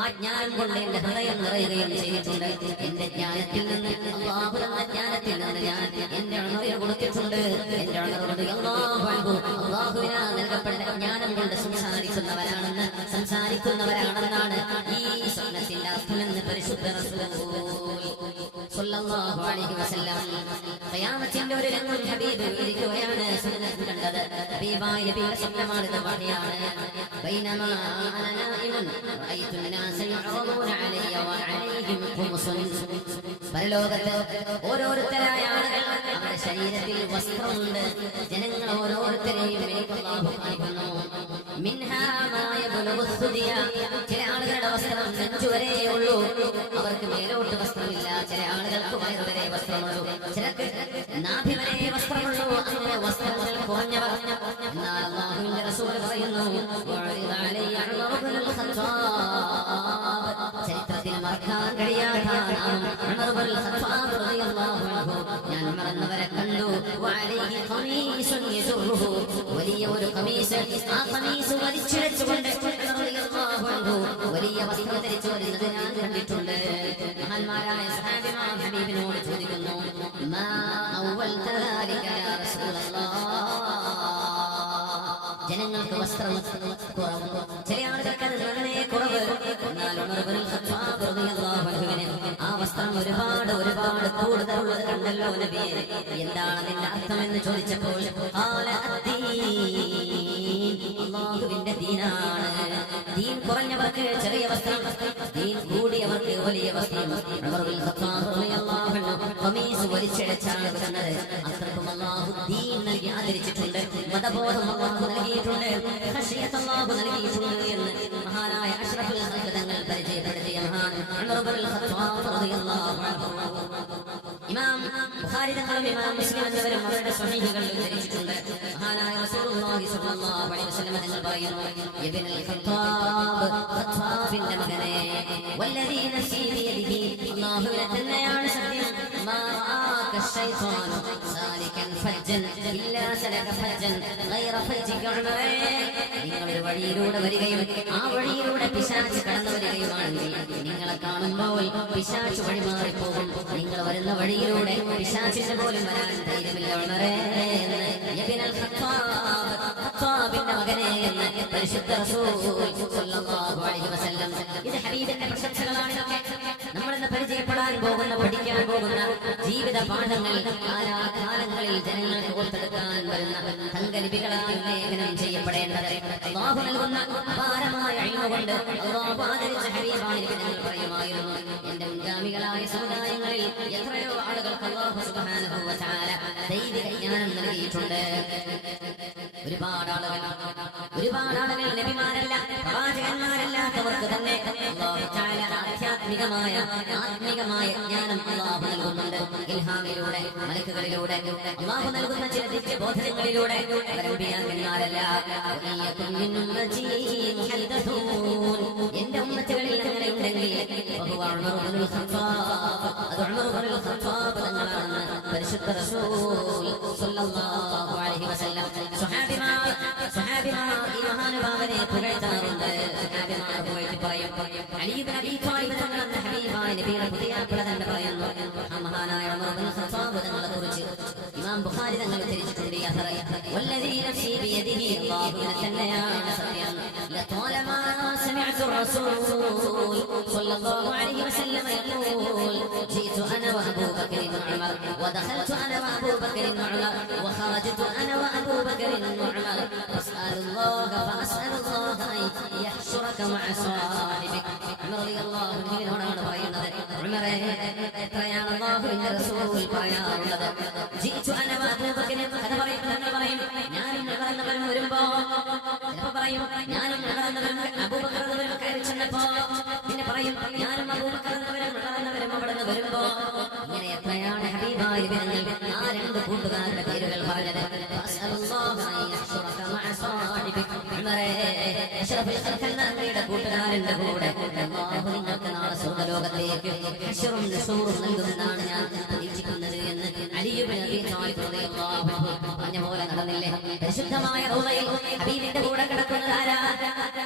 ആ ജ്ഞാനം കൊണ്ട് എന്റെ ഹൃദയം നിറയുകയും ചെയ്തിട്ടുണ്ട്. എന്റെ ജ്ഞാനത്തിൽ നിന്ന് അല്ലാഹു തന്ന ജ്ഞാനത്തിൽ നിന്ന് ഞാൻ എന്റെ ഉണർവിനെ കൊടുത്തിട്ടുണ്ട്. എന്റെ ഉണർവ് അല്ലാഹുവിനാൽ നൽകപ്പെട്ട ജ്ഞാനം കൊണ്ട് സംസാരിക്കുന്നവരാണെന്നാണ് ഈ സ്വപ്നത്തിന്റെ അർത്ഥമെന്ന് പരിശുദ്ധ റസൂൽ സ്വല്ലല്ലാഹു അലൈഹി വസല്ലം. ഖിയാമത്തിന്റെ ഒരു രംഗം ഹബീബ് ഇരിക്കുകയാണ് സുന്നത്ത് കണ്ടത്. ഹബീബായ നബിയുടെ സ്വപ്നമാണിത്. വഹയാണ് ബൈനമാ അന നായിമുൻ റഅയ്തു الناس يعرضون علي وعليهم خمس. പരലോകത്ത് ഓരോരുത്തരായ ആളുകൾ അവരുടെ ശരീരത്തിൽ വസ്ത്രമുണ്ട്. ജനങ്ങൾ ഓരോരുത്തരെയും എനിക്ക് അല്ലാഹു കാണിക്കുന്നു. മിൻഹാ മാ യബ്ലുഗു സുദിയ. ചില ആളുകളുടെ വസ്ത്രം നെഞ്ചുവരേ ഉള്ളൂ, അവർക്ക് മേലോട്ട് വസ്ത്രമില്ല. ചില ആളുകൾക്ക് വയറുവരെ വസ്ത്രമുള്ളൂ, ചിലർക്ക് നാഭി വരെ വസ്ത്രമുള്ളൂ. അങ്ങനെ വസ്ത്രങ്ങൾ കുറഞ്ഞവർ. എന്നാൽ അല്ലാഹുവിന്റെ റസൂൽ പറയുന്നു, ചരിത്രത്തിൽ മറക്കാൻ കഴിയാത്ത നാമം ഉമർ ഇബ്നുൽ ഖത്താബ് റളിയല്ലാഹു അൻഹു. ഞാൻ മറന്നവരെ കണ്ടു. വഅലൈഹി ഖമീസുൻ യസുറുഹു. വലിയ ഒരു ഖമീസ്, ആ ഖമീസ് വലിച്ചിഴച്ചുകൊണ്ട് റളിയല്ലാഹു അൻഹു വലിയ വസ്ത്രം ധരിച്ചു വരുന്നത് ഞാൻ കണ്ടിട്ടുണ്ട്. മഹാന്മാരായ സഹാബിമാർ ഹബീബിനോട് ചോദിക്കുന്നു, മാ അവ്വൽത ദാലിക യാ റസൂലല്ലാഹ്. ജനങ്ങൾക്ക് വസ്ത്രം കുറവ്, ചില ആളുകൾക്ക് അത് വളരെ കുറവ്. എന്നാൽ ഉമർ ഇബ്നുൽ ഖത്താബ് റളിയല്ലാഹു അൻഹുവിന് ആ വസ്ത്രം ഒരുപാട് ഒരുപാട് കൂടുതലുള്ളത് കണ്ടല്ലോ നബിയെ. എന്താണ് അതിന്റെ അർത്ഥം എന്ന് ചോദിച്ചപ്പോൾ അല്ലാഹുവിന്റെ ദീനാണ്. ദീൻ കുറഞ്ഞവർക്ക് ചെറിയ വസ്ത്രം, ദീൻ കൂടിയവർക്ക് വലിയ വസ്ത്രം. ഉമർ ഇബ്നുൽ ഖത്താബ് റളിയല്ലാഹു അൻഹു ഖമീസ് വലിച്ചിഴച്ചാണ് വരുന്നത്. അത്രക്കും അല്ലാഹു ദീൻ നൽകി ആദരിച്ചിട്ടുണ്ട്. മതബോധം അല്ലാഹു നൽകിയിട്ടുണ്ട്. ഖശിയത്ത് അല്ലാഹു നൽകിയിട്ടുണ്ട് എന്ന് മഹാനായ അഷ്റഫുൽ ഖൽഖ് തങ്ങൾ പരിചയപ്പെടുത്തിയ മഹാൻ ഉമർ ഇബ്നുൽ ഖത്താബ് റളിയല്ലാഹു അൻഹു. ഇമാം ബുഖാരി തങ്ങളും ഇമാം മുസ്ലിം എന്നിവരും അവരുടെ സ്വഹീഹുകളിൽ ഉദ്ധരിച്ചിട്ടുണ്ട്. മഹാനായ റസൂലുള്ളാഹി സ്വല്ലല്ലാഹു അലൈഹി വസല്ലം തങ്ങൾ പറയുന്നു, ഇബ്നുൽ ഖത്താബ്, ഖത്താബിന്റെ മകനെ, വല്ലദീ നഫ്സി ബിയദിഹി, അല്ലാഹുവിനെ തന്നെയാണ് സത്യം, മാ റആക ശൈത്വാനു സാലികൻ ഫജ്ജൻ ഇല്ലാ സലക ഫജ്ജൻ ഗൈറ ഫജ്ജിക ഉമറേ. നിങ്ങൾ ഒരു വഴിയിലൂടെ വരികയും ആ വഴിയിലൂടെ പിശാച് കടന്നു വരികയുമാണെങ്കിൽ നിങ്ങളെ കാണുമ്പോൾ പിശാച് വഴിമാറിപ്പോകും. നിങ്ങൾ വരുന്ന വഴിയിലൂടെ പിശാചിന്റെ പോലും വരാൻ ധൈര്യമില്ല ഉമറേ എന്ന് ഇബ്നുൽ ഖത്താബിന്റെ മകനെ എന്ന് പരിശുദ്ധ റസൂൽ സ്വല്ലല്ലാഹു അലൈഹി വസല്ലം. ഇത് ഹബീബിന്റെ പ്രശംസകളാണ്. ഇതൊക്കെ നമ്മളിന്ന് പരിചയപ്പെടാൻ പോകുന്ന, പഠിക്കാൻ പോകുന്ന ജീവിത പാഠങ്ങൾ കാലാകാലങ്ങളിൽ ജനങ്ങൾക്ക് ഓർത്തെടുക്കാൻ വരുന്ന തങ്കലിപികളായി ലേഖനം ചെയ്യപ്പെടേണ്ടത്. അല്ലാഹു നൽകുന്ന അപാരമായ ഇൽമു കൊണ്ട് അല്ലാഹു ആദരിച്ച ഹബീബായ നബി തങ്ങൾ പറയുമായിരുന്നു, എന്റെ മുൻഗാമികളായ സമുദായങ്ങളിൽ എത്രയോ ആളുകൾക്ക് അല്ലാഹു സുബ്ഹാനഹു വ തആല ദൈവിക ജ്ഞാനം നൽകിയിട്ടുണ്ട്. ഒരുപാട് ആളുകൾ നബിമാരല്ല, പ്രവാചകന്മാരല്ലാത്തവർക്ക് തന്നെ അല്ലാഹു തആല ആത്മികമായ ജ്ഞാനം അല്ലാഹു നൽകുന്നുണ്ട്. ഇൽഹാമിലൂടെ, മലക്കുകളിലൂടെ, അല്ലാഹു നൽകുന്ന ചില ദിവ്യബോധനങ്ങളിലൂടെ. അമ്പിയാക്കന്മാരല്ല. എന്റെ ഉമ്മത്തുകളിൽ അങ്ങനെ ഉണ്ടെങ്കിൽ അത് ഉമർ ഇബ്നുൽ ഖത്താബ് തങ്ങളാണെന്ന് പരിശുദ്ധ റസൂൽ സ്വല്ലല്ലാഹു അലൈഹി വസല്ലം. സ്വഹാബിമാർ ഈ മഹാനുഭാവനെ പുകഴ്ത്താറുണ്ട്. സ്വഹാബിമാർ പുകഴ്ത്തി പറയും, അലി ഇബ്നു അബീ ത്വാലിബ് തങ്ങളെന്ന ഹബീബായ നബിയുടെ പുതിയാപ്പിള തന്നെ പറയുന്നു. ആ മഹാനായ ഉമർ ഇബ്നുൽ ഖത്താബ് തങ്ങളെ കുറിച്ച് ഇമാം ബുഖാരി തങ്ങൾ ഉദ്ധരിച്ചിട്ടുണ്ട്. വല്ലദീ നഫ്സി ബിയദിഹി, അല്ലാഹുവിനെ തന്നെയാണ് സത്യം, ലതലമാ സമിഅതു റസൂൽ സ്വല്ലല്ലാഹു അലൈഹി വസല്ലം യഖൂൽ ജീതു അന വഅബൂ ബക്കർ വഉമർ വദഖൽതു അന വഅബൂ ബക്കർ വഉമർ വഖറജ്തു അന വഅബൂ ബക്കർ വഉമർ ഫഅസ്അലുല്ലാഹ അൻ യഹ്ശുറക മഅ സാഹിബിക. ഉമർ റളിയല്ലാഹു അൻഹുവിനോടാണ് പറയുന്നത്, ഉമറേ, എത്രയാണ് അല്ലാഹുവിന്റെ റസൂൽ പറയാറുള്ളത്, ജീതു അന വഅബൂ ബക്കർ. കഥ പറയും, ഞാനും ഉമർ വരുമ്പോ ചിലപ്പോ പറയും, ഞാനും ഉമർ അബൂബക്കർ കയറി ചെന്നപ്പോ, പിന്നെ പറയും, ഞാനും അബൂബക്കർ അവിടെ നിന്ന് വരുമ്പോ. ഇങ്ങനെ എത്രയാണ് ഹബീബായ നബി തങ്ങൾ ആ രണ്ട് കൂട്ടുകാരുടെ പേരുകൾ പറഞ്ഞത്. അങ്ങയുടെ കൂട്ടുകാരന്റെ കൂടെ അല്ലാഹു നിങ്ങൾക്ക് നാളെ സ്വർഗ്ഗലോകത്തേക്ക് ഹശ്റും നശൂറും നൽകുമെന്നാണ് ഞാൻ പ്രതീക്ഷിക്കുന്നത് എന്ന് അലി ഇബ്നു അബീ ത്വാലിബ് റളിയല്ലാഹു അൻഹു പറഞ്ഞ പോലെ നടന്നില്ലേ? പരിശുദ്ധമായ റൗളയിൽ ഹബീബിന്റെ കൂടെ കിടക്കുന്നത് ആരാ?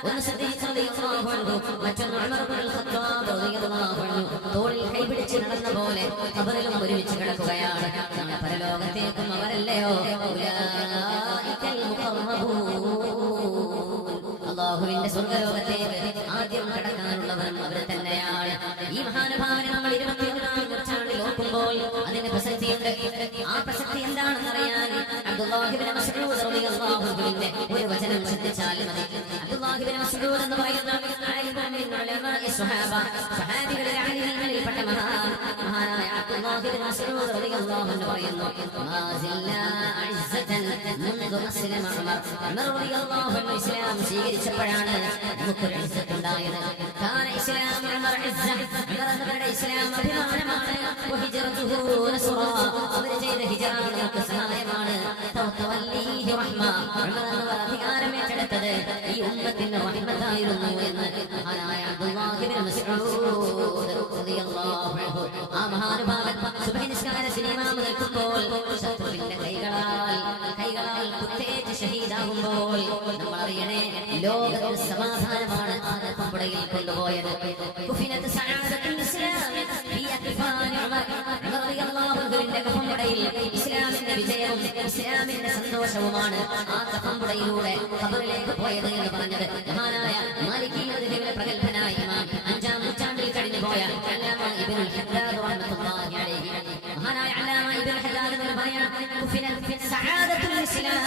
ഒന്ന് സിദ്ദീഖ് റളിയല്ലാഹു അൻഹു, മറ്റൊന്ന് ഉമർ ഇബ്നുൽ ഖത്താബ് റളിയല്ലാഹു അൻഹു. തോളിൽ കൈപിടിച്ച് നടന്ന പോലെ ഖബറിലും ഒരുമിച്ച് കിടക്കുകയാണ്. നാളെ പരലോകത്തേക്കും അവരല്ലയോ ഉലൈകൽ മുഖറബൂൻ. അല്ലാഹുവിന്റെ സ്വർഗ്ഗലോകത്തേക്ക് ആദ്യം കടക്കാനുള്ളവരും അവർ തന്നെയാണ്. ഈ മഹാനുഭാവനെ നമ്മൾ 21ാം നൂറ്റാണ്ടിൽ ഓർക്കുമ്പോൾ അതിന് പ്രസക്തിയുണ്ട്. ആ പ്രസക്തി എന്താണെന്നറിയാൻ അബ്ദുല്ലാഹി ഇബ്നു മസ്ഊദ് റളിയല്ലാഹു അൻഹുവിന്റെ ഒരു വചനം ശ്രദ്ധിച്ചാൽ മതി. അബ്ദുല്ലാഹി ഇബ്നു മസ്ഊദ് എന്ന് പറയുന്ന സ്വഹാബികളിൽ ആലിമീങ്ങളിൽപ്പെട്ട മഹാനായ അബ്ദുല്ലാഹി ഇബ്നു മസ്ഊദ് റളിയല്ലാഹു അൻഹു പറയുന്നു, മാ സില്ലാ ഇസ്സതൻ മുൻദു അസ്ലമ ഉമർ. ഉമർ റളിയല്ലാഹു അൻഹു ഇസ്ലാം സ്വീകരിച്ചപ്പോഴാണ് നമുക്കൊരു ഇസ്സത്ത് ഉണ്ടായത്. കാന ഇസ്ലാം ഉമർ ഇസ്സ. ഉമർ എന്നവരുടെ ഇസ്ലാം അഭിമാനമാണ്. വഹിജ്റതുഹു നസ്റ. അവർ ചെയ്ത ഹിജ്റ നമുക്ക് സഹായമാണ്. തവല്ലീഹി റഹ്മ. ഉമർ എന്നവർ അധികാരം ഏറ്റെടുത്തത് ഈ ഉമ്മത്തിന് റഹ്മത്തായിരുന്നു എന്ന് മഹാനായ അബ്ദുല്ലാഹി ഇബ്നു മസ്ഊദ് റളിയല്ലാഹു അൻഹു. ആ മഹാനുഭാവൻ സുബ്ഹി നിസ്കാരത്തിന് ഇമാം നിൽക്കുമ്പോൾ ശത്രുവിന്റെ കൈകളാൽ കുത്തേറ്റ് ഷഹീദാകുമ്പോൾ നമ്മൾ അറിയണേ ലോകത്തിൽ സമാധാനമാണ് ആ കഫംപുടയിൽ കൊണ്ടുപോയത്. കുഫിനത്ത് സഅദത്തുൽ ഇസ്ലാം ഫീ അക്ഫാനി ഉമർ. ഉമർ റളിയല്ലാഹു അൻഹുവിന്റെ കഫംപുടയിൽ ഇസ്ലാമിന്റെ വിജയവും ഇസ്ലാമിന്റെ സന്തോഷവുമാണ് ആ കഫംപുടയിലൂടെ ഖബറിലേക്ക് പോയത് എന്ന് പറഞ്ഞത് മഹാനായ മാലികി മദ്ഹബിലെ പ്രഗൽഭനായ ഇമാം 5ാം നൂറ്റാണ്ടിൽ കഴിഞ്ഞുപോയ അല്ലാമ ഇബ്നുൽ ഹദ്ദാദ് റഹ്മത്തുള്ളാഹി അലൈഹി. മഹാനായ അല്ലാമ ഇബ്നുൽ ഹദ്ദാദ് എന്ന് പറയാൻ കുഫിനത്ത് സഅദത്തുൽ ഇസ്ലാം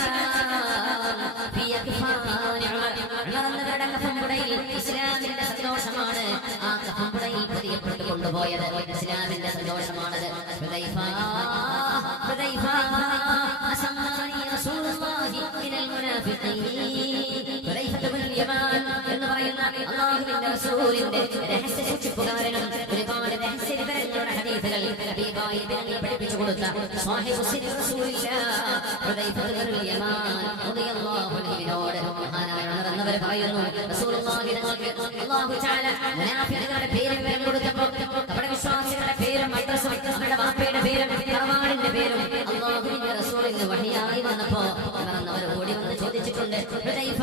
ഫീ അക്ഫാനി ഉമർ. ഉമർ എന്നവരുടെ കഫംപുടയിൽ ഇസ്ലാമിന്റെ സന്തോഷമാണ് ആ കഫംപുടയിൽ പൊതിയപ്പെട്ടു കൊണ്ടുപോയത്. ഇസ്ലാമിന്റെ സന്തോഷമാണത്. ഹുദൈഫ അസമ്മാനി റസൂലുള്ളാഹി മിനൽ മുനാഫിഖീൻ. ഹുദൈഫ ഇബ്നുൽ യമാൻ എന്ന് പറയുന്ന അല്ലാഹുവിന്റെ റസൂലിന്റെ രഹസ്യ സൂക്ഷിപ്പുകാരനും ഒരുപാട് രഹസ്യ വിവരങ്ങളുടെ ഹദീസുകൾ ഹബീബായ നബി പഠിപ്പിച്ചു കൊടുത്ത സാഹിബു സിർ റസൂലില്ലാഹ് ഹുദൈഫ ഇബ്നുൽ യമാൻ റളിയല്ലാഹു അൻഹുവിനോട് മഹാനായ ഉമർ എന്നവർ പറയുന്നു, റസൂലുള്ളാഹി തങ്ങൾക്ക് അല്ലാഹു തആല മുനാഫിഖുകളുടെ പേര് വിവരം കൊടുത്തപ്പോൾ കപടവിശ്വാസികളുടെ പേരും മദ്രസ അവരുടെ വാപ്പയുടെ പേരും തറവാടിന്റെ പേരും അല്ലാഹുവിന്റെ റസൂലിന് വഹിയായി വന്നപ്പോ ഉമർ എന്നവർ ഓടി വന്ന് ചോദിച്ചിട്ടുണ്ട്, ഹുദൈഫ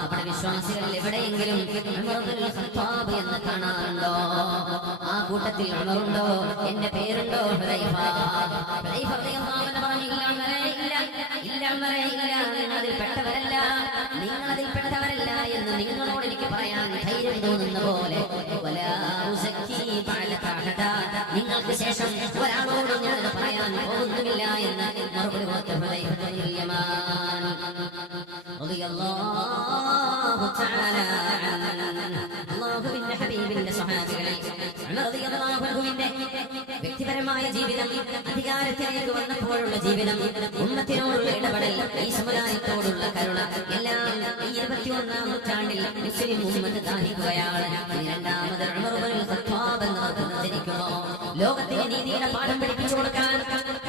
കപടവിശ്വാസികളിൽ എവിടെയെങ്കിലും ഉമർ ഇബ്നുൽ ഖത്താബ് എന്ന് കാണാറുണ്ടോ? ആ കൂട്ടത്തിൽ ഉമറുണ്ടോ? എന്റെ പേരുണ്ടോ ഹുദൈഫ? ഹുദൈഫ റളിയല്ലാഹു അൻഹു പറഞ്ഞു, ഇല്ല ഉമറേ, ഇല്ല ഉമറേ, ഇല്ല, നിങ്ങൾ അതിൽ പെട്ടവരല്ല, നിങ്ങൾ അതിൽ പെട്ടവരല്ല എന്ന് നിങ്ങളോട് എനിക്ക് പറയാൻ ധൈര്യം തോന്നുന്ന പോലെ നിങ്ങൾക്ക് ശേഷം ഒരാളോട് ഞാനത് പറയാൻ പോകുന്നുമില്ല എന്ന് മറുപടി കൊടുത്ത ഹുദൈഫ ഇബ്നുൽ യമാൻ റളിയല്ലാഹു തആല അല്ലാഹുവിന്റെ ഹബീബിന്റെ സ്വഹാബികളിൽ ഉമർ റളിയല്ലാഹു അൻഹുവിന്റെ വ്യക്തിപരമായ ജീവിതം, അധികാരത്തിലേക്ക് വന്നപ്പോഴുള്ള ജീവിതം, ഉമ്മത്തിനോടുള്ള ഇടപെടൽ, ഈ സമുദായത്തോടുള്ള കരുണ എല്ലാം ഈ 21ാം നൂറ്റാണ്ടിൽ മുസ്ലിം ഉമ്മത്ത് ദാഹിക്കുകയാണ്. രണ്ടാമത് ഉമർ ഇബ്നുൽ ഖത്താബ് എന്നവർക്ക് ജനിക്കുമോ? ലോകത്തിന് നീതിയുടെ പാഠം പഠിപ്പിച്ചു കൊടുക്കാൻ,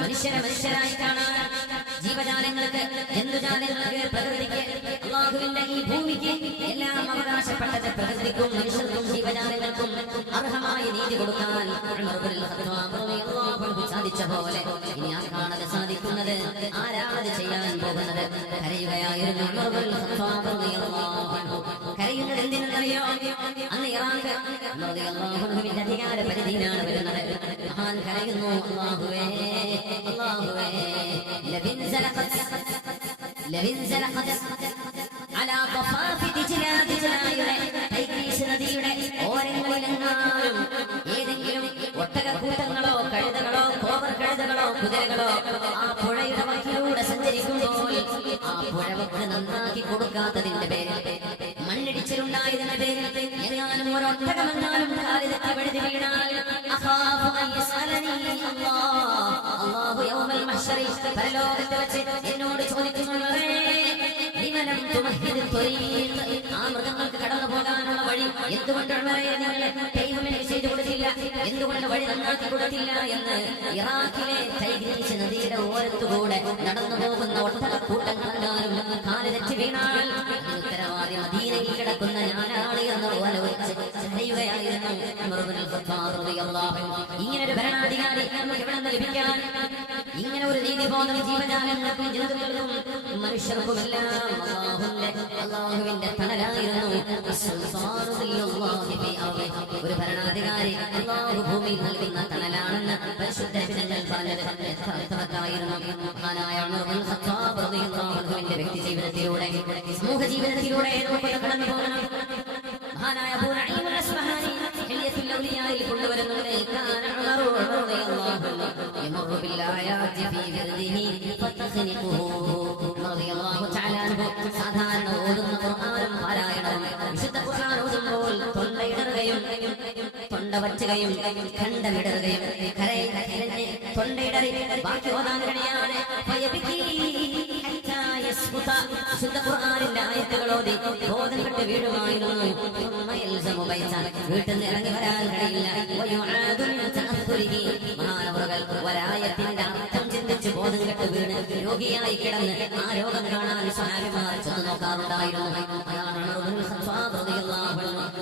മനുഷ്യരായി കാണാൻ, ജീവജാലങ്ങൾക്ക്, ജന്തുജാലങ്ങൾക്ക്, പ്രകൃതിക്ക്, അല്ലാഹുവിന്റെ ഈ ഭൂമിക്ക് എല്ലാം അവകാശപ്പെട്ടത് പ്രകൃതിക്കും മനുഷ്യർക്കും ജീവജാലങ്ങൾക്കും അർഹമായ നീതി കൊടുക്കാൻ ഉമർ ഇബ്നുൽ ഖത്താബ് റളിയല്ലാഹു അൻഹു സാധിച്ച പോലെ ഇനി ആർക്കാണത് സാധിക്കുന്നത്? ആരാണത് ചെയ്യാൻ പോകുന്നത്? കരയുകയായിരുന്നു ഉമർ ഇബ്നുൽ ഖത്താബ് റളിയല്ലാഹു അൻഹു. കരയുന്നത് എന്തിനെന്നറിയോ? അന്ന് ഇറാഖ് റളിയല്ലാഹു അൻഹുവിന്റെ അധികാര പരിധിയിലാണ് വരുന്നത്. മഹാൻ കരയുന്നു, അല്ലാഹുവേ, അല്ലാഹുവേ, ലബിൻ സലഖത് അലാ ഖഫാഫി ദിജ്ലായുടെ ടൈഗ്രീസ് നദിയുടെ ഓരങ്ങളിലെങ്ങാനും ഏതെങ്കിലും ഒട്ടകക്കൂട്ടങ്ങളോ കഴുതകളോ കോവർ കഴുതകളോ കുതിരകളോ ആ പുഴയുടെ വക്കിലൂടെ സഞ്ചരിക്കുമ്പോൾ ആ പുഴവക്ക് നന്നാക്കി കൊടുക്കാത്തതിന്റെ പേരിൽ, മണ്ണിടിച്ചിലുണ്ടായതിന്റെ പേരിൽ എങ്ങാനും ഒരൊട്ടകമെങ്ങാനും കാലിതെറ്റി വഴുതി വീണാൽ അല്ലാഹു യൗമൽ മഹ്ശറിൽ പരലോകത്ത് വെച്ച് എന്നോട് ചോദിക്കുന്നു, ആ മൃഗങ്ങൾക്ക് കടന്നു പോകാനുള്ള വഴി എന്തുകൊണ്ട് ചെയ്തു കൊടുത്തില്ല, എന്തുകൊണ്ട് വഴി നന്നാക്കി കൊടുത്തില്ല എന്ന് ഇറാഖിലെ ടൈഗ്രീസ് നദിയുടെ ഓരത്തുകൂടെ നടന്നു പോകുന്ന ഒട്ടകക്കൂട്ടങ്ങളെങ്ങാനും കാലിതെറ്റി വീണാൽ ഉത്തരവാദി മദീനയിൽ കിടക്കുന്ന ഞാനാണ് എന്ന് ആലോചിച്ച് കരയുകയായിരുന്നു ഉമർ ഇബ്നുൽ ഖത്താബ് റളിയല്ലാഹു അൻഹു. ഇങ്ങനൊരു ഭരണാധികാരി നമുക്ക് എവിടെ നിന്ന് ലഭിക്കാൻ? ഇങ്ങനെ ഇങ്ങനെ ഒരു നീതിബോധം ജീവജാലങ്ങൾക്കും ജന്തുക്കൾക്കും മനുഷ്യർക്കുമെല്ലാം അല്ലാഹുവിന്റെ തണലായിരുന്നു. ഒരു ഭരണാധികാരി അല്ലാഹു ഭൂമിയിൽ നൽകുന്ന തണലാണെന്ന് പരിശുദ്ധ ഗ്രന്ഥങ്ങൾ പറഞ്ഞത് യഥാർത്ഥവത്തായിരുന്നു. മഹാനായ ഉമർ ഇബ്നുൽ ഖത്താബ് റളിയല്ലാഹു അൻഹുവിന്റെ വ്യക്തി ജീവിതത്തിലൂടെ സമൂഹ ജീവിതത്തിലൂടെ നമുക്ക് കടന്നു പോകണം. മഹാനായ അബൂ നഈം അൽ-അസ്ബഹാനി ഹില്യത്തുൽ ഔലിയായിൽ കൊണ്ടുവരുന്നുണ്ട്. കാന ഉമർ റളിയല്ലാഹു അൻഹു യമറു ബിൽ ആയാതി ഫീ ഗർദിഹി ഫതഖ്നിഖുഹു റളിയല്ലാഹു തആല അൻഹു സാധാരണ ഓതുന്ന ഖുർആനും പാരായണവും വിശുദ്ധ ഖുർആൻ ഓതുമ്പോൾ തൊണ്ടയിടറുകയും തൊണ്ട വച്ചുകയും ഖണ്ഡമിടറുകയും കരഞ്ഞ് തൊണ്ടയിടറി ബാക്കി ഓതാൻ കഴിയാതെ വിശുദ്ധ ഖുർആനിന്റെ ആയത്തുകൾ ഓതി ബോധം കെട്ട് വീഴുമായിരുന്നു. വീട്ടിൽ നിന്ന് ഇറങ്ങി വരാൻ കഴിയില്ല. മഹാനവറുകൾ ഒരായത്തിന്റെ അർത്ഥം ചിന്തിച്ച് ബോധം കെട്ട് വീണ് രോഗിയായി കിടന്ന് ആ രോഗം കാണാൻ സ്വഹാബിമാർ ചെന്ന് നോക്കാറുണ്ടായിരുന്നു. അതാണ്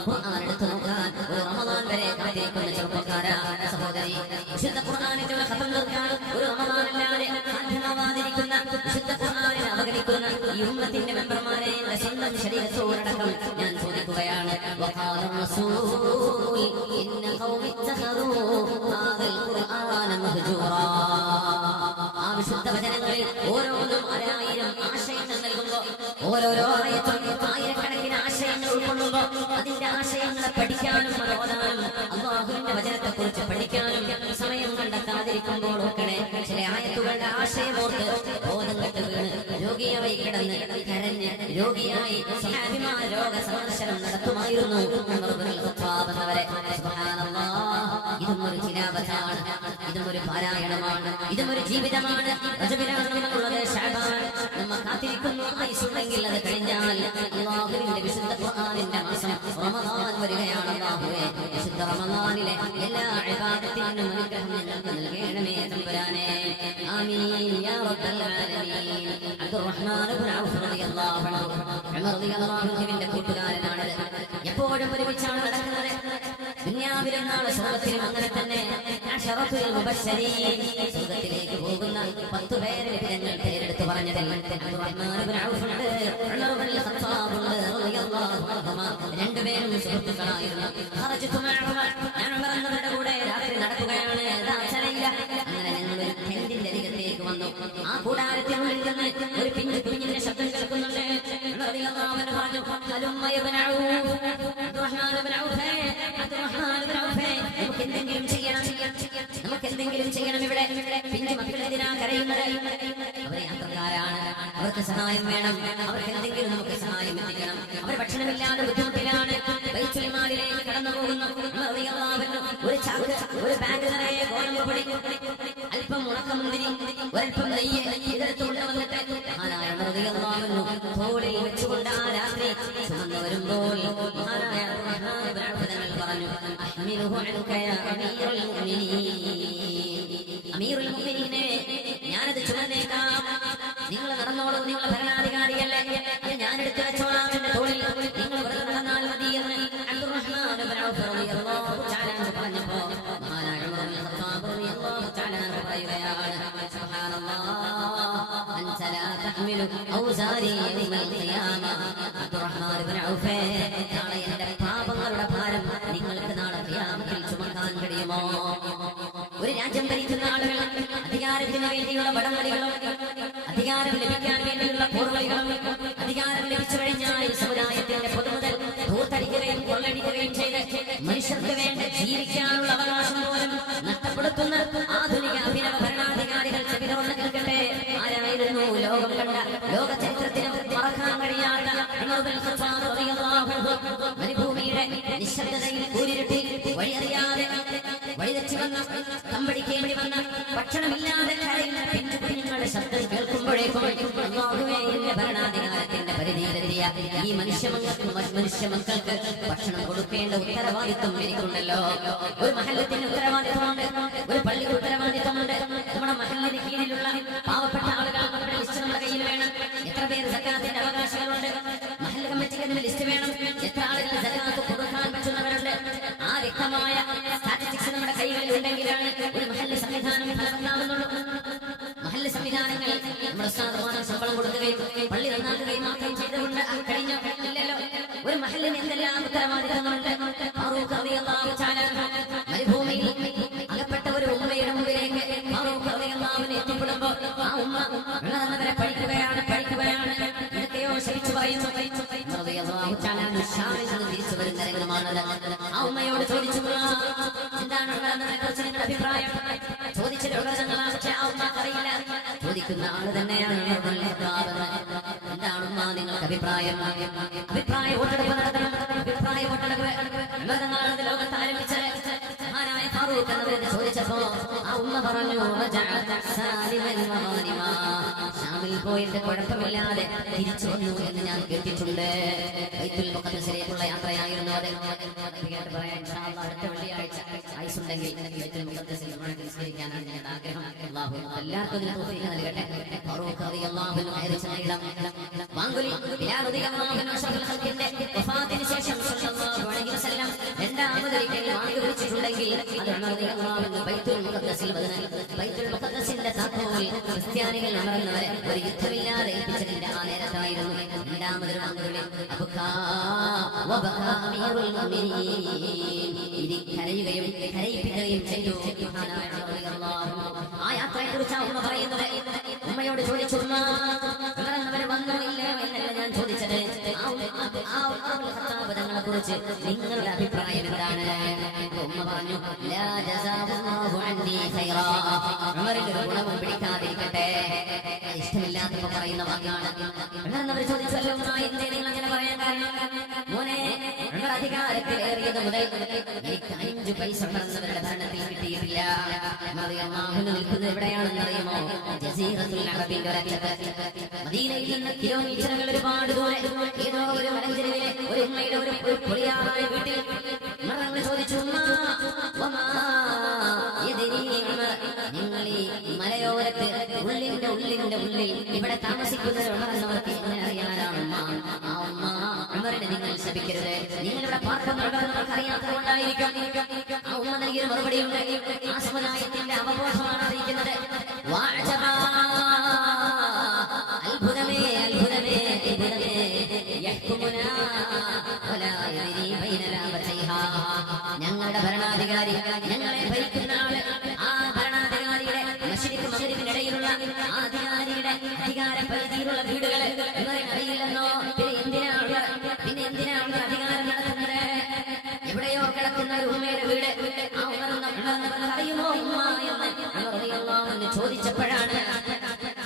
ഖുർആൻ എടുത്തു നോക്കാൻ ഒരു റമദാൻ വരെ കാത്തിരിക്കുന്ന ചെറുപ്പക്കാരാ സഹോദരി. വിശുദ്ധ ഖുർആനിന്റെ ഖത്ം തീർക്കാൻ ഒരു റമദാനല്ലാതെ സാധ്യമാവാതിരിക്കുന്ന വിശുദ്ധ ഖുർആനിനെ അവഗണിക്കുന്ന ഈ ഉമ്മത്തിന്റെ മെമ്പർമാരെ എന്റെ സ്വന്തം ശരീരത്തോടക്കം ഞാൻ ചോദിക്കുകയാണ്. വഖാല റസൂൽ ഇന്ന ഖൗമി ഇത്തഖദൂ ഹാദൽ ഖുർആന മഹ്ജൂറാ. ആ വിശുദ്ധ വചനങ്ങളിൽ ഓരോന്നും 1000 ആശയങ്ങൾ നൽകുമ്പോൾ ഓരോരോ ആയത്തും ആയിരക്കണക്കിന് ആശയങ്ങൾ ഉൾക്കൊള്ളുമ്പോൾ അതിന്റെ ആശയങ്ങളെ പഠിക്കാനും ഓതാനും അല്ലാഹുവിന്റെ വചനത്തെ കുറിച്ച് പഠിക്കാനും സമയം കണ്ടെത്താതിരിക്കുമ്പോൾ ഒക്കെ ചില ആയത്തുകളുടെ ആശയമോർത്ത് ബോധം കെട്ട് വീണ് രോഗിയായി കിടന്ന് കരഞ്ഞ് രോഗിയായി സ്വഹാബിമാർ രോഗ സന്ദർശനം നടത്തുമായിരുന്നു. ഇതും ഒരു ചിലാവത്താണ്, ഇതും ഒരു പാരായണമാണ്, ഇതും ഒരു ജീവിതമാണ്. റജബിലാണെന്നുള്ളത് ശഅബാൻ നമ്മ കാത്തിരിക്കുന്നു. ആയുസ്സുണ്ടെങ്കിൽ അത് കഴിഞ്ഞാൽ അല്ലാഹുവിന്റെ വിശുദ്ധ ഖുർആനിന്റെ മാസം റമദാൻ വരികയാണ്. അല്ലാഹുവേ, വിശുദ്ധ റമദാനിലെ എല്ലാ ഇബാദത്തിനും അനുഗ്രഹം ഞങ്ങൾക്ക് നൽകണമേ തമ്പുരാനെ. ആമീൻ യാ റബ്ബൽ ആലമീൻ. അബ്ദുറഹ്മാൻ ഇബ്നു ഔഫ് റളിയല്ലാഹു അൻഹു ഉമർ റളിയല്ലാഹു അൻഹുവിന്റെ കൂട്ടുകാരനാണ്. എപ്പോഴും ഒരുമിച്ചാണ് നടക്കുന്നത്. ദുനിയാവിലും നാളെ സ്വർഗ്ഗത്തിലും അങ്ങനെ തന്നെ. അശറഫുൽ മുബശ്ശരീൻ, സ്വർഗ്ഗത്തിലേക്ക് പോകുന്ന 10 പേരെ ഞങ്ങൾ പേരെടുത്ത് പറഞ്ഞതിൽ അബ്ദുറഹ്മാൻ ഇബ്നു ഔഫ് ഉണ്ട്, ഉമർ ഇബ്നുൽ ഖത്താബ് ഉണ്ട് റളിയല്ലാഹു അൻഹുമാ. രണ്ടുപേരും സുഹൃത്തുക്കളായിരുന്നു. ഖറജതു മഅഹുമാ, ഞാൻ ഉമർ എന്നവരുടെ കൂടെ രാത്രി നടക്കുകയാണ്. അങ്ങനെ ഞങ്ങൾ ഒരു ടെന്റിന്റെ അരികത്തേക്ക് വന്നു. ആ കൂടാരത്തിനുള്ളിൽ നിന്ന് ഒരു പിഞ്ചിന്റെ ശബ്ദം കേൾക്കുന്നുണ്ട്. ഉമർ റളിയല്ലാഹു അൻഹു പറഞ്ഞു, ഹലുമ്മ ഇബ്നു ഔഫ്, അബ്ദുറഹ്മാൻ ഇബ്നു ഔഫ്, അബ്ദുറഹ്മാൻ ഇബ്നു ഔഫ്, നമുക്ക് എന്തെങ്കിലും ചെയ്യണം, നമുക്ക് എന്തെങ്കിലും ചെയ്യണം. ഇവിടെ പിഞ്ചു മക്കൾ എന്തിനാ കരയുന്നത്? അവർ യാത്രക്കാരാണ്, അവർക്ക് സഹായം വേണം, അവർക്ക് എന്തെങ്കിലും നമുക്ക് സഹായം എത്തിക്കണം. അവർ ഭക്ഷണമില്ലാതെ ബുദ്ധിമുട്ടിലാണ്. ബൈത്തുൽ മാലിലേക്ക് കടന്നു പോകുന്നു. ഒരു ചാക്ക്, ഒരു ബാഗ് നിറയെ ഗോതമ്പ് പൊടി, അല്പം ഉണക്കമുന്തിരി, ഒരൽപ്പം നെയ്യ് ഇതെടുത്ത് കൊണ്ടുവന്നിട്ട് മഹാനായ ഉമർ റളിയല്ലാഹു അൻഹു തോളിൽ വെച്ചുകൊണ്ട് ആ രാത്രി ചുമന്നു വരുമ്പോൾ മഹാനായ അബ്ദുറഹ്മാൻ ഇബ്നു ഔഫ് തങ്ങൾ പറഞ്ഞു, അഹ്മിലുഹു അൻക യാ അമീറുൽ മുഅ്മിനീൻ. അമീറുൽ മുഅ്മിനീനെ, ഞാനത് ചുമന്നേക്കാം, നിങ്ങൾ നടന്നോളൂ, നിങ്ങൾ ഭരണാധികാരിയല്ലേ, അത് ഞാനെടുത്ത് വെച്ചോളാം എന്റെ തോളിൽ, നിങ്ങൾ വെറുതെ നടന്നാൽ മതി എന്ന് അബ്ദുറഹ്മാൻ ഇബ്നു ഔഫ് റളിയല്ലാഹു തആല അൻഹു പറഞ്ഞപ്പോൾ മഹാനായ ഉമർ ഇബ്നുൽ ഖത്താബ് റളിയല്ലാഹു തആല അൻഹു പറയുകയാണ്, സുബ്ഹാനല്ലാഹ് അൻത ലാ തഹ്മിലു ഔസാരി യൗമൽ ഖിയാമ. അബ്ദുറഹ്മാൻ ഇബ്നു ഔഫ്, നാളെ എന്റെ പാപങ്ങളുടെ ഭാരം നിങ്ങൾക്ക് നാളെ ഖിയാമത്തിൽ ചുമക്കാൻ കഴിയുമോ? ഒരു രാജ്യം ഭരിക്കുന്ന ആളുകൾ അധികാരത്തിന് വേണ്ടിയുള്ള വടംവലികളും അധികാരം ലഭിക്കാൻ വേണ്ടിയുള്ള പോർവലികളും അധികാരം ലഭിച്ചു കഴിഞ്ഞാൽ സമുദായത്തിന്റെ പൊതുമുതൽ ധൂർത്തടിക്കുകയും കൊള്ളടിക്കുകയും ചെയ്ത് മനുഷ്യർക്ക് വേണ്ടി ജീവിക്കാനുള്ള അവകാശം പോലും നഷ്ടപ്പെടുത്തുന്ന ആധുനിക അഭിനവ ഭരണാധികാരികൾ ചെവിതോർന്ന് കേൾക്കട്ടെ. ആരായിരുന്നു ലോകം കണ്ട ലോക ചരിത്രത്തിനും മറക്കാൻ കഴിയാത്ത ഉമർ ഇബ്നുൽ ഖത്താബ് റളിയല്ലാഹു അൻഹു? മരുഭൂമിയുടെ നിശബ്ദതയിൽ കൂരിരുട്ടി വഴിയറിയാതെ വഴിതെറ്റി വന്ന തമ്പടിക്കേണ്ടി വന്ന ഭക്ഷണമില്ലാതെ കരയുന്ന പിഞ്ചു കുഞ്ഞുങ്ങളുടെ ശബ്ദം കേൾക്കുമ്പോഴേക്കും അല്ലാഹുവേ, എന്റെ ഭരണാധികാരത്തിന്റെ പരിധിയിലെത്തിയ ഈ മനുഷ്യ മക്കൾക്ക് ഭക്ഷണം കൊടുക്കേണ്ട ഉത്തരവാദിത്വം എനിക്കുണ്ടല്ലോ. ഒരു മഹല്ലത്തിന് ഉത്തരവാദിത്വമുണ്ട്, ഒരു പള്ളിക്ക് ഉത്തരവാദിത്വമുണ്ട്. നമ്മുടെ മഹല്ലിന് കീഴിലുള്ള പാവപ്പെട്ട ആളുകൾ നമ്മുടെ ലിസ്റ്റ് നമ്മുടെ കയ്യിൽ വേണം. എത്ര പേര് സക്കാത്തിന്റെ അവകാശങ്ങളുണ്ട്? മഹല്ല് കമ്മിറ്റിക്ക് അതിന്റെ ലിസ്റ്റ് വേണം. എത്ര ആളുകൾ സക്കാത്ത് കൊടുക്കാൻ പറ്റുന്നവരുണ്ട്? ആ വ്യക്തമായ സ്റ്റാറ്റിസ്റ്റിക്സ് നമ്മുടെ കൈകളിൽ ഉണ്ടെങ്കിലാണ് ഒരു മഹല്ല് സംവിധാനം ഫലവത്താവുന്നുള്ളൂ. മഹല്ല സംവിധാനങ്ങൾ നമ്മുടെ സ്ഥാപനം ശമ്പളം കൊടുക്കുകയും പള്ളി നന്നാക്കുകയും മാത്രം ചെയ്തുകൊണ്ട് കഴിഞ്ഞ ഇല്ലല്ലോ. ഒരു മഹല്ലിന് എന്തെല്ലാം ഉത്തരവാദിത്തങ്ങളുണ്ട്. ഫാറൂഖ് റളിയല്ലാഹു തആല മരുഭൂമിയിൽ അകപ്പെട്ട ഒരു ഉമ്മയുടെ മുമ്പിലേക്ക് ഫാറൂഖ് റളിയല്ലാഹു അൻഹു എത്തിപ്പെടുമ്പോൾ ആ ഉമ്മ വെള്ളവരെ പഠിക്കുകയാണ് എന്തൊക്കെയോ ശരിച്ചു പറയുന്നു. റളിയല്ലാഹു തആല ഷാമിൽ നിന്ന് തിരിച്ചു വരുന്ന രംഗമാണത്. ആ ഉമ്മയോട് ചോദിച്ചു, എന്താണ് വെള്ളവരെക്കുറിച്ച് നിങ്ങളുടെ അഭിപ്രായം? ചോദിച്ചത് ഉള്ളതെന്നാണ്. പക്ഷെ ആ ഉമ്മക്ക് അറിയില്ല. ചോദിക്കുന്ന ആള് തന്നെയാണ് എന്താണ് ഉമ്മ നിങ്ങൾക്ക് അഭിപ്രായം? അഭിപ്രായ വോട്ടെടുപ്പ് നടത്തണം. അഭിപ്രായ വോട്ടെടുപ്പ് ലോകത്ത് ആരംഭിച്ച മഹാനായ ഫാറൂഖ് എന്നവരോട് ചോദിച്ചപ്പോ ആ ഉമ്മ പറഞ്ഞു, ഷാമിൽ പോയിട്ട് കുഴപ്പമില്ലാതെ തിരിച്ചു വന്നു എന്ന് ഞാൻ കേട്ടിട്ടുണ്ട്. ബൈത്തുൽ മുഖദ്ദസിലേക്കുള്ള യാത്രയായിരുന്നു അത്. കേട്ട് പറയാൻ അടുത്ത വെള്ളിയാഴ്ച ആയുസുണ്ടെങ്കിൽ ബൈത്തുൽ മുഖദ്ദസിൽ നിസ്കരിക്കാനാണ് ഞങ്ങളുടെ ആഗ്രഹം. അല്ലാഹു എല്ലാവർക്കും തൗഫീഖ് നൽകട്ടെ. ഫാറൂഖ് റളിയല്ലാഹു അൻഹു ആയിരിച്ച ഇടം വാങ്കുലി ബിലാൽ റളിയല്ലാഹു അൻഹു അഷ്റഫുൽ ഖൽഖിന്റെ വഫാത്തിന് ശേഷം സല്ലല്ലാഹു അലൈഹി വസല്ലം രണ്ടാമതൊരിക്കൽ വാങ്ങി വിളിച്ചിട്ടുണ്ടെങ്കിൽ അത് ഉമർ റളിയല്ലാഹു അൻഹു ബൈത്തുൽ മുഖദ്ദസിൽ ബൈത്തുൽ മുഖദ്ദസിന്റെ താക്കോൽ ക്രിസ്ത്യാനികൾ ഉണർന്നവരെ ഒരു യുദ്ധമില്ലാതെ ഏൽപ്പിച്ചതിന്റെ ആ നേരത്തായിരുന്നു രണ്ടാമതൊരു വാങ്ങുവിളി. കരയുകയും കരയിപ്പിക്കുകയും ചെയ്തു. ആ യാത്രയെ കുറിച്ചാണ് ഉമ്മ പറയുന്നത്. ഉമ്മയോട് ചോദിച്ചു, ഉമ്മ വന്നോ ഇല്ലയോ എന്നല്ല ഞാൻ ചോദിച്ചത്. തങ്ങളെ കുറിച്ച് നിങ്ങളുടെ അഭിപ്രായം എന്താണ്? ഉമ്മ പറഞ്ഞു, ഉമറിന്റെ ഒരു ഗുണവും പിടിക്കാതിരിക്കട്ടെ. ഇഷ്ടമില്ലാത്തപ്പോ പറയുന്ന വാക്കാണ്. ഉമർ ചോദിച്ചല്ലോ, എന്തേ നിങ്ങൾ അങ്ങനെ പറയാൻ കാരണം? മോനെ, ഉമർ അധികാരത്തിലേറിയത് മുതൽ എനിക്ക് 5 പൈസ ഉണ്ടെന്നവരുടെ ഭരണത്തിൽ കിട്ടിയിട്ടില്ല. നിൽക്കുന്നത് എവിടെയാണെന്ന് അറിയുമോ? ജസീറത്തുൽ അറബിന്റെ ഒരറ്റത്ത്. മദീനയിൽ നിന്ന് കിലോമീറ്ററുകൾ ഒരുപാട് ദൂരെ ഏതോ ഒരു മലഞ്ചെരുവിലെ ഒരു ഉമ്മയുടെ ഒരു പൊളിയായ വീട്ടിൽ ചോദിച്ചു, നിങ്ങൾ ഈ മലയോരത്ത് ഉള്ളിന്റെ ഉള്ളിൽ ഇവിടെ താമസിക്കുന്നവർക്ക് എങ്ങനെ അറിയാനാണ് ആ ഉമ്മ ഉമറിനെ നിങ്ങൾ ശപിക്കരുത്. നിങ്ങളിവിടെ പാർക്കുന്നത് നമുക്ക് അറിയാത്തതുകൊണ്ടായിരിക്കും. ആ ഉമ്മ നൽകിയൊരു മറുപടിയുണ്ട്. ആ സമുദായത്തിന്റെ അവബോധമാണ് അറിയിക്കുന്നത്. അത്ഭുതമേ അത്ഭുതമേ അത്ഭുതമേ, ഞങ്ങളുടെ ഭരണാധികാരി, ഞങ്ങളെ ഭരിക്കുന്ന ആള്, ആ ഭരണാധികാരിയുടെ മഗ്‌രിബിനിടയിലുള്ള ആ അധികാരിയുടെ അധികാര പരിധിയിലുള്ള വീടുകള് അറിയില്ലെന്നോ? പിന്നെ എന്തിനാണ് അധികാരം നടത്തുന്നത്? എവിടെയോ കിടക്കുന്ന ഒരു ഉമ്മയുടെ വീട് ആ ഉണർന്നവർ അറിയുമോ ഉമ്മ എന്ന് ചോദിച്ചപ്പോഴാണ്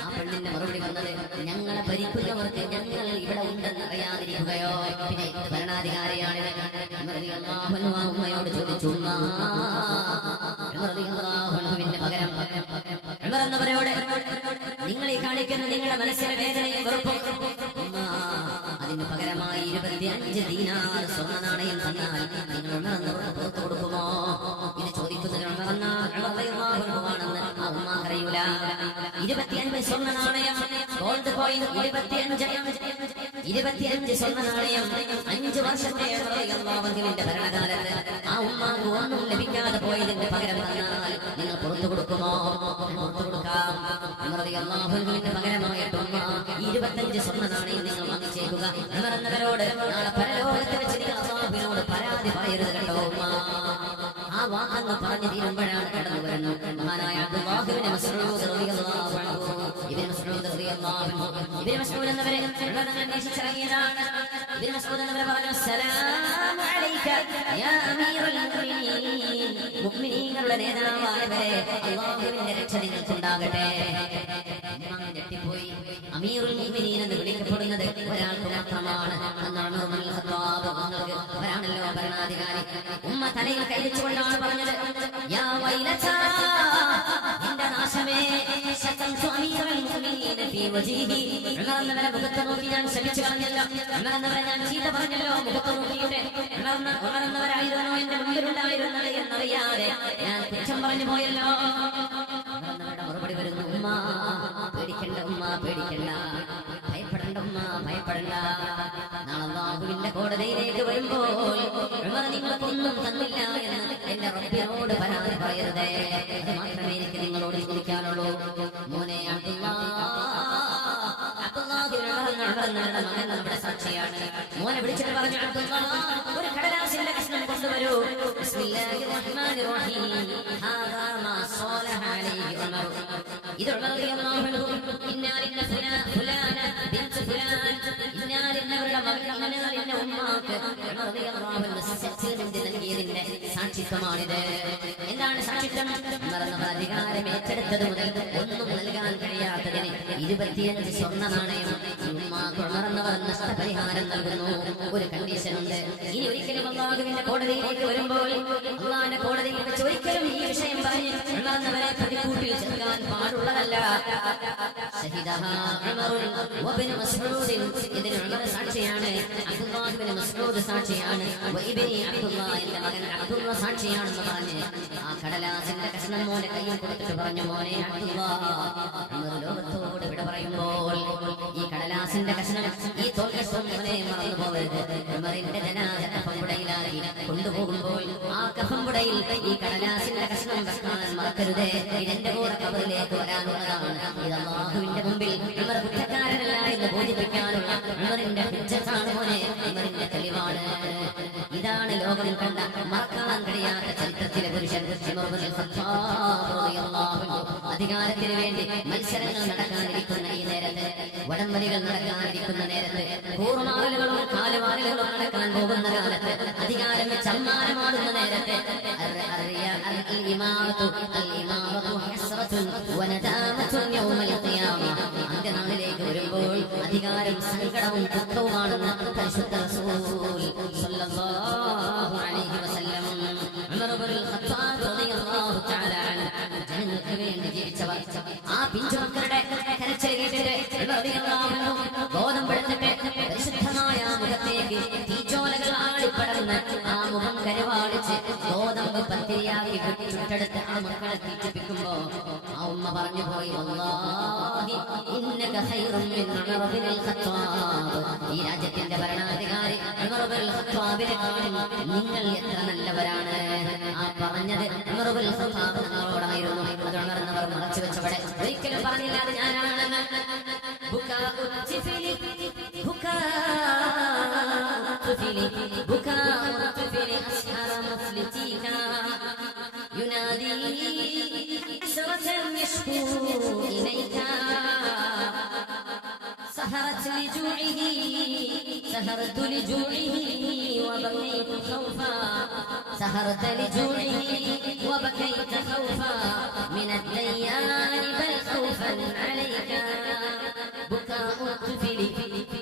ആ പെണ്ണിന്റെ മറുപടി വന്നത്, ഞങ്ങളെ ഭരിക്കുന്നവർക്ക് ഞങ്ങൾ ഇവിടെ ഉണ്ടെന്ന് അറിയാതിരിക്കുകയോ? പിന്നെ ഭരണാധികാരിയാണ്. ഉമ്മയോട് ചോദിച്ചു, പകരം എന്നവരോട് നിങ്ങൾ ഈ കാണിക്കുന്ന നിങ്ങളുടെ മനസ്സിലെ വേദനയും വെറുപ്പും അതിന് പകരമായി 25 ദീനാർ സ്വർണ്ണ നാണയം തന്നാൽ നിങ്ങൾ പുറത്തു കൊടുക്കുമോ? ഇത് ചോദിക്കുന്നതിനുണ്ടെന്ന് ആ ഉമ്മ അറിയൂല. 25 സ്വർണ്ണ നാണയം, ഗോൾഡ് കോയിൻ 25 സ്വർണ്ണ നാണയം 5 വർഷത്തെ അള്ളാഹുവിന്റെ ഭരണകാലത്ത് ആ ഉമ്മാക്ക് ഒന്നും ലഭിക്കാതെ പോയതിന്റെ പകരം തന്നാൽ നിങ്ങൾ പുറത്തു കൊടുക്കുമോ? പുറത്തു കൊടുക്കാം. അള്ളാഹുവിന്റെ പകരമായിട്ട് ഉമ്മ 25 സ്വർണ്ണ നാണയം നിങ്ങൾ വാങ്ങിച്ചേക്കുക. എന്നവരോട് നാളെ പരലോകത്ത് വെച്ച് നിങ്ങൾ അള്ളാഹുവിനോട് പരാതി പറയരുത് കേട്ടോ ഉമ്മ. ആ വാക്കെന്ന് പറഞ്ഞു തീരുമ്പോഴാണ് കടന്നു വരുന്നത് മഹാനായ അബ്ദുല്ലാഹിബ്നു മസ്ഊദ് റളിയല്ലാഹു അൻഹു. ഇബ്നു മസ്ഊദ് റളിയല്ലാഹു അൻഹു ഇബ്നു മസ്ഊദ് എന്നവരെ അന്വേഷിച്ചിറങ്ങിയതാണ്. ഇബ്നു മസ്ഊദ് എന്നവരെ പറഞ്ഞു, അസ്സലാമു അലൈക യാ അമീറുൽ മുഅ്മിനീൻ, മുഅ്മിനീങ്ങളുടെ നേതാവായവരെ അല്ലാഹുവിന്റെ രക്ഷ നിങ്ങൾക്കുണ്ടാകട്ടെ. ഞെട്ടിപ്പോയി. അമീറുൽ മുഅ്മിനീൻ എന്ന് വിളിക്കപ്പെടുന്നത് ഒരാൾക്ക് മാത്രമാണ്. അവരാണല്ലോ ഭരണാധികാരി. ഉമ്മ തലയിൽ കൈവച്ചുകൊണ്ടാണ് പറഞ്ഞത്, യാ വൈലതാ, എന്റെ നാശമേ, ശതംതു അമീറുൽ മുഅ്മിനീൻ ഫീ വജ്ഹിഹി, ഉമർ മുഖത്ത് നോക്കി ഞാൻ ശപിച്ചു കളഞ്ഞല്ലോ. ഉമർ ഞാൻ ചീത്ത പറഞ്ഞല്ലോ മുഖത്ത് നോക്കിയിട്ട്. ഉമർ എന്നവരായിരുന്നു എന്റെ മുമ്പിലുണ്ടായിരുന്നത് എന്നറിയാതെ ഞാൻ കുറ്റം പറഞ്ഞു പോയല്ലോ. മറുപടി വരുന്നു, ഉമ്മ പേടിക്കണ്ട, ഉമ്മ പേടിക്കണ്ട, ഭയപ്പെടണ്ട ഉമ്മ, ഭയപ്പെടണ്ട. നാളെ അല്ലാഹുവിന്റെ കോടതിയിലേക്ക് വരുമ്പോൾ ഉമർ നിങ്ങൾക്കൊന്നും തന്നില്ല എന്ന് എന്റെ റബ്ബിനോട് പരാതി പറയരുതേ. അത് മാത്രമേ എനിക്ക് നിങ്ങളോട് ചോദിക്കാനുള്ളൂ. മോനെ തന്നവരുടെ മകൻ നമ്മുടെ സാക്ഷിയാണ്. മോനെ വിളിച്ചിട്ട് പറഞ്ഞു, ഒരു കടലാസിന്റെ കഷ്ണം കൊണ്ടുവരൂ. ബിസ്മില്ലാഹിർ റഹ്മാനിർ റഹീം. ഹാദാ മാ സ്വലഹ അലൈഹി ഉമർ. ഇത് ഉമർ റളിയല്ലാഹു അൻഹു ഇന്നാലിന്ന ഫുലാന ബിൻത് ഫുലാൻ, ഇന്നാലിന്നവരുടെ മകൻ ഇന്നാലിന്ന ഉമ്മാക്ക് ഉമർ റളിയല്ലാഹു അൻഹു സെറ്റിൽമെന്റ് നൽകിയതിന്റെ സാക്ഷിത്വമാണിത്. എന്താണ് സാക്ഷിത്വം? ഉമർ എന്ന അധികാരം ഏറ്റെടുത്തത് മുതൽ ഒന്നും നൽകാൻ കഴിയാത്തതിന് 25 സ്വർണ്ണ നാണയം ഉമർ നഷ്ടപരിഹാരം നൽകുന്നു. ഒരു കണ്ടീഷൻ ഉണ്ട്. ഇനി ഒരിക്കലും അല്ലാഹുവിന്റെ കോടതിയിലേക്ക് വരുമ്പോൾ അല്ലാഹുവിന്റെ കോടതിയിൽ വെച്ച് ഒരിക്കലും ഈ വിഷയം പറഞ്ഞ് ഉമറിനവരെ പ്രതികൂട്ടിൽ ചേർക്കാൻ പാടുള്ളതല്ല. ഇതിന് ഉമർ സാക്ഷിയാണ്, അബ്ദുല്ലാഹ് ഇബ്നു മസ്ഊദ് സാക്ഷിയാണ്, അബ്ദുല്ലാഹിന്റെ മകൻ അബ്ദുള്ള സാക്ഷിയാണെന്ന് പറഞ്ഞ് ആ കടലാസിന്റെ കഷ്ണം മോനെ കയ്യിൽ കൊടുത്തിട്ട് പറഞ്ഞു, മോനെ അബ്ദുല്ലാഹ്, ഉമർ ലോകത്തോട് വിട പറയുമ്പോൾ ഈ കടലാസിന്റെ കഷ്ണം, ഈ തോൽക്കഷ്ടം മോനെ മറന്നു പോകരുത്. ഉമറിന്റെ ജനാസ കഫംപുടയിലാക്കി കൊണ്ടുപോകുമ്പോൾ ആ കഫംപുടയിൽ ഈ കടലാസിന്റെ കഷ്ണം വെക്കാൻ മറക്കരുതേ. ഇതെന്റെ കൂടെ ഖബറിലേക്ക് വരാനുള്ളതാണ്. ഇത് അല്ലാഹുവിന്റെ മുമ്പിൽ ഉമർ കുറ്റക്കാരനല്ല എന്ന് ബോധിപ്പിക്കാനുള്ള ഉമറിന്റെ ഹുജ്ജത്താണ് മോനെ, ഉമറിന്റെ തെളിവാണ്. ഇതാണ് ലോകം കണ്ട മറക്കാൻ കഴിയാത്ത ചരിത്രത്തിലെ പുരുഷൻ ഉമർ ഇബ്നുൽ ഖത്താബ് റളിയല്ലാഹു അൻഹു. അധികാരത്തിന് വേണ്ടി മത്സരങ്ങൾ നടക്കാനിരിക്കുന്ന ഈ നേരത്ത്, വടംവലികൾ നടക്കാനിരിക്കുന്ന നേരത്ത്, കൂറുമാറലുകളും കാലുമാറലുകളും നടക്കാൻ പോകുന്ന കാലത്ത്, അധികാരം വെച്ച് അമ്മാനമാടുന്ന നേരത്ത്, അന്ത്യനാളിലേക്ക് വരുമ്പോൾ അധികാരം സങ്കടവും ദുഃഖവുമാണെന്ന് പരിശുദ്ധ റസൂൽ സ്വല്ലല്ലാഹു അലൈഹി വസല്ലം. ഉമർ ഇബ്നുൽ ഖത്താബ് റളിയല്ലാഹു തആല അൻഹു ജനങ്ങൾക്ക് വേണ്ടി ജീവിച്ചവർ. ആ പിഞ്ചുമക്കളുടെ കരച്ചിൽ കേട്ടിട്ട് ഉമർ റളിയല്ലാഹു അൻഹു ഗോതമ്പെടുത്തിട്ട് പരിശുദ്ധമായ മുഖത്തേക്ക് തീച്ചോലകൾ ആളിപ്പടർന്ന് ആ മുഖം കരുവാളിച്ച് ഗോതമ്പ് പത്തിരിയാക്കി ചുട്ടെടുത്ത് ആ മക്കളെ തീറ്റിപ്പിക്കുമ്പോ ആ ഉമ്മ പറഞ്ഞു പോയി, വല്ലാഹി ഇന്നക ഖൈറും മിൻ ഉമർ ഇബ്നുൽ ഖത്താബ്. ഈ രാജ്യത്തിന്റെ ഭരണാധികാരി ഉമർ ഇബ്നുൽ ഖത്താബിനെക്കാളും നിങ്ങൾ എത്ര നല്ലവരാണ്. ആ പറഞ്ഞത് ഉമർ ഇബ്നുൽ ഖത്താബ് നമ്മളോടായിരുന്നു. അത് ഉണർന്നവർ മറച്ചു വെച്ചവിടെ ഒരിക്കലും പറഞ്ഞില്ല അത് ഞാനാണെന്ന്. ينادي عشرة يشكو إليك سهرت لجوعه وبكيت خوفا سهرت لجوعه وبكيت خوفا من الديان بل خوفا عليك بكاء الطفل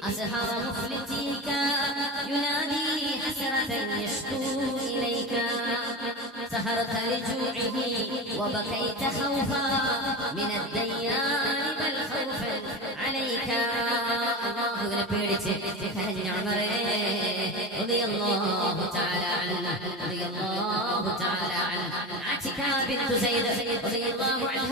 أسهر مفلتيك ينادي حسرة يشكو إليك سهرت لجوعه وبكيت خوفا من الديان بل خوفا عليك الله പേടിച്ച് കരഞ്ഞ ഉമറേ റളിയല്ലാഹു തആല അൻഹു റളിയല്ലാഹു തആല അൻഹു ആതിക ബിൻതു സൈദ് റളിയല്ലാഹു അൻഹ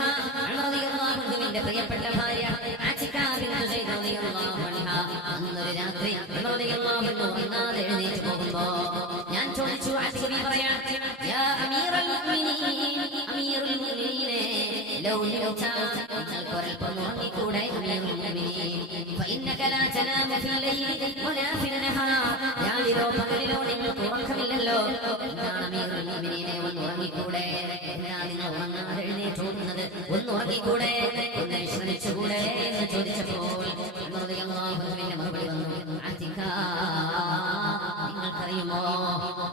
ഉമർ റളിയല്ലാഹു അൻഹുവിന്റെ പ്രിയപ്പെട്ട ഭാര്യ ആതിക ബിൻതു സൈദ് റളിയല്ലാഹു അൻഹ അന്നൊരു രാത്രി ഉമർ റളിയല്ലാഹു അൻഹു ഉറങ്ങാതെ എഴുന്നേറ്റ് പോകുമ്പോ ഞാൻ ചോദിച്ചു, ആതിക ബി പറയാ, യാ അമീറുൽ മുഅ്മിനീൻ, അമീറുൽ മുഅ്മിനീനെ ലൗ നിമത അൽഖുർആൻ ഉറങ്ങിക്കൂടെ അമീറുൽ മുഅ്മിനീൻ فإنك لا تنام في الليل ولا في النهار. രാവിലോ പകലിലോ നിങ്ങൾക്ക് ഉറക്കമില്ലല്ലോ. എന്താണ് അമീറുൽ മുഅ്മിനീനെ ഒന്ന് ഉറങ്ങിക്കൂടെ? എന്താണ് നിങ്ങൾ ഉറങ്ങാതെ എഴുന്നേറ്റോടുന്നത്? ഒന്ന് ഉറങ്ങിക്കൂടെ, ഒന്ന് വിശ്രമിച്ചുകൂടെ എന്ന് ചോദിച്ചപ്പോൾ ഉമർ റളിയല്ലാഹു അൻഹുവിന്റെ മറുപടി വന്നു, ആതിക, നിങ്ങൾക്കറിയുമോ,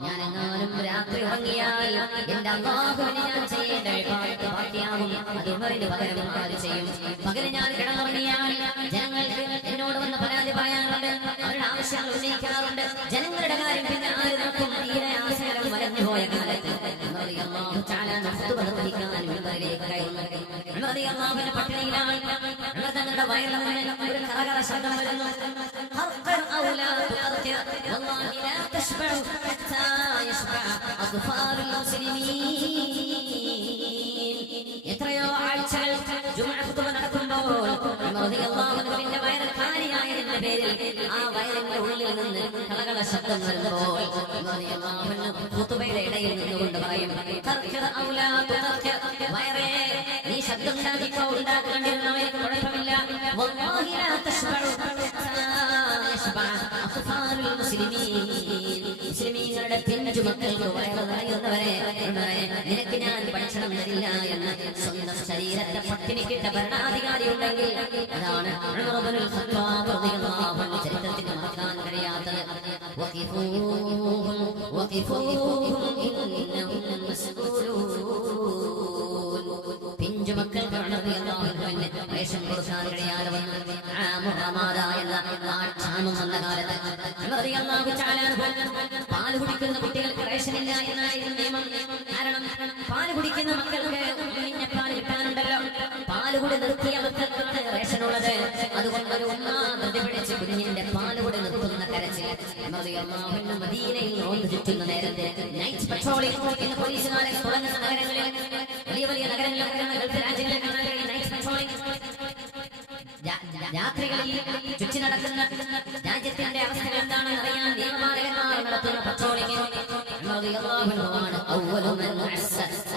ഞാൻ എങ്ങാനും രാത്രി ഉറങ്ങിയാൽ എന്റെ അല്ലാഹുവിനെ ഞാൻ ചെയ്യേണ്ട ഇബാദത്ത് ബാക്കിയാകും. അത് ഉമറിന് പകരം ആര് ചെയ്യും? പകല് ഞാൻ കിടന്നുറങ്ങിയാൽ ജനങ്ങൾക്ക് എന്നോട് വന്ന് പരാതി പറയാറുണ്ട്, അവരുടെ ആവശ്യങ്ങൾ ഉന്നയിക്കാറുണ്ട്. ജനങ്ങളുടെ കാര്യം പിന്നെ ആര് നോക്കും? തീരെ ആശയം വലഞ്ഞുപോയ കാലത്ത് റളിയല്ലാഹു തആല നഫ്തു നിർവഹിക്കാൻ മിമ്പറിലേക്ക് കയറി. റളിയല്ലാഹുവിന്റെ പട്ടിണിയിലാണ്. തങ്ങളുടെ വയറിൽ നിന്ന് ഒരു കറകറ ശബ്ദം വരുന്നു, ഖർഖർ ഔലാ തുഖർഖർ വല്ലാഹി ലാ തശ്ബഉ ഹത്താ യശ്ബഅ അത്ഫാലുൽ മുസ്ലിമീൻ. എത്രയോ ആഴ്ചകൾ ജുമുഅ ഖുതുബ നടക്കുമ്പോൾ റളിയല്ലാഹുവിന്റെ വയറ് കാലിയായതിന്റെ പേരിൽ ആ വയറിന്റെ ഉള്ളിൽ നിന്ന് കളകള ശബ്ദം വരുമ്പോൾ റളിയല്ലാഹു ഖുതുബയുടെ ഇടയിൽ നിന്നുകൊണ്ട് പറയും, ഖർഖർ ഔലാ തുഖർഖർ, വയറേ നീ ശബ്ദം ഉണ്ടാക്കിക്കോ, ഉണ്ടാക്കേണ്ടിരുന്നോ, എനിക്ക് കുഴപ്പമില്ല. വല്ലാഹി ലാ തശ്ബഉ ഹത്താ പിഞ്ചു മക്കൾക്ക് വയറ് നിറയുന്നവരെ നിനക്ക് ഞാൻ ഭക്ഷണം തരില്ല എന്ന് സ്വന്തം ശരീരത്തെ പട്ടിണിക്കിട്ട ഭരണാധികാരി ഉണ്ടെങ്കിൽ അതാണ് ഉമർ ഇബ്നുൽ ഖത്താബ് റളിയല്ലാഹു അൻഹു ചരിത്രത്തിൽ മറക്കാൻ കഴിയാത്തത്. വഖിഫൂഹും ഇന്നഹും മസ്ഊലൂൻ. പിഞ്ചു മക്കൾക്ക് റളിയല്ലാഹു അൻഹുവിന് റേഷൻ കൊടുക്കാൻ കഴിയാതെ വന്നു. റമദ എന്ന ക്ഷാമം വന്ന കാലത്ത് റളിയല്ലാഹു തആല പാല് കുടിക്കുന്ന കുട്ടികൾക്ക് റേഷനില്ല എന്നായിരുന്നു നിയമം. കാരണം പാല് കുടിക്കുന്ന മക്കൾക്ക് പാല് കിട്ടാനുണ്ടല്ലോ. പാലുകൂടി നിർത്തി അവർക്ക് റേഷനുള്ളത്. അതുകൊണ്ട് ഒരു ഉമ്മ ധൃതി പിടിച്ച് കുഞ്ഞിന്റെ പാലുകൂടി നിർത്തുന്ന കരച്ചിൽ മദീനയിൽ റോഡ് ചുറ്റുന്ന നേരത്തെ നൈറ്റ് പട്രോളിംഗ് എന്ന് പോലീസുകാരെ തുടങ്ങുന്ന നഗരങ്ങളിൽ, വലിയ വലിയ നഗരങ്ങളിലൊക്കെ ഗൾഫ് രാജ്യങ്ങളിൽ നൈറ്റ് പട്രോളിംഗ്, രാത്രികളിൽ ചുറ്റി നടക്കുന്ന രാജ്യത്തിന്റെ അവസ്ഥകൾ എന്താണെന്ന് അറിയാൻ നിയമപാലകന്മാർ നടത്തുന്ന പട്രോളിംഗ്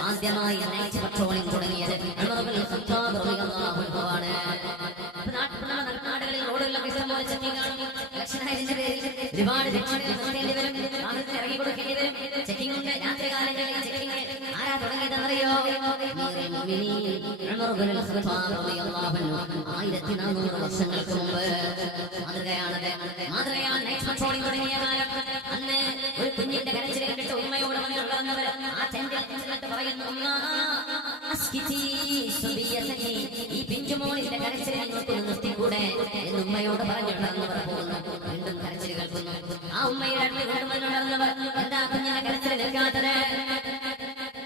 ആദ്യമായി നൈറ്റ് പട്രോളിംഗ് തുടങ്ങിയത് ഉമർ ഇബ്നുൽ ഖത്താബ് റളിയല്ലാഹു അൻഹു ആണ്. നാടുകളിൽ റോഡുകളിലൊക്കെ ഇഷ്ടംപോലെ ചെക്കിംഗ് കാണും. ഇലക്ഷനായതിന്റെ പേരിൽ ഒരുപാട് നിർത്തേണ്ടി വരും, ഇറങ്ങി കൊടുക്കേണ്ടി വരും. ചെക്കിംഗ് ഉണ്ട്, രാത്രികാലങ്ങളിൽ ചെക്കിംഗ്. ആരാ തുടങ്ങിയതെന്നറിയോ? ഉമർ ഇബ്നുൽ ഖത്താബ് റളിയല്ലാഹു അൻഹു 1400 വർഷങ്ങൾക്ക് മുമ്പ്. മാതൃകയാണ് നൈറ്റ് പട്രോളിംഗ് തുടങ്ങിയ കാലം. അന്ന് ഒരു കുഞ്ഞിന്റെ കരച്ചിൽ കണ്ടിട്ട് ഉമ്മയോട് വന്നുള്ളവർ ആ ടെന്റിൽ പറയുന്നു, ഈ പിഞ്ചുമോളിന്റെ കരച്ചിൽ നിങ്ങൾക്കൊന്ന് നിർത്തിക്കൂടെ എന്ന് ഉമ്മയോട് പറഞ്ഞുള്ളവർ പോകുന്നു. വീണ്ടും കരച്ചിൽ കേൾക്കുന്നു. ആ ഉമ്മയുടെ അടുത്ത് കൊണ്ടുവന്നുള്ളവർ എന്താ കുഞ്ഞിന്റെ കരച്ചിൽ നിൽക്കാത്തത്?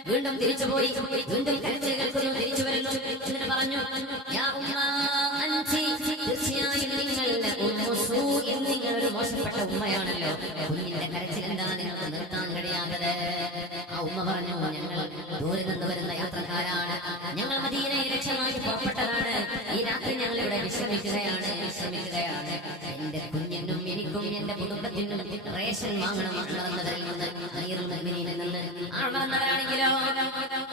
വീണ്ടും തിരിച്ചുപോയി, വീണ്ടും കരച്ചിൽ കേൾക്കുന്നു. തിരിച്ചു വരുന്നു. എന്നിട്ട് പറഞ്ഞു, തീർച്ചയായും നിങ്ങളൊരു മോശപ്പെട്ട ഉമ്മയാണല്ലോ. കുഞ്ഞിന്റെ കരച്ചിൽ എന്താ നിങ്ങൾക്ക് നിർത്താൻ കഴിയാത്തത്? ആ ഉമ്മ പറഞ്ഞു, ഞങ്ങൾ ദൂരെ നിന്ന് വരുന്ന യാത്രക്കാരാണ്, ഞങ്ങൾ മദീനയെ ലക്ഷ്യമാക്കി പുറപ്പെട്ടതാണ്. ഈ രാത്രി ഞങ്ങൾ ഇവിടെ വിശ്രമിക്കുകയാണ്. എന്റെ കുഞ്ഞിനും എനിക്കും എന്റെ കുടുംബത്തിനും റേഷൻ വാങ്ങണം. വളർന്നവരിൽ നിന്ന് വളർന്നവരാണെങ്കിലോ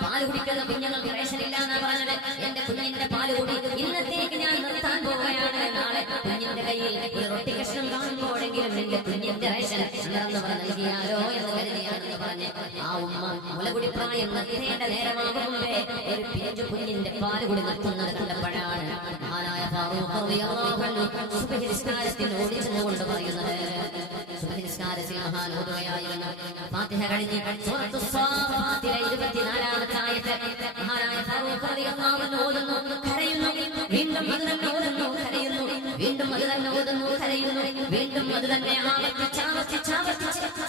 പാല് കുടിക്കുന്ന കുഞ്ഞുങ്ങൾക്ക് റേഷൻ ഇല്ല എന്നാ പറഞ്ഞത്. എന്റെ കുഞ്ഞിന്റെ പാല് കൂടി ഇന്നത്തേക്ക് ഞാൻ നിർത്താൻ പോവുകയാണ്. നാളെ കുഞ്ഞിന്റെ കയ്യിൽ ഒരു റൊട്ടി കഷ്ണം കാണുമ്പോഴെങ്കിലും എന്റെ കുഞ്ഞിന്റെ റേഷൻ വളർന്നവർ നൽകിയാലോ എന്ന് കരുതിയാണെന്ന് പറഞ്ഞ് ആ ഉമ്മ മുലകുടി പ്രായം നിർത്തേണ്ട നേരമാകും മുമ്പേ ഒരു പിഞ്ചു കുഞ്ഞിന്റെ പാല് കൂടി നിർത്തുന്നത് കണ്ടപ്പോഴാണ് മഹാനായ ഫാറൂഖ് റളിയല്ലാഹു അൻഹു സുബ്ഹി നിസ്കാരത്തിൽ ഓടിച്ചെന്നുകൊണ്ട് പറയുന്നത്. സുബ്ഹി നിസ്കാരത്തിൽ മഹാൻ ഓതുകയായിരുന്നു. ഫാത്തിഹ കഴിഞ്ഞ് സൂറത്തുസ് സാഫാത്തിലെ 24-ാമത്തെ ആയത്ത് മഹാനായ ഫാറൂഖ് റളിയല്ലാഹു അൻഹു ഓതുന്നു, കരയുന്നു. വീണ്ടും അത് തന്നെ ഓതുന്നു, കരയുന്നു. വീണ്ടും അത് തന്നെ ഓതുന്നു, കരയുന്നു. വീണ്ടും അത് തന്നെ ആവർത്തിച്ച്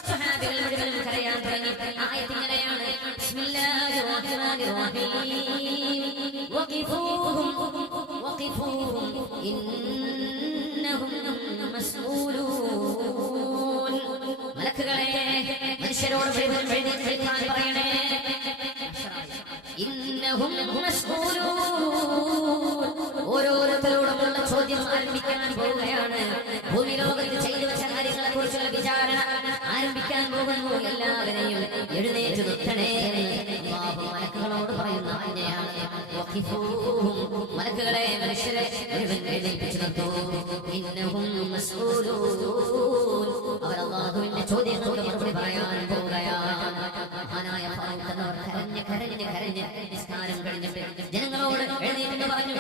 സ്വഹാബികൾ മുഴുവനും കരയാൻ തുടങ്ങി. ആയത്ത് ഇങ്ങനെയാണ്, ബിസ്മില്ലാഹിർ റഹ്മാനിർ റഹീം വഖിഫൂഹും ഇന്നഹും മസ്ഊലൂൻ. മലക്കുകളെ മനുഷ്യരോട് എഴുന്നേൽക്കാൻ പറയണേ. ഇന്നഹും മസ്ഊലൂൻ. ഓരോരുത്തരോടുമുള്ള ചോദ്യം ആരംഭിക്കാൻ പോവുകയാണ്. ഭൂമി ലോകത്ത് ചെയ്തു വെച്ച കാര്യങ്ങളെ കുറിച്ചുള്ള വിചാരണ ആരംഭിക്കാൻ പോകുന്നു. എല്ലാവരെയും എഴുന്നേറ്റ് നിർത്തണേ എന്ന് അല്ലാഹു മലക്കുകളോട് പറയുന്ന ആജ്ഞയാണ്. മലക്കുകളെ മനുഷ്യരെ മുഴുവൻ എഴുന്നേൽപ്പിച്ചു നിർത്തൂ. ഇന്നഹും മസ്ഊലൂൻ. അവർ അല്ലാഹുവിന്റെ ചോദ്യത്തോട് മറുപടി പറയാൻ പോവുകയാണ്. മഹാനായ ഫാറൂഖ് എന്നവർ കരഞ്ഞ് നിസ്കാരം കഴിഞ്ഞിട്ട് ജനങ്ങളോട് എഴുന്നേറ്റ് പറഞ്ഞു,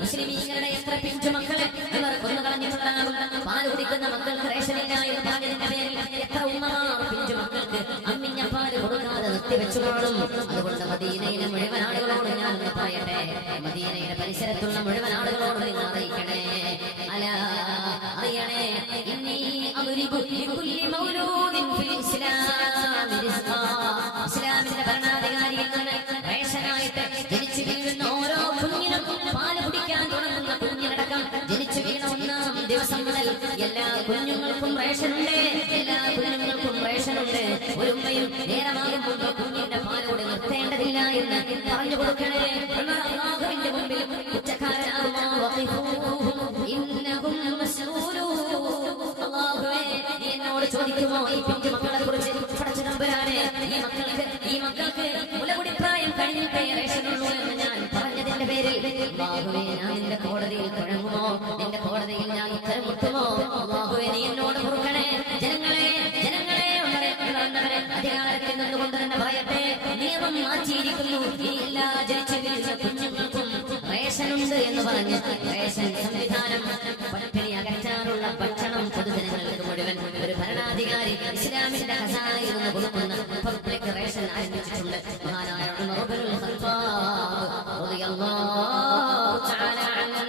മുസ്ലിമീങ്ങളുടെ എത്ര പിഞ്ചു മക്കളെ ഇവർ കൊന്നു കളഞ്ഞിട്ടുണ്ടാകും. പാല് കുടിക്കുന്ന മക്കൾക്ക് റേഷനില്ല എന്ന് പറഞ്ഞതിന്റെ പേരിൽ എത്ര ഉമ്മമാർ പിഞ്ചു മക്കൾക്ക് അമ്മിഞ്ഞ പാല് കൊടുക്കാതെ നിർത്തിവെച്ചു കാണും. അതുകൊണ്ട് മദീനയിലെ മുഴുവൻ ആളുകളോട് ഞാൻ പറയട്ടെ, മദീനയുടെ പരിസരത്തുള്ള മുഴുവൻ ആളുകളോട് നിങ്ങൾ അറിയിക്കണേ. അറിയണേ, ഇസ്ലാമിന്റെ ഭരണാധികാരിയിൽ നിന്ന് റേഷനായിട്ട് ജനിച്ചു വീഴുന്ന ഓരോ കുഞ്ഞിനും പാല് കുടിക്കാൻ തുടങ്ങുന്ന കുഞ്ഞിനടക്കം ജനിച്ചു വീണ 1-ാം ദിവസം മുതൽ എല്ലാ കുഞ്ഞുങ്ങൾക്കും റേഷനുണ്ട്. ഒരു ഉമ്മയും നേരമാകുമ്പോൾ കുഞ്ഞിന്റെ പാലോട് നിർത്തേണ്ടതില്ല എന്ന് പറഞ്ഞു കൊടുക്കണേ. അല്ലാഹുവിന്റെ മുമ്പിൽ കുറ്റക്കാരനാകുമോ? അല്ലാഹുവേ, എന്നോട് ചോദിക്കുമോ ഈ പിഞ്ചു മക്കളെ കുറിച്ച്? പടച്ചതമ്പുരാനെ, ഈ മക്കൾക്ക് മുലകുടി പ്രായം കഴിഞ്ഞിട്ടേ റേഷനുള്ളൂ എന്ന് ഞാൻ പറഞ്ഞതിന്റെ പേരിൽ അല്ലാഹുവേ, ഞാൻ നിന്റെ കോടതിയിൽ കുഴങ്ങുമോ? നിന്റെ കോടതിയിൽ ഞാൻ ഉത്തരം മുട്ടുമോ? അല്ലാഹുവേ, നീ എന്നോട് പൊറുക്കണേ. മാറ്റിയിരിക്കുന്നു. ഈ എല്ലാ ജനിച്ചു വീഴുന്ന കുഞ്ഞുങ്ങൾക്കും റേഷനുണ്ട് എന്ന് പറഞ്ഞ് റേഷൻ സംവിധാനം പട്ടിണി അകറ്റാനുള്ള ഭക്ഷണം പൊതുജനങ്ങൾക്ക് മുഴുവൻ ഒരു ഭരണാധികാരി ഇസ്ലാമിന്റെ ഖസാനയിൽ നിന്ന് കൊടുക്കുന്ന പബ്ലിക് റേഷൻ ആരംഭിച്ചിട്ടുണ്ട്. മഹാനായ ഉമർ ഇബ്നുൽ ഖത്താബ് റളിയല്ലാഹു തആല അൻഹു,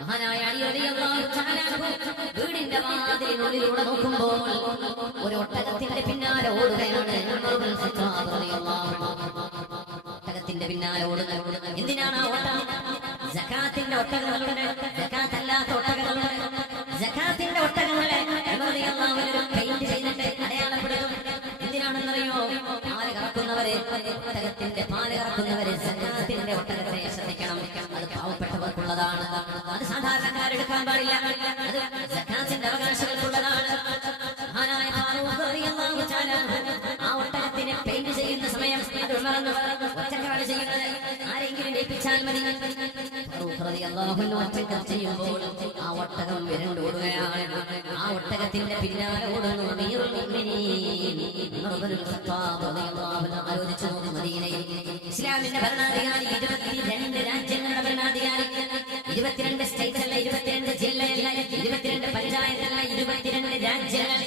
മഹാനായ അലി റളിയല്ലാഹു തആല അൻഹു വീടിന്റെ വാതിലിനുള്ളിലൂടെ നോക്കുമ്പോൾ ഒരു ഒട്ടകത്തിന്റെ പിന്നാലെ ഓടുകയാണ്. ഉമർ ഇബ്നുൽ ഖത്താബ് റളിയല്ലാഹു അൻഹു ഒട്ടകത്തിന്റെ പിന്നാലെ ഓടുന്നു. എന്തിനാണ് ആ ഓട്ടം? സകാത്തിന്റെ ഒട്ടകങ്ങളുണ്ട്, സകാത്ത് അല്ലാത്ത ഒട്ടകങ്ങളുണ്ട്. സകാത്തിന്റെ ഒട്ടകങ്ങളെ പെയിന്റ് ചെയ്തിട്ട് അടയാളപ്പെടുത്തും. എന്തിനാണെന്നറിയോ? പാല് കറക്കുന്നവരെ, ഒട്ടകത്തിന്റെ പാല് കറക്കുന്നവരെ സകാത്തിന്റെ ഒട്ടകത്തെ ശ്രദ്ധിക്കണം. അത് പാവപ്പെട്ടവർക്കുള്ളതാണ്, അത് സാധാരണക്കാരെടുക്കാൻ പാടില്ല, അത് സകാത്തിന്റെ അവകാശങ്ങൾക്കുള്ളതാണ്. മഹാനായ ഫാറൂഖ് റളിയല്ലാഹു തആല ആ ഒട്ടകത്തിനെ പെയിന്റ് ചെയ്യുന്ന സമയം ഒറ്റക്കാണ് ചെയ്യുന്നത്, ആരെങ്കിലും ഏൽപ്പിച്ചാൽ മതി. ഫാറൂഖ് റളിയല്ലാഹു അൻഹു ഒറ്റക്കം ചെയ്യുമ്പോൾ ആ ഒട്ടകം വിരണ്ടോടുകയാണ്. ആ ഒട്ടകത്തിന്റെ പിന്നാലെ ഓടുന്നു അമീറുൽ മുഅ്മിനീൻ ഉമർ ഇബ്നുൽ ഖത്താബ് റളിയല്ലാഹു അൻഹു. ആലോചിച്ചു നോക്കൂ, മദീനയിൽ ഇസ്ലാമിന്റെ ഭരണാധികാരി 22 രാജ്യങ്ങളുടെ ഭരണാധികാരി, 22 സ്റ്റേറ്റ് അല്ല, 22 ജില്ലയല്ല, 22 പഞ്ചായത്തല്ല, 22 രാജ്യങ്ങൾ,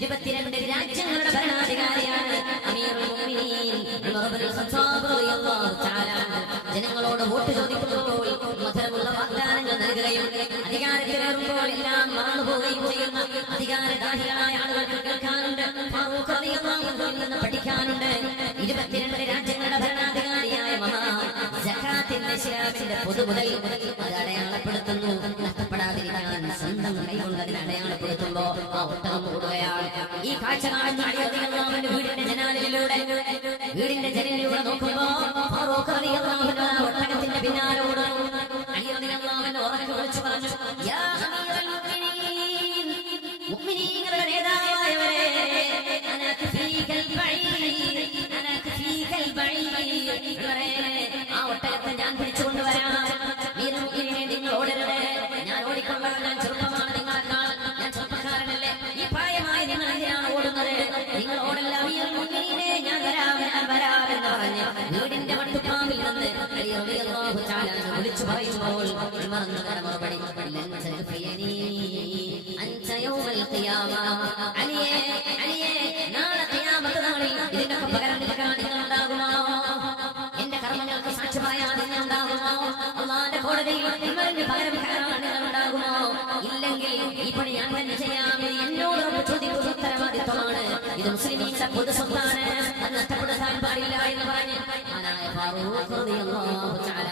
22 രാജ്യങ്ങളുടെ ഭരണാധികാരിയാണ് അമീറുൽ മുഅ്മിനീൻ ഉമർ ഇബ്നുൽ ഖത്താബ് റളിയല്ലാഹു തആല. ജനങ്ങളോട് വോട്ട് ചോദിക്കുമ്പോൾ മധുരമുള്ള വാഗ്ദാനങ്ങൾ നൽകുകയും അധികാരത്തിലേറുമ്പോൾ എല്ലാം മറന്നുപോവുകയും ചെയ്യുന്ന അധികാരദാഹികളായ ആളുകൾക്ക് കേൾക്കാനുണ്ട്, ഫാറൂഖ് റളിയല്ലാഹു അൻഹുവിൽ നിന്ന് പഠിക്കാനുണ്ട്. 22 രാജ്യങ്ങളുടെ ഭരണാധികാരിയായ സകാത്തിന്റെ ഇസ്ലാമിന്റെ പൊതുമുതൽ അത് അടയാളപ്പെടുത്തുന്നു. നഷ്ടപ്പെടാതിരിക്കാൻ സ്വന്തം കൈകൊണ്ട് അതിനെ അടയാളപ്പെടുത്തുമ്പോ ആ ഒട്ടകം ഓടുകയാണ്. ഈ കാഴ്ച കാണുന്ന അലി റളിയല്ലാഹു അൻഹു വീടിന്റെ ജനലിലൂടെ നോക്കുമ്പോ ഫാറൂഖ് റളിയല്ലാഹു അൻഹു ഒട്ടകത്തിന്റെ പിന്നാലെ ഓടുന്നു. അലി റളിയല്ലാഹു അൻഹു ഉറക്കെ വിളിച്ചു പറഞ്ഞു, യാ അമീറുൽ മുഅ്മിനീൻ, മുഅ്മിനീങ്ങളുടെ നേതാവായവരെ, അനക ഫീകൽ ബഈദ്, അനക ഫീകൽ ബഈദ്. ആ ഒട്ടകത്തെ ഞാൻ പിടിച്ചുകൊണ്ടുവരാം. നിങ്ങൾ ഓടരുത്, ഞാൻ ഓടിക്കൊള്ളാം, ഞാൻ ചെറുപ്പമാണ് നിങ്ങളെക്കാൾ, ഞാൻ ചെറുപ്പക്കാരനല്ലേ, ഈ പ്രായമായി നിങ്ങൾ എന്തിനാണ് ഓടുന്നത്? നിങ്ങൾ ഓടല്ല, ഞാൻ വരാമെന്ന് പറഞ്ഞ് വീടിന്റെ മട്ടുപ്പാമ്പിൽ നിന്ന് അലി റളിയല്ലാഹു തആല വിളിച്ചു പറയുമ്പോൾ മറുപടി, അലിയേ, നാളെ ഖിയാമത്ത് നാളിൽ ഇതിനൊക്കെ പകരം നിൽക്കാൻ നിങ്ങളുണ്ടാകുമോ? എന്റെ കർമ്മങ്ങൾക്ക് സാക്ഷി പറയാൻ നിങ്ങളുണ്ടാകുമോ? അല്ലാഹുവിന്റെ കോടതിയിൽ ഇവർക്ക് പകരം കയറാൻ നിങ്ങളുണ്ടാകുമോ? ഇല്ലെങ്കിൽ ഈ പണി ഞാൻ തന്നെ ചെയ്യാം. എന്നോട് റബ്ബ് ചോദിക്കുന്ന ഉത്തരവാദിത്വമാണ്. ഇത് മുസ്ലിമീങ്ങളുടെ പൊതു സ്വത്താണ്, അത് നഷ്ടപ്പെടുത്താൻ പാടില്ല എന്ന് പറഞ്ഞ് മഹാനായ ഫാറൂഖ് റളിയല്ലാഹു തആല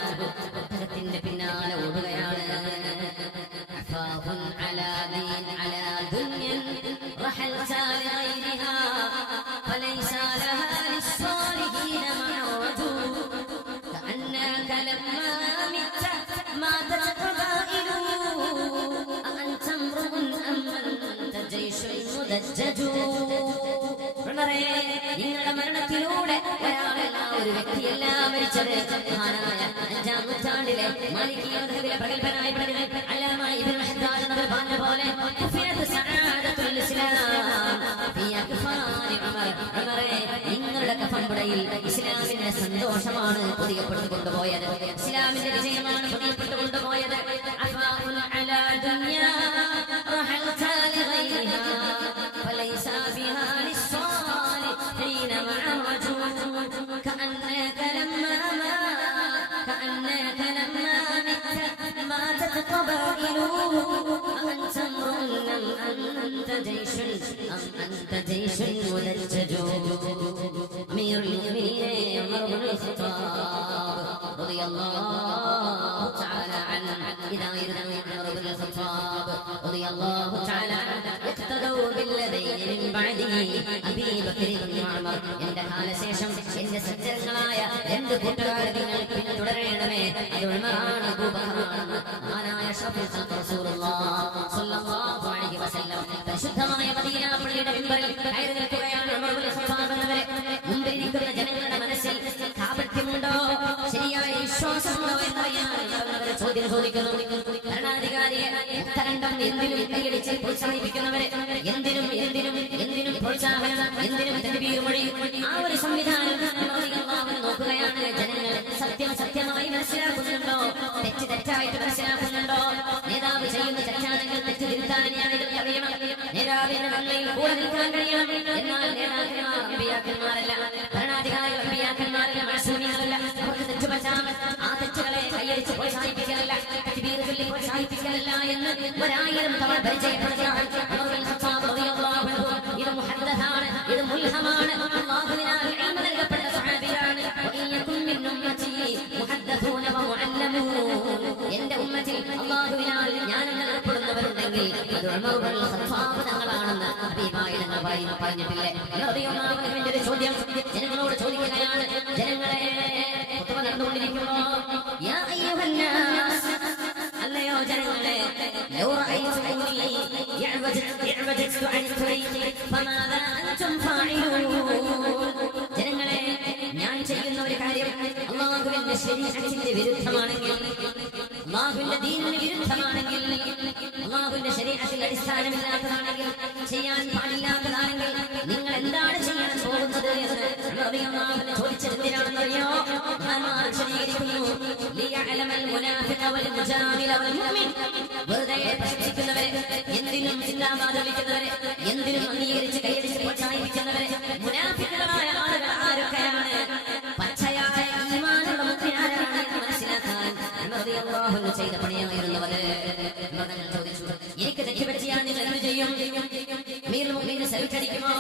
ഒട്ടകത്തിന്റെ പിന്നാലെ ഓടുകയാണ്. അഫാഫുൻ അലാ ദീൻ അലാ ദുനിയൻ റഹൽത ലഗൈരിഹാ ഫലൈസ ലഹാ ലിസ്സാലിഹീന മഅറജു കഅന്നക ലമ്മാ മിത്ത മാതത് ഖബായിലു അഅൻത അംറുൻ അം അൻത ജയ്ഷുൻ മുദജ്ജജു. നിങ്ങളുടെ മരണത്തിലൂടെ ഒരാളല്ല, ഒരു വ്യക്തിയല്ല മരിച്ചത്. മഹാനായ 5-ാം നൂറ്റാണ്ടിലെ മാലികി മദ്ഹബിലെ പ്രഗൽഭനായ പണ്ഡിതൻ അല്ലാമ ഇബ്നു ഹദ്ദാദ് എന്നവർ പറഞ്ഞ പോലെ സഅദത്തുൽ ഇസ്ലാം ഫീ അക്ഫാനി ഉമർ. നിങ്ങളുടെ കഫംപുടയിൽ ഇസ്ലാമിന്റെ സന്തോഷമാണ് പൊതിയപ്പെട്ടു കൊണ്ടുപോയത്, ഇസ്ലാമിന്റെ വിജയമാണ് പൊതിയപ്പെട്ടു കൊണ്ടുപോയത്. അഫാഉൻ അലാ ദുനിയാ റഹൽത ലഗൈരിഹാ ഫലൈസ ബിഹാ ലിസ്സാലിഹീന മഅറജു കഅന്നക ലമ്മാ ماتت قبائل أأنت امرؤ أم أنت جيش مدجج. أمير المؤمنين عمر بن الخطاب رضي الله تعالى عنه إذا يرضى عمر بن الخطاب رضي الله تعالى عنه اقتدوا بالذين من بعده أبي بكر وعمر. എന്റെ കാലശേഷം എന്റെ സജ്ജനങ്ങളായ രണ്ട് കൂട്ടുകാരെ നിങ്ങൾ പിന്തുടരണമേ, അത് ഉമറാണ്, അബൂബക്കറാണ്. മഹാനായ അഷ്റഫുൽ ഖൽഖ് റസൂലുള്ളാഹി സ്വല്ലല്ലാഹു അലൈഹി വസല്ലം പരിശുദ്ധമായ മദീന പള്ളിയുടെ മിമ്പറിൽ കയറി നിൽക്കുകയാണ് ഉമർ ഇബ്നുൽ ഖത്താബ് എന്നവരെ. മുമ്പിരിക്കുന്ന ജനങ്ങളുടെ മനസ്സിൽ കാപട്യമുണ്ടോ, ശരിയായ വിശ്വാസമുണ്ടോ എന്നറിയാൻ അവരെ ചോദ്യം ചോദിക്കുന്നു. ഭരണാധികാരിയെ ഉത്തരണ്ടം എന്തിനും കൈയടിച്ച് പ്രോത്സാഹിപ്പിക്കുന്നവരെ, എന്തിനും പ്രോത്സാഹനം, എന്തിനും തക്ബീർ മൊഴി, ആ ഒരു സംവിധാനം നോക്കുകയാണ്. ജനങ്ങൾ സത്യം സത്യമായി മനസ്സിലാക്കുന്നുണ്ടോ, തെറ്റ് തെറ്റായിട്ട് മനസ്സിലാക്കുന്നുണ്ടോ? നേതാവ് ചെയ്യുന്ന തെറ്റാണെങ്കിൽ തെറ്റ് തിരുത്താൻ അനുയായികൾക്ക് അറിയണം. നേതാവിന്റെ നന്മയിൽ കൂടെ നിൽക്കാൻ കഴിയണം. എന്നാൽ നേതാക്കന്മാർ അമ്പിയാക്കന്മാരല്ല, ഭരണാധികാരികൾ അമ്പിയാക്കന്മാരല്ല, മഴസൂനികളല്ല. അവർക്ക് തെറ്റുപറ്റാം, ആ തെറ്റുകളെ കൈയടിച്ച് പ്രോത്സാഹിപ്പിക്കലല്ല, തക്ബീർ ചൊല്ലി പ്രോത്സാഹിപ്പിക്കലല്ല എന്ന് 1000 തവണ പരിചയപ്പെടുത്തിയാണ്. ഇത് മുഹദ്ദസാണ്, ഇത് മുൽഹമാണ്, അല്ലാഹുവിനാൽ ഇൽമു നൽകപ്പെട്ട സ്വഹാബിയാണ്. എന്റെ ഉമ്മത്തിൽ അല്ലാഹുവിനാൽ ജ്ഞാനം നൽകപ്പെടുന്നവരുണ്ടെങ്കിൽ അത് ഉമർ ഇബ്നുൽ ഖത്താബ് തങ്ങളാണെന്ന് ഹബീബായ തങ്ങൾ പറഞ്ഞിട്ടില്ലേ? റളിയല്ലാഹുവിന്റെ ഒരു ചോദ്യം ജനങ്ങളോട് ചോദിക്കുകയാണ്. ജനങ്ങളെ ഖുതുബ നടന്നുകൊണ്ടിരിക്കുമ്പോ യാ അയ്യുഹന്നാസ്, അല്ലയോ ജനങ്ങളെ, ലൗ റഅയ്തുനി യഅവജതു അൻ തരീഖി ഫമാദാ അൻതും ഫാഇലൂൻ. ജനങ്ങളെ, ഞാൻ ചെയ്യുന്ന ഒരു കാര്യം അല്ലാഹുവിന്റെ ശരീഅത്തിന്റെ വിരുദ്ധമാണെങ്കിൽ, അല്ലാഹുവിന്റെ ദീനിന് വിരുദ്ധമാണെങ്കിൽ, അല്ലാഹുവിന്റെ ശരീഅത്തിൽ അടിസ്ഥാനമില്ലാത്തതാണെങ്കിൽ, ചെയ്യാൻ പാടില്ലാത്തതാണെങ്കിൽ നിങ്ങൾ എന്താണ് ചെയ്യാൻ പോകുന്നത് എന്ന് റളിയല്ലാഹു ചോദിച്ചത് എന്തിനാണെന്നറിയോ? വെറുതെ പ്രശംസിക്കുന്നവരെ, എന്തിനും ജിന്ദാബാദ് വിളിക്കുന്നവരെ, എന്തിനും അംഗീകരിച്ച് കൈയടിച്ച് പ്രോത്സാഹിപ്പിക്കുന്നവരെ, മുനാഫിക്കുകളായ ആളുകൾ ആരൊക്കെയാണ്? പച്ചയായ ഈമാനുള്ള മുഅ്മിനാരാണ് എന്ന് മനസ്സിലാക്കാൻ റളിയല്ലാഹു ചെയ്ത പണിയായിരുന്നവര്. ചോദിച്ചു, എനിക്ക് തെറ്റുപറ്റിയാൽ നിങ്ങൾ എന്ത് ചെയ്യും? അമീറുൽ മുഅ്മിനീൻ സവിച്ചടിക്കുമോ?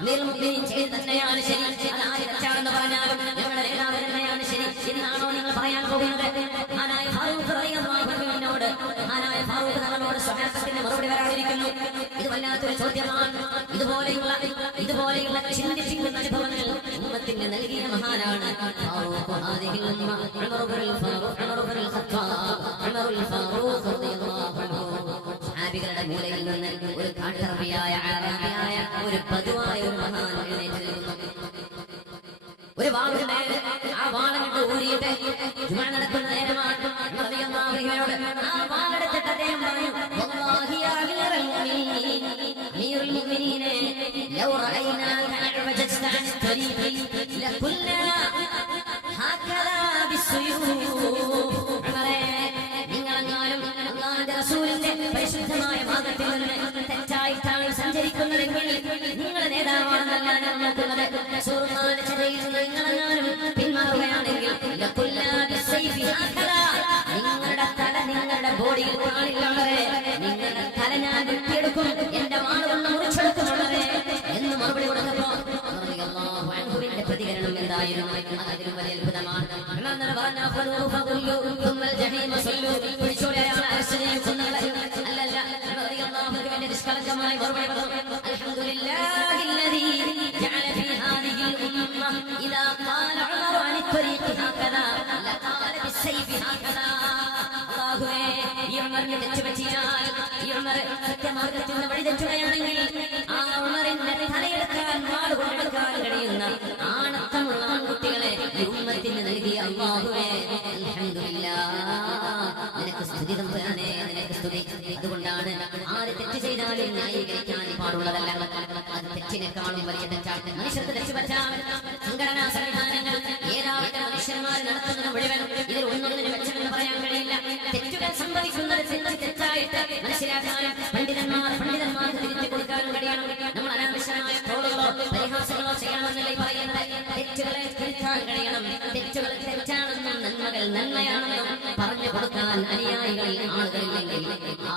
അമീറുൽ മുഅ്മിനീൻ ചെയ്ത് തന്നെയാണ് ശരി, അത് ആര് തെറ്റാണെന്ന് പറഞ്ഞാലും ഞങ്ങളുടെ നേതാവ് തന്നെയാണ് ശരി എന്നാണോ നിങ്ങൾ പറയാൻ പോകുന്നത്? മഹാനായ ഫാറൂഖ് റളിയല്ലാഹു അൻഹുവിനോട്, മഹാനായ ഫാറൂഖ് തങ്ങളോട് സ്വഹാബത്തിന് മറുപടി വരാതിരിക്കുന്നു. ഇത് വല്ലാത്തൊരു ചോദ്യമാണ്. ഇതുപോലെയുള്ള ചിന്തിപ്പിക്കുന്ന അനുഭവങ്ങൾ ഉമ്മത്തിന് നൽകിയ മഹാനാണ് ഫാറൂഖ് ഹാദിഹിൽ ഉമ്മ ഉമർ ഇബ്നുൽ ഖത്താബ് റളിയല്ലാഹു അൻഹു. സഹാബികളുടെ മൂലയിൽ നിന്ന് ഒരു കാട്ടറബിയായ അറബിയായ ഒരു ബദുവായ ഒരു മഹാൻ എഴുന്നേറ്റ് നിൽക്കുന്നു. ഒരു വാളുണ്ട്, ആ വാളങ്ങട്ട് ഊരിയിട്ട് ജുമഅ നടക്കുന്ന നേരമാണ്. ആ വാളെടുത്തിട്ട് അദ്ദേഹം പറഞ്ഞു, വല്ലാഹി യാ അമീറുൽ മുഅ്മിനീൻ, അമീറുൽ മുഅ്മിനീനെ, ലൗ റഅയ്നാക അഅവജത അൻ തരീഖി ലകുൽനാ ഹകദാ ബിസ്സുയൂഫ്. ഉമറേ, നിങ്ങളെങ്ങാനും അല്ലാഹുവിന്റെ റസൂലിന്റെ പരിശുദ്ധമായ മാർഗ്ഗത്തിൽ നിന്ന് തെറ്റായിട്ടാണ് സഞ്ചരിക്കുന്നതെങ്കിൽ നിങ്ങളുടെ നേതാവാണെന്നല്ല ഞാൻ നോക്കുന്നത്. റസൂലുള്ളാഹിന്റെ ചര്യയിൽ നിങ്ങളെങ്ങാനും പിന്മാറുകയാണെങ്കിൽ നിങ്ങളുടെ തല നിങ്ങളുടെ ബോഡിയിൽ കാണില്ലവരെ, നിങ്ങളുടെ തല ഞാൻ വെട്ടിയെടുക്കും, എന്റെ വാളുകൊണ്ട് മുറിച്ചെടുക്കുമുള്ളവരെ എന്ന് മറുപടി കൊടുത്തപ്പോ റളിയല്ലാഹു അൻഹുവിന്റെ പ്രതികരണം എന്തായിരുന്നു? അതിലും വലിയ അത്ഭുതമാണ്. നിഷ്കളങ്കമായി മറുപടി പറഞ്ഞു, അൽഹംദുലില്ലാഹില്ലദീ ജഅല ഫീ ഹാദിഹിൽ ഉമ്മ ഇദാ ഖാല ഉമർ അൻ ത്വരീഖി ഹകദാ ലഖാല ബിസ്സൈഫി ഹകദാ. അല്ലാഹുവേ, ഈ ഉമറിന് തെറ്റുപറ്റിയാൽ, ഈ ഉമർ സത്യമാർഗ്ഗത്തിൽ നിന്ന് വഴിതെറ്റുകയാണെങ്കിൽ ആ ഉമറിന്റെ തലയെടുക്കാൻ, വാളുകൊണ്ടെടുക്കാൻ കഴിയുന്ന ആണത്തമുള്ള ആൺകുട്ടികളെ ഈ ഉമ്മത്തിന് നൽകിയ അല്ലാഹുവേ, അൽഹംദുലില്ലാഹ്, നിനക്ക് സ്തുതി തമ്പുരാനേ, നിനക്ക് സ്തുതി. അതുകൊണ്ടാണ് ആര് തെറ്റ് ചെയ്താലും ന്യായീകരിക്കാൻ പാടുള്ളതല്ല, അത് തെറ്റിനേക്കാളും വലിയ തെറ്റാണ്. മനുഷ്യർക്ക് തെറ്റുപറ്റാം. സംഘടനാ സംവിധാനങ്ങൾ ഏതാവട്ടെ മനുഷ്യന്മാർ നടത്തുന്നത് മുഴുവൻ ഇതിൽ ഒന്നൊന്നിന് മെച്ചമെന്ന് പറയാൻ കഴിയില്ല. തെറ്റുകൾ സംഭവിക്കുന്നത് തെറ്റായിട്ട് മനസ്സിലാക്കാനും പണ്ഡിതന്മാർക്ക് തിരിച്ചു കൊടുക്കാനും കഴിയണം. നമ്മൾ അനാവശ്യമായ ട്രോളുകളോ പരിഹാസങ്ങളോ ചെയ്യണമെന്നല്ലേ പറയുന്നത്. തെറ്റുകളെ തിരുത്താൻ കഴിയണം. തെറ്റുകൾ തെറ്റാണെന്നും നന്മകൾ നന്മയാണെന്നും പറഞ്ഞു കൊടുക്കാൻ അനുയായികളിൽ ആളുകളില്ലെങ്കിൽ ആ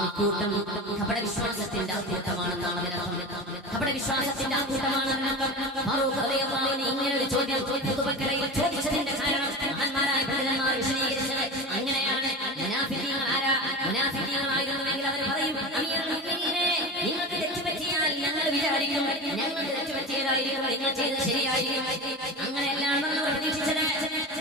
ആൾക്കൂട്ടം കപടവിശ്വാസത്തിന്റെ ആൾക്കൂട്ടമാണെന്നാണ് അതിനർത്ഥം. കപടവിശ്വാസത്തിന്റെ ആൾക്കൂട്ടമാണെന്നർത്ഥം. ഫാറൂഖ് റളിയല്ലാഹു അൻഹു ഇങ്ങനെ ഒരു ചോദ്യം ഖുതുബക്കിടയിൽ ചോദിച്ചതിന്റെ കാരണം മഹാന്മാരായ പണ്ഡിതന്മാർ വിശദീകരിച്ചത് അങ്ങനെയാണ്. മുനാഫിഖീങ്ങളായിരുന്നുവെങ്കിൽ അവർ പറയും, അമീറുൽ മുഅ്മിനീനെ, നിങ്ങൾക്ക് തെറ്റുപറ്റിയാൽ ഞങ്ങൾ വിചാരിക്കും ഞങ്ങൾക്ക് തെറ്റുപറ്റിയതായിരിക്കും, നിങ്ങൾ ചെയ്തത് ശരിയായിരിക്കും. അങ്ങനെയല്ലാണെന്ന് അവർ പ്രതീക്ഷിച്ചത്.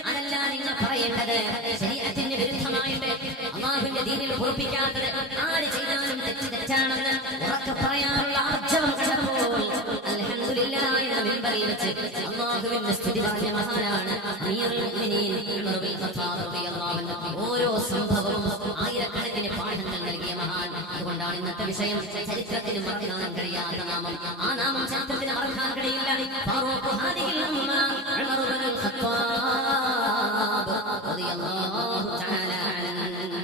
അതല്ല നിങ്ങൾ പറയേണ്ടത്. ശരീഅത്തിന്റെ വിരുദ്ധമായിട്ട് അല്ലാഹുവിന്റെ ദീനിൽ ഉറപ്പിക്കാത്തത് ആര് ചെയ്താലും തെറ്റാണെന്ന് ഉറക്കെ പറയാനുള്ള ആർജവം കണ്ടപ്പോൾ അൽഹംദുലില്ലാഹ് എന്ന മിമ്പറിൽ വെച്ച് അല്ലാഹുവിന്റെ സ്തുതി പറഞ്ഞ മഹാനാണ് അമീറുൽ മുഅ്മിനീൻ ഉമർ ഇബ്നുൽ ഖത്താബ് റളിയല്ലാഹു അൻഹു. ഓരോ സംഭവവും ആയിരക്കണക്കിന് പാഠങ്ങൾ നൽകിയ മഹാൻ. അതുകൊണ്ടാണ് ഇന്ന് ഇന്നത്തെ വിഷയം ചരിത്രത്തിന് മറക്കാൻ കഴിയാത്ത നാമം. ആ നാമം ചരിത്രത്തിന് മറക്കാൻ കഴിയില്ല. ഫാറൂഖ് ഹാദിഹിൽ ഉമ്മ ഉമർ ഇബ്നുൽ ഖത്താബ് റളിയല്ലാഹു തആല അൻഹു.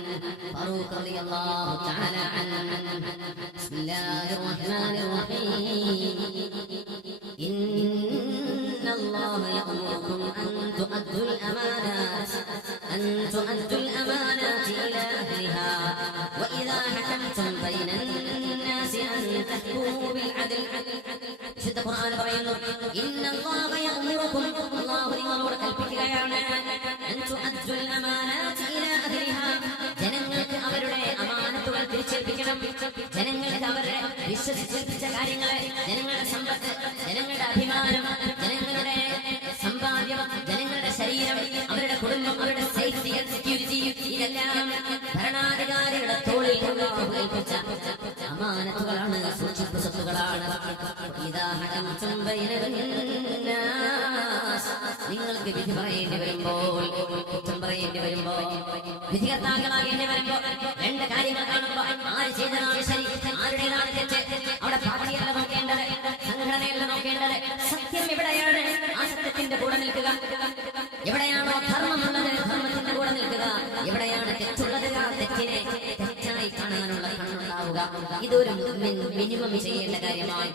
ഫാറൂഖ് റളിയല്ലാഹു തആല അൻഹു. ബിസ്മില്ലാഹിർ റഹ്മാനിർ റഹീം. ഇന്നല്ലാഹ യഅമുറുകും അൻ തുഅദ്ദുൽ അമാനാത് إلى أهلها وإذا حكمتم بين الناس أن تحكموا بالعدل. شد القرآن പറയുന്നു إن الله يأمركم الله നിങ്ങളോട് കൽപ്പിക്കുകയാണ് أن تؤدوا الأمانات إلى أهلها. ജനങ്ങൾക്ക് അവരുടെ അമാനത്തുകൾ തിരിച്ചേൽപ്പിക്കണം. ജനങ്ങൾക്ക് അവരുടെ വിശ്വസിച്ചേൽപ്പിച്ച കാര്യങ്ങളെ, ജനങ്ങളുടെ സമ്പത്ത്, ജനങ്ങളുടെ അഭിമാനം, ജനങ്ങളുടെ സമ്പാദ്യം, ജനങ്ങളുടെ ശരീരം, അവരുടെ കുടുംബം, അവരുടെ സേഫ്റ്റി ആൻഡ് സെക്യൂരിറ്റി, ഇതെല്ലാം ഭരണാധികാരികളുടെ തോളിൽ ഏൽപ്പിച്ച അമാനത്തുകളാണ്, സൂക്ഷിപ്പ് സ്വത്തുകളാണ്. നിങ്ങൾക്ക് വിധി പറയേണ്ടി വരുമ്പോൾ, കുറ്റം പറയേണ്ടി വരുമ്പോൾ, വിധികർത്താക്കളാകേണ്ടി വരുമ്പോൾ രണ്ട് കാര്യങ്ങൾ കാണുമ്പോൾ ആര് ചെയ്തതാണ് ശരി, ആരുടേതാണ് തെറ്റ്, അവിടെ പാർട്ടിയല്ല നോക്കേണ്ടത്, സംഘടനയല്ല നോക്കേണ്ടത്. സത്യം എവിടെയാണ് ആ സത്യത്തിന്റെ കൂടെ നിൽക്കുക, എവിടെയാണോ ധർമ്മമുള്ളത് ധർമ്മത്തിന്റെ കൂടെ നിൽക്കുക, എവിടെയാണ് തെറ്റുള്ളത് ആ തെറ്റിനെ തെറ്റായി കാണാനുള്ള കണ്ണുണ്ടാവുക. ഇതൊരു മിനിമം ചെയ്യേണ്ട കാര്യമായി.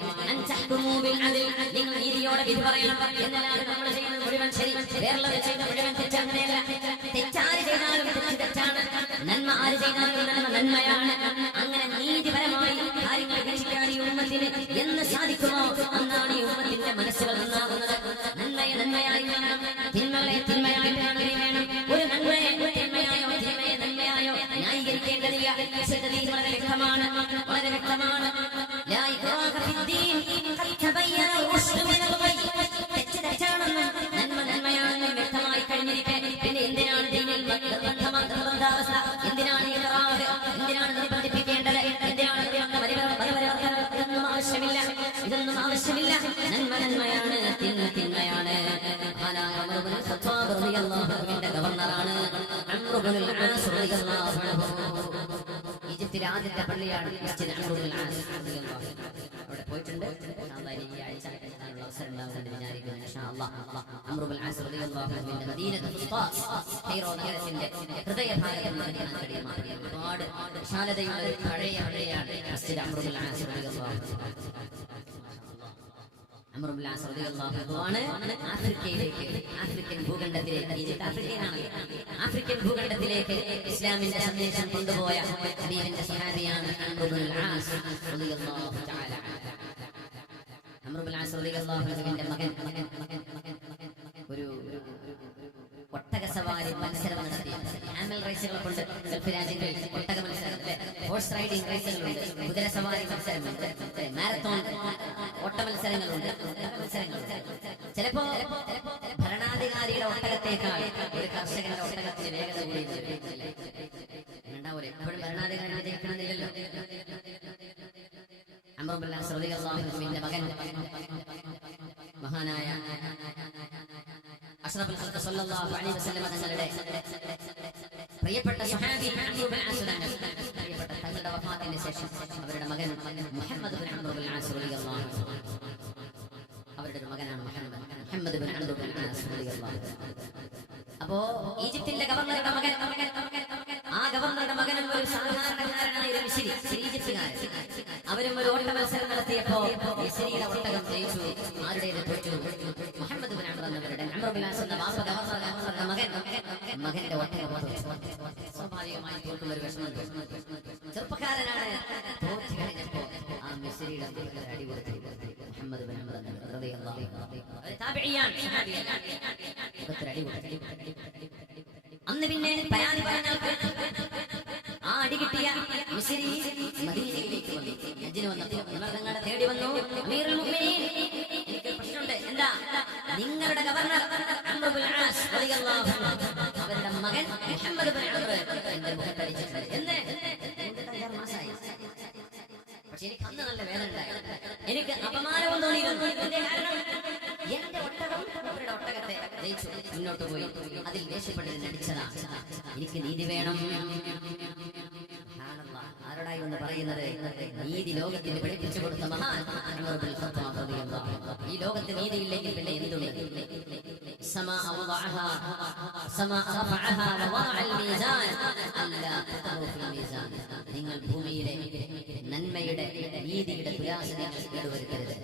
നിങ്ങൾ നീതിയോടെ വിധി പറയണം. എന്നല്ലാതെ നമ്മൾ ചെയ്യുന്നത് മുഴുവൻ ശരി, വേറുള്ളത് ചെയ്ത മുഴുവൻ തെറ്റ്. അങ്ങനെയല്ല. തെറ്റാര് ചെയ്താലും തെറ്റ് തെറ്റാണ്, നന്മ ആര് ചെയ്താലും നന്മ നന്മയാണ്. അങ്ങനെ നീതിപരമായി കാര്യങ്ങൾ വീക്ഷിക്കാൻ ഈ ഉമ്മത്തിന് എന്ന് സാധിക്കുമോ അന്നാണ് ഈ ഉമ്മത്തിന്റെ മനസ്സുകൾ നന്നാകുന്നത്. നന്മയെ നന്മയായി കാണണം, തിന്മകളെ തിന്മയായി കാണുകയും വേണം. ഒരു നന്മയെ തിന്മയായോ തിന്മയെ നന്മയായോ ന്യായീകരിക്കേണ്ടതില്ല. വിശുദ്ധതയിൽ വളരെ വ്യക്തമാണ്, വളരെ വ്യക്തമാണ്. തെറ്റ് തെറ്റാണെന്നും നന്മ നന്മയാണെന്നും വ്യക്തമായി കഴിഞ്ഞിരിക്കെ പിന്നെ എന്തിനാണ് ദീനിൽ ബന്ധാവസ്ഥ, എന്തിനാണ് ഈ ഖുർആൻ, എന്തിനാണ് നിർബന്ധിപ്പിക്കേണ്ടത്, എന്തിനാണ് ഇതൊന്നും ആവശ്യമില്ല, ഇതൊന്നും ആവശ്യമില്ല. നന്മ നന്മയാണ്, തിന്മ തിന്മയാണ്. ഉമർ ഇബ്നുൽ ഖത്താബ് റളിയല്ലാഹു അൻഹുവിന്റെ ഗവർണറാണ് അംർ ഇബ്നുൽ ആസ് റളിയല്ലാഹു അൻഹു. ഈജിപ്തിലെ ആദ്യത്തെ പള്ളിയാണ് മസ്ജിദ് അംർ ഇബ്നുൽ ആസ് റളിയല്ലാഹു അൻഹു. അവിടെ പോയിട്ടുണ്ട്. ഈ ആഴ്ച അവസരം ഉണ്ടാവുമെന്ന് വിചാരിക്കുന്നു ഇൻഷാ അല്ലാഹ്. അംർ ഇബ്നുൽ ആസ് റളിയല്ലാഹു അൻഹുവിന്റെ മദീനത്തുൽ ഫുസ്താസ്, കൈറോ നഗരത്തിന്റെ ഹൃദയഭാഗത്ത് കാണാൻ കഴിയുന്ന ഒരുപാട് വിശാലതയുള്ള ഒരു പഴയ പള്ളിയാണ് മസ്ജിദ് അംർ ഇബ്നുൽ ആസ് റളിയല്ലാഹു അൻഹു. അംർ ഇബ്നുൽ ആസ് റളിയല്ലാഹു അൻഹു ആണ് ആഫ്രിക്കയിലേക്ക്, ആഫ്രിക്കൻ ഭൂഖണ്ഡത്തിലേക്ക്, ഈജിപ്ത് ആഫ്രിക്കയിലാണ്, ആഫ്രിക്കൻ ഭൂഖണ്ഡത്തിലേക്ക് ഇസ്ലാമിന്റെ സന്ദേശം കൊണ്ടുപോയ ഹബീബിന്റെ സ്വഹാബിയാണ് അംർ ഇബ്നുൽ ആസ് റളിയല്ലാഹു തആല. അംർ ഇബ്നുൽ ആസ് റളിയല്ലാഹു അൻഹുവിന്റെ മകൻ ഒരു ഒട്ടക സവാരി മത്സരം നടത്തി. ആമൽ റേസുകൾ കൊണ്ട് ഗൾഫ് രാജ്യങ്ങളിൽ ഒട്ടക മത്സരം, ഹോഴ്സ് റൈഡിംഗ് റേസുകളുണ്ട്, കുതിര സവാരി മത്സരമുണ്ട്, മാരത്തോൺ ഓട്ട മത്സരങ്ങളുണ്ട്, മത്സരങ്ങളുണ്ട്. ചിലപ്പോ ഭരണാധികാരിയുടെ ഒട്ടകത്തേക്കാൾ ഒരു കർഷകന്റെ ഒട്ടകത്തിന് വേഗത കൂടി ഉണ്ടാവൂലെ. എപ്പോഴും ഭരണാധികാരി വിജയിക്കണമെന്നില്ലല്ലോ. അംർ ഇബ്നുൽ ആസ് റളിയല്ലാഹു അൻഹുവിന്റെ മകൻ മഹാനായ അഷ്റഫുൽ ഖൽഖ് സ്വല്ലല്ലാഹു അലൈഹി വസല്ലം തങ്ങളുടെ പ്രിയപ്പെട്ട സ്വഹാബി അംർ ഇബ്നുൽ ആസ് പ്രിയപ്പെട്ട തങ്ങളുടെ വഫാത്തിന്റെ ശേഷം അവരുടെ മകൻ മുഹമ്മദ് ഇബ്നു അംർ ഇബ്നുൽ ആസ് റളിയല്ലാഹു അൻഹു, അവരുടെ ഒരു മകനാണ് മുഹമ്മദ് ഇബ്നു അംർ ഇബ്നുൽ ആസ് റളിയല്ലാഹു അൻഹു. അപ്പോ ഈജിപ്തിന്റെ ഗവർണറുടെ മകൻ, ആ ഗവർണറുടെ മകനും ഒരു സാധാരണക്കാരനായ ഒരു മിസ്രി, ഈജിപ്തുകാരൻ. അവരും ഒരു ഓട്ട മത്സരം നടത്തിയപ്പോ മിസ്രിയുടെ ഒട്ടകം ജയിച്ചു. ആരുടേത് തോറ്റു? മുഹമ്മദ് ഇബ്നു അംർ എന്നവരുടെ. അംർ ഇബ്നുൽ ആസ് എന്ന വാപ്പ ഗവർണറുടെ മകന്റെ ഒട്ടകം സ്വാഭാവികമായി തോൽക്കുന്ന ഒരു വിഷമം. ചെറുപ്പക്കാരനാണ്. തോറ്റു കഴിഞ്ഞപ്പോ ആ മിസ്രിയുടെ അടി കൊടുത്തു. മുഹമ്മദ് ഇബ്നു അംർ റളിയല്ലാഹു അൻഹു താബിഈയാണ്, അടി കൊടുത്തു. അന്ന് പിന്നെ പരാതി പറഞ്ഞാൽ ആ അടി കിട്ടിയ മിസ്രി മദീനയിലേക്ക് വന്നു. ഹജ്ജിന് വന്നപ്പോൾ ഉമർ തങ്ങളെ തേടി വന്നു. അമീറുൽ മുഅ്മിനീൻ, എനിക്ക് പ്രശ്നമുണ്ട്. എന്താ? നിങ്ങളുടെ ഗവർണർ അംർ ഇബ്നുൽ ആസ് റളിയല്ലാഹു അൻഹു അവരുടെ മകൻ മുഹമ്മദ് ഇബ്നു അംർ എന്റെ മുഖത്തടിച്ചിട്ടുണ്ട് എന്ന് 5 മാസമായി. പക്ഷെ എനിക്ക് അന്ന് നല്ല വേദന ഉണ്ടായി, എനിക്ക് അപമാനവും തോന്നിയിരുന്നു. ഇതിന്റെ കാരണം എന്റെ ഒട്ടകം അവരുടെ ഒട്ടകത്തെ ജയിച്ചു, മുന്നോട്ട് പോയി. അതിൽ ദേഷ്യപ്പെട്ട് നടിച്ചതാണ്. എനിക്ക് നീതി വേണം. ആരോടാ ആരായി എന്ന് പറയുന്നത് നീതി ലോകത്തിന് പഠിപ്പിച്ചു കൊടുത്ത മഹാൻ ഉമർ ഇബ്നുൽ ഖത്താബ് റളിയല്ലാഹു അൻഹു. ഈ ലോകത്ത് നീതിയില്ലെങ്കിൽ പിന്നെ എന്തുണ്ട്? സമാഅ വദഅഹാ സമാഅ റഫഅഹാ വദഅൽ മീസാൻ അല്ലാ തഖറു ഫിൽ മീസാൻ. നിങ്ങൾ ഭൂമിയിലെ നന്മയുടെ നീതിയുടെ തുലാസ് നിങ്ങൾ കേടുവരുത്തരുത്.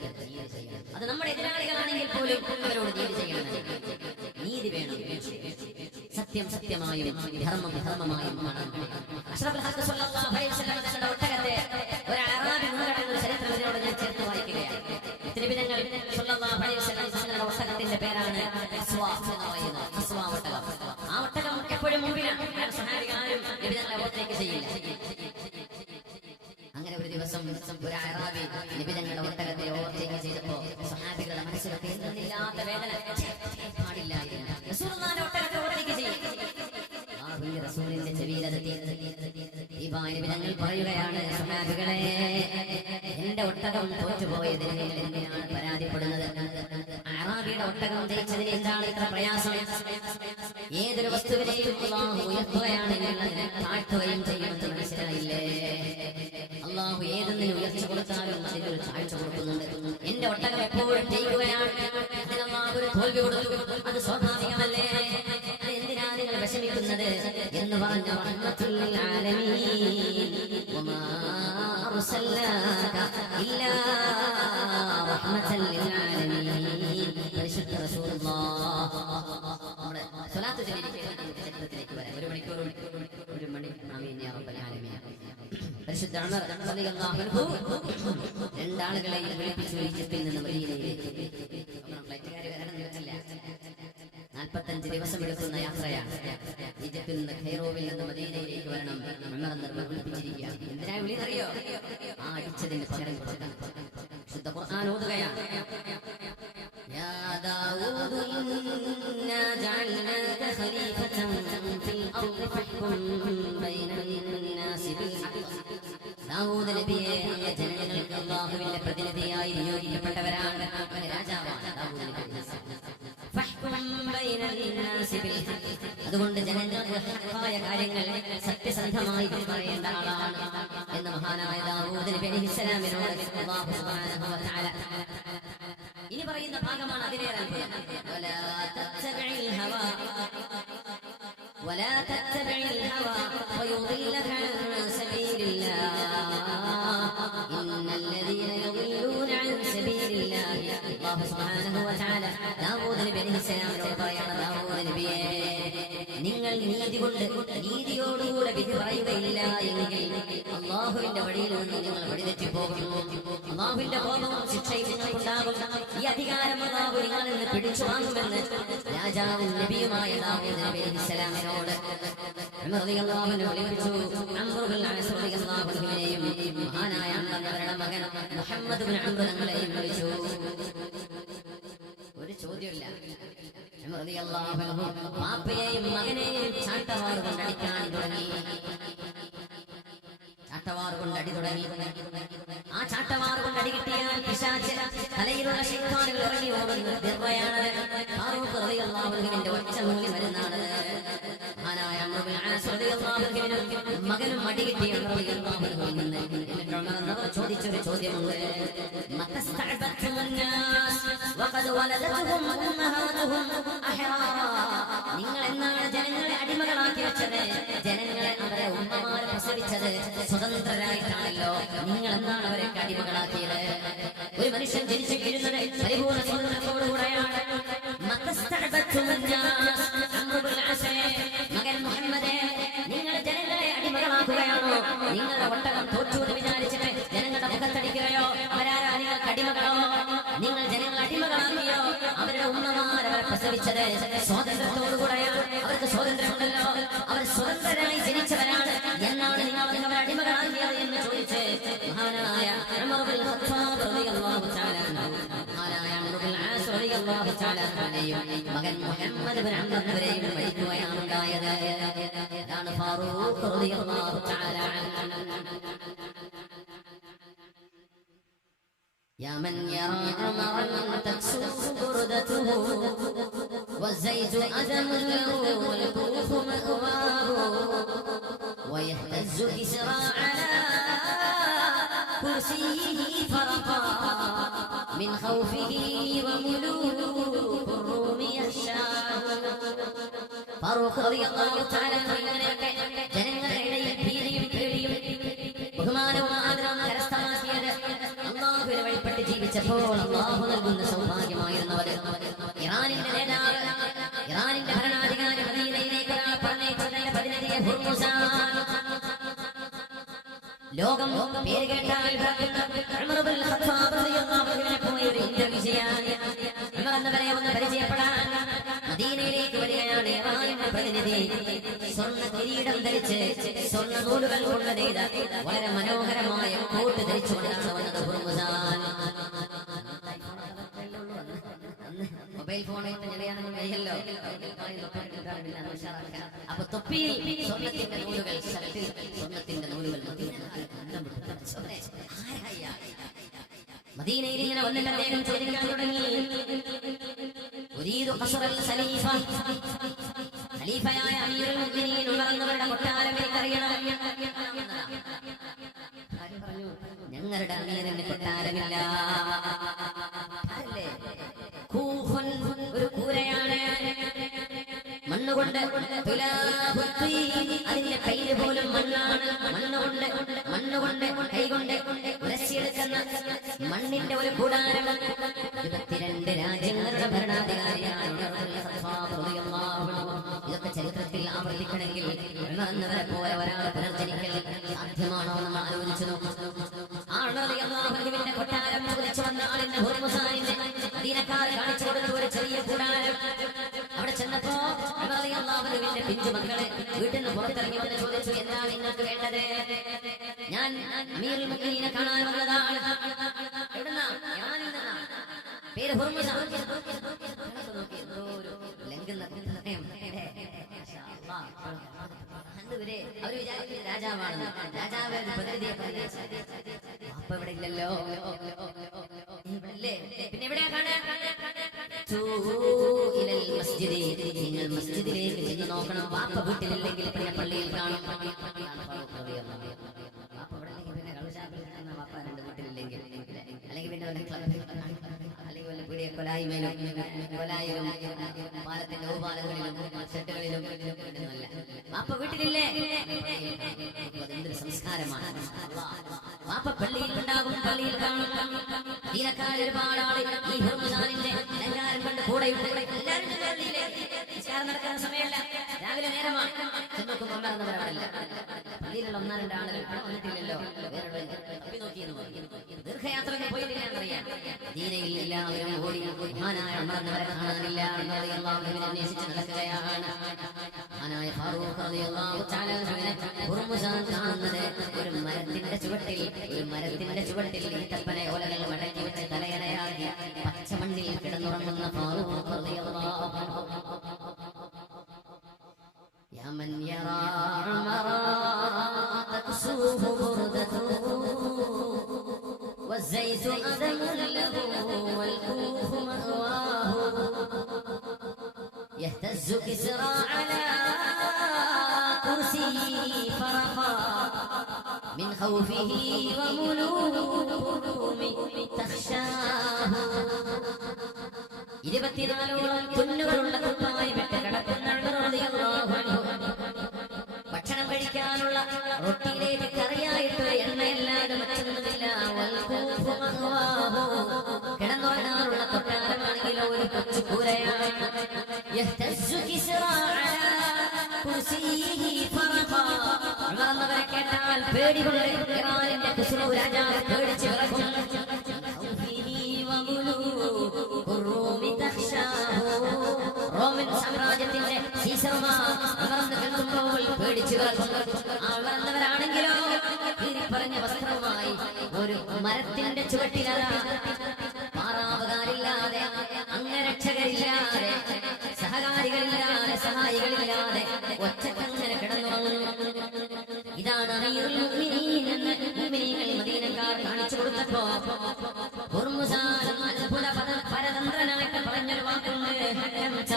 അത് നമ്മുടെ എതിരാളികളാണെങ്കിൽ പോലും അവരോട് നീതി ചെയ്യണം. നീതി വേണം. സത്യം സത്യമായും ധർമ്മം ധർമ്മമായും കാണാൻ. അഷ്റഫുൽ ഹഖ് സ്വല്ലല്ലാഹു അലൈഹി വസല്ലം തങ്ങളുടെ ഒട്ടകത്തെ ഒരു അറാബി മുൻകടന്ന ഒരു ചരിത്രം ഇതിനോട് ഞാൻ ചേർത്ത് വായിക്കുകയാണ്. നബിതങ്ങൾ സ്വല്ലല്ലാഹു അലൈഹി വസല്ലം തങ്ങളുടെ ഒട്ടകത്തിന്റെ പേരാണ് അസ്വാ എന്ന് പറയുന്നത്. അസ്വാ ഒട്ടകം. ആ ഒട്ടകം എപ്പോഴും മുമ്പിലാണ്. സഹാബികൾ ആരും നബിതങ്ങളെ ഓവർടേക്ക് ചെയ്യില്ല. അങ്ങനെ ഒരു ദിവസം ഒരു അറാബി നബിതങ്ങളുടെ ഒട്ടകത്തെ ഓവർടേക്ക് ചെയ്തപ്പോ സഹാബികളുടെ മനസ്സിലൊക്കെ എന്തെന്നില്ലാത്ത വേദന. പാടില്ലായിരുന്നു റസൂലുള്ളാഹിന്റെ ഒട്ടകത്തെ ഓവർടേക്ക് ചെയ്യും. റസൂലിന്റെ ചെവിയിലെത്തി നബിതങ്ങൾ പറയുകയാണ്, സഹാബികളെ, എന്റെ ഒട്ടകം തോറ്റുപോയതിന് എന്തിനാണ് പരാതിപ്പെടുന്നത്? അറാബിയുടെ ഒട്ടകം ജയിച്ചതിന് എന്താണ് ഇത്ര പ്രയാസം? ഏതൊരു വസ്തുവിനെയും അല്ലാഹു ഉയർത്തുകയാണെങ്കിൽ അതിനെ താഴ്ത്തുകയും ചെയ്യുമെന്ന് മനസ്സിലായില്ലേ? അല്ലാഹു ഏതൊന്നിനും ഉയർച്ച കൊടുത്താലും അതിനൊരു താഴ്ച കൊടുക്കുന്നുണ്ട്. എന്റെ ഒട്ടകം എപ്പോഴും ജയിക്കുകയാണ്, അതിന് അല്ലാഹു ഒരു തോൽവി കൊടുത്തു. അത് സ്വാഭാവികമല്ലേ? എന്തിനാണ് നിങ്ങൾ വിഷമിക്കുന്നത് എന്ന് പറഞ്ഞ റഹ്മത്തുൽ ആലമീൻ വമാ അർസൽനാക ഇല്ലാ റഹ്മത്തൽ ലിൽ ആലമീൻ. പരിശുദ്ധ റസൂലുള്ളാഹ് നമ്മുടെ സ്വലാത്ത് ചൊല്ലിയിരിക്കുന്ന ചരിത്രത്തിലേക്ക് വരാം. ഒരു മണി ആമീൻ യാ റബ്ബൽ ആലമീൻ. പരിശുദ്ധ ഉമർ റളിയല്ലാഹു അൻഹു രണ്ടാളുകളെ വിളിപ്പിച്ചു ഈജിപ്തിൽ നിന്ന് മദീനയിലേക്ക്. ഫ്ലൈറ്റുകാർ വരണം നിൽക്കില്ല. 45 ദിവസം എടുക്കുന്ന യാത്രയാണ്. ഈജിപ്തിൽ നിന്ന് ഖൈറോവിൽ നിന്ന് മദീനയിലേക്ക് വരണം. ഉമർ നിർബന്ധിപ്പിച്ചിരിക്കുക. എന്തിനായി വിളിയെന്നറിയോ? ആ അടിച്ചതിന് പകരം കൊടുക്കാൻ. ശുദ്ധ ഖുർആൻ ഓതുകയാണ്. യാ ദാവൂദ് ഇന്നാ ജഅൽനാക ഖലീഫതൻ ഫിൽ അർളി ഫഹ്കും ബൈനൽ നാസി ബിൽ ഹഖ്. ദാവൂദ് നബിയെ അങ്ങ് ജനങ്ങൾക്ക് അല്ലാഹുവിന്റെ പ്രതിനിധിയായി നിയോഗിക്കപ്പെട്ടവരാണ്. രാജാവാണ് ദാവൂദ് നബി. അതുകൊണ്ട് ജനങ്ങൾക്ക് ഹഖായ കാര്യങ്ങൾ സത്യസന്ധമായി പറയേണ്ട ആളാണ് എന്ന് മഹാനായ ദാവൂദ് നബി അലൈഹിസ്സലാമിനോട് അല്ലാഹു സുബ്ഹാനഹു വ തആല ഇനി പറയുന്ന ഭാഗമാണ് അതിലേറെ വലാ തത്തബിഇൽ ഹവാ ولا تتبع الهوى ويضلك عن سبيل الله إن الذين يضلون عن سبيل الله. الله سبحانه وتعالى ദാവൂദ് നബി അലൈഹിസ്സലാമിനോട് പറയാണ്, ദാവൂദ് നബിയേ, നിങ്ങൾ നീതി കൊണ്ട് നീതിയോടുകൂടെ വിധി പറയുകയില്ല എങ്കിൽ അല്ലാഹുവിന്റെ വഴിയിൽ നിന്ന് നിങ്ങൾ വഴിതെറ്റിപ്പോകും. അല്ലാഹുവിന്റെ കോപവും ശിക്ഷയും നിങ്ങൾക്കുണ്ടാകും. ഈ അധികാരം അല്ലാഹു നിങ്ങളിൽ നിന്ന് പിടിച്ചു വാങ്ങുമെന്ന് രാജാവും നബിയുമായ ദാവൂദ് നബി അലൈഹിസ്സലാമിനോട് ഉമർ റളിയല്ലാഹു അൻഹു വിളിപ്പിച്ചു. അംർ ഇബ്നുൽ ആസ് റളിയല്ലാഹു അൻഹുവിനെയും മഹാനായ അവരുടെ മകൻ മുഹമ്മദ് ഇബ്നു അംർ തങ്ങളെയും വിളിച്ചു. ഒരു ചോദ്യമില്ല. ഉമർ റളിയല്ലാഹു അൻഹു ബാപ്പയെയും മകനെയും ചാട്ടവാറ് കൊണ്ട് അടിക്കാൻ തുടങ്ങി. ചാട്ടവാറ് കൊണ്ട് അടി തുടങ്ങി. ആ ചാട്ടവാറ് കൊണ്ട് അടി കിട്ടിയാൽ പിശാച് തലയിലുള്ള ശൈത്താനുകൾ ഇറങ്ങി ഓടുന്ന ദിർവയാണത്. ഫാറൂഖ് റളിയല്ലാഹു അൻഹുവിന്റെ ഒച്ച മൂലി വരുന്നതാണ്. മഹാനായ അംർ ഇബ്നുൽ ആസ് റളിയല്ലാഹു അൻഹുവിനും മകനും അടി കിട്ടിയ റളിയല്ലാഹു അൻഹുവിൽ നിന്ന് എന്നിട്ട് ഉമർ എന്നവർ ചോദിച്ചൊരു ചോദ്യമുണ്ട്. നിങ്ങൾ എന്നാണ് ജനങ്ങളെ അടിമകളാക്കി വെച്ചത്? ജനങ്ങളെ അവരെ ഉമ്മമാരെ പ്രസവിച്ചത് സ്വതന്ത്രരായിട്ടാണല്ലോ. നിങ്ങൾ എന്നാണ് അവരെ അടിമകളാക്കിയത്? ഒരു മനുഷ്യൻ ജനിച്ചു വീഴുന്നത് പരിപൂർണ്ണ സ്വാതന്ത്ര്യത്തോടുകൂടെയാണ്. മകൻ മുഹമ്മദേ, നിങ്ങൾ ജനങ്ങളെ അടിമകളാക്കുകയാണോ? നിങ്ങളുടെ ഒട്ടകം തോറ്റു എന്ന് വിചാരിച്ചിട്ട് ജനങ്ങളുടെ മുഖത്തടിക്കുകയോ? അവരാരാ നിങ്ങൾക്ക് അടിമകളോ? നിങ്ങൾ ജനങ്ങളെ അടിമകളാക്കിയോ? അവരുടെ ഉമ്മമാർ അവരെ പ്രസവിച്ചത് സ്വാതന്ത്ര്യത്തോടുകൂടെയാണ്. അവർക്ക് സ്വാതന്ത്ര്യമുണ്ടല്ലോ. അവർ സ്വതന്ത്രരായി ജനിച്ചവരാണ്. എന്നാണ് നിങ്ങൾ അവരെ അടിമകളാക്കിയത് എന്ന് ചോദിച്ച് മഹാനായ ഉമർ ഇബ്നുൽ ഖത്താബ് റളിയല്ലാഹു തആല മഹാനായ അംർ ഇബ്നുൽ ആസ് റളിയല്ലാഹു തആല മകൻ മുഹമ്മദ് ഇബ്നു അംർ എന്നിവരെയും മരിക്കുകയാണ് ഉണ്ടായത്. അതാണ് ഫാറൂഖ് റളിയല്ലാഹു തആല يا من يرى عمرا تكسوه بردته والزيت أدم له والكوف مأواه ويهتز كسرى على كرسيه فرقا من خوفه وملوك الروم يخشاه. ഫാറൂഖ് റളിയല്ലാഹു തആല ഇങ്ങനെയൊക്കെ ജനങ്ങളുടെ ഇടയിൽ ഭീതിയും പേടിയും ബഹുമാനവും ആദരവും കരസ്ഥമാക്കിയത് അല്ലാഹുവിനെ വഴിപ്പെട്ട് ജീവിച്ചപ്പോൾ അല്ലാഹു നൽകുന്ന സൗഭാഗ്യമായിരുന്നവർ. ഇറാനിന്റെ നേതാവ്, ഇറാനിന്റെ ഭരണാധികാരി മദീനയിലേക്ക് ഒരാളെ പറഞ്ഞയച്ചതിന്റെ പ്രതിനിധിയെ ഹുർമുസാൻ, ലോകം പേര് കേട്ടാൽ ഉമർ ഇബ്നുൽ ഖത്താബ് റളിയല്ലാഹു അൻഹുവിനെ പോയി ഒരു ഇന്റർവ്യൂ ചെയ്യാൻ ഉമർ എന്നവരെ ഒന്ന് പരിചയപ്പെടാൻ മദീനയിലേക്ക് വരികയാണ്. ഇറാനിന്റെ പ്രതിനിധി സ്വർണ്ണ കിരീടം ധരിച്ച് സ്വർണ്ണ നൂലുകൾ കൊണ്ട് നെയ്ത വളരെ മനോഹരമായ കോട്ട് ധരിച്ചുകൊണ്ടാണ് വന്നത് ഹുർമുസാൻ. മൊബൈൽ ഫോണായിട്ട് ഞെളിയാണെന്ന് കഴിയല്ലോ. അപ്പൊ തൊപ്പിയിൽ സ്വർണ്ണത്തിന്റെ നൂലുകൾ, ഷർട്ടിൽ സ്വർണ്ണത്തിന്റെ നൂലുകൾ. മദീനയിൽ ഇങ്ങനെ വന്നിട്ട് അദ്ദേഹം ചോദിക്കാൻ തുടങ്ങി, ഖലീഫയായ അമീറുൽ മുഅ്മിനീൻ ഉമർ എന്നവരുടെ കൊട്ടാരം എനിക്കറിയണം. ഞങ്ങളുടെ അമീറിന് കൊട്ടാരമില്ല. ഒരു കൂരയാണ്, മണ്ണുകൊണ്ട്, അതിന്റെ കയ്യില് പോലും മണ്ണാണ്. മണ്ണുകൊണ്ട് കൈകൊണ്ട് ഉരസിയെടുക്കുന്ന മണ്ണിന്റെ ഒരു കൂടാരം. 22 രാജ്യങ്ങളുടെ ഭരണാധികാരിയാണ്. ഇതൊക്കെ ചരിത്രത്തിൽ ആവർത്തിക്കണമെങ്കിൽ ഉമർ പോലെ ഒരാളെ പുനർജനിക്കൽ സാധ്യമാണോ നമ്മൾ ആലോചിച്ചു നോക്കും. കൊട്ടാരം ചോദിച്ചു വന്ന ആളിന്റെ ഹുർമുസാനിന്റെ ദീനക്കാർ കാണിച്ചു കൊടുത്തു ഒരു ചെറിയ കൂടാരം. അവിടെ ചെന്നപ്പോ അള്ളാഹുവിന്റെ പിഞ്ചു മക്കളെ വീട്ടിൽ നിന്ന് പുറത്തിറങ്ങി വന്ന് ചോദിച്ചു, എന്താ നിങ്ങൾക്ക് വേണ്ടത്? ഞാൻ അമീറുൽ മുഅ്മിനീനെ കാണാൻ വന്നതാണ്. എവിടുന്നാ? യമാനിൽ നിന്നാ. പേര് ഹുർമുസാൻ. അവര് വിചാരിക്കുന്നത് രാജാവാണ്. രാജാവ് പ്രതിനിധിയെ അപ്പൊ ഇവിടെ ഇല്ലല്ലോ. പിന്നെ എവിടെയാ കാണാൻ? നിങ്ങൾ മസ്ജിദിലേക്ക് ചെന്ന് നോക്കണം. വാപ്പ വീട്ടിലില്ലെങ്കിൽ പിന്നെ പള്ളിയിൽ കാണും. വാപ്പ ഇവിടെ ഇല്ലെങ്കിൽ പിന്നെ കള്ളുശാപ്പിൽ കാണുന്ന വാപ്പ രണ്ട് വീട്ടിലില്ലെങ്കിൽ, അല്ലെങ്കിൽ പിന്നെ വല്ല ക്ലബിൽ, അല്ലെങ്കിൽ വല്ല പീടിയ കൊലായ്മയിലും പാലത്തിന്റെ ഊപാലങ്ങളിലും ഷെട്ടുകളിലും ഇടുന്നല്ല. വാപ്പ വീട്ടിലില്ലേ? അതെന്തൊരു സംസ്കാരമാണ്. വാപ്പ പള്ളിയിൽ ഉണ്ടാകും, പള്ളിയിൽ കാണും. ദീനക്കാർ ഒരുപാട് ആള് ഈ ഹുർമുസാനിന്റെ അലങ്കാരം കണ്ട് കൂടെയുണ്ട്. എല്ലാവരും നിസ്കാരം നടക്കുന്ന സമയമല്ല, രാവിലെ നേരമാണ്. ചെന്നോക്കുമ്പോൾ ഉണ്ടാകുന്നവരവിടല്ല. പള്ളിയിലുള്ള 1-2 ആളുകൾ ഇവിടെ വന്നിട്ടില്ലല്ലോ. വേറെ തപ്പി നോക്കിയെന്ന് പറയും. ദീർഘയാത്രകൾ പോയിട്ടില്ല എന്നറിയാം. ദീനയിൽ എല്ലാവരും ഓടി മഹാനായ ഉമറിനവരെ കാണാനില്ല. അള്ളാഹുവിനെ അന്വേഷിച്ച് നടക്കുകയാണ്. മഹാനായ ഫാറൂഖ് റളിയല്ലാഹു തആല ഹുർമുസാൻ കാണുന്നത് ഒരു മരത്തിന്റെ ചുവട്ടിൽ ഈത്തപ്പനെ ഓലകൾ മടക്കി വെച്ച് തലയണയാക്കി പച്ചമണ്ണിൽ കിടന്നുറങ്ങുന്ന ഫാറൂഖ് റളിയല്ലാഹു അൻഹു. യാ മൻ യറാ ഉമറ തക്സൂഹു ബുർദതുഹു والزيت أدم له والكوف مأواه يهتز كسرى على كرسيه فرقا من خوفه وملوك الروم تخشاه. 24 തുന്നുകളുള്ള കുപ്പായമിട്ട് കിടക്കുന്ന ഉമർ റളിയല്ലാഹു അൻഹു ഭക്ഷണം കഴിക്കാനുള്ള റൊട്ടിയിലേക്ക് കറിയായിട്ട് എണ്ണയില്ലാതെ മറ്റൊന്നുമില്ല. കിടന്നുറങ്ങാറുള്ള കൊട്ടാരമാണെങ്കിലോ ഒരു കൊച്ചു കൂരയാണ്. ഉമർ കേട്ടാൽ പേടികൊണ്ട് ഇറാനിന്റെ ഖുസ്റു രാജാവ് പേടിച്ച് വിറക്കും. റോമൻ സാമ്രാജ്യത്തിന്റെ സീസർമാർ ഉമർന്ന് കേൾക്കുമ്പോൾ പേടിച്ച് വിറക്കും. വളർന്നവരാണെങ്കിലോ പറഞ്ഞ വസ്ത്രവുമായി ഒരു മരത്തിന്റെ ചുവട്ടിലതാ, മാറാവുകാരില്ലാതെ, അംഗരക്ഷകരില്ലാതെ, സഹകാരികളില്ലാതെ, സഹായികളില്ലാതെ ഒറ്റക്കങ്ങനെ കിടന്നുറങ്ങുന്നു. ഇതാണ് അമീറുൽ മുഅ്മിനീൻ എന്ന് മുഅ്മിനീങ്ങൾ മദീനക്കാർ കാണിച്ചു കൊടുത്തപ്പോ ഹുർമുസാൻ അത്ഭുത പരതന്ത്രനായിട്ട് പറഞ്ഞൊരു വാക്കുണ്ട്. ഹക്കംത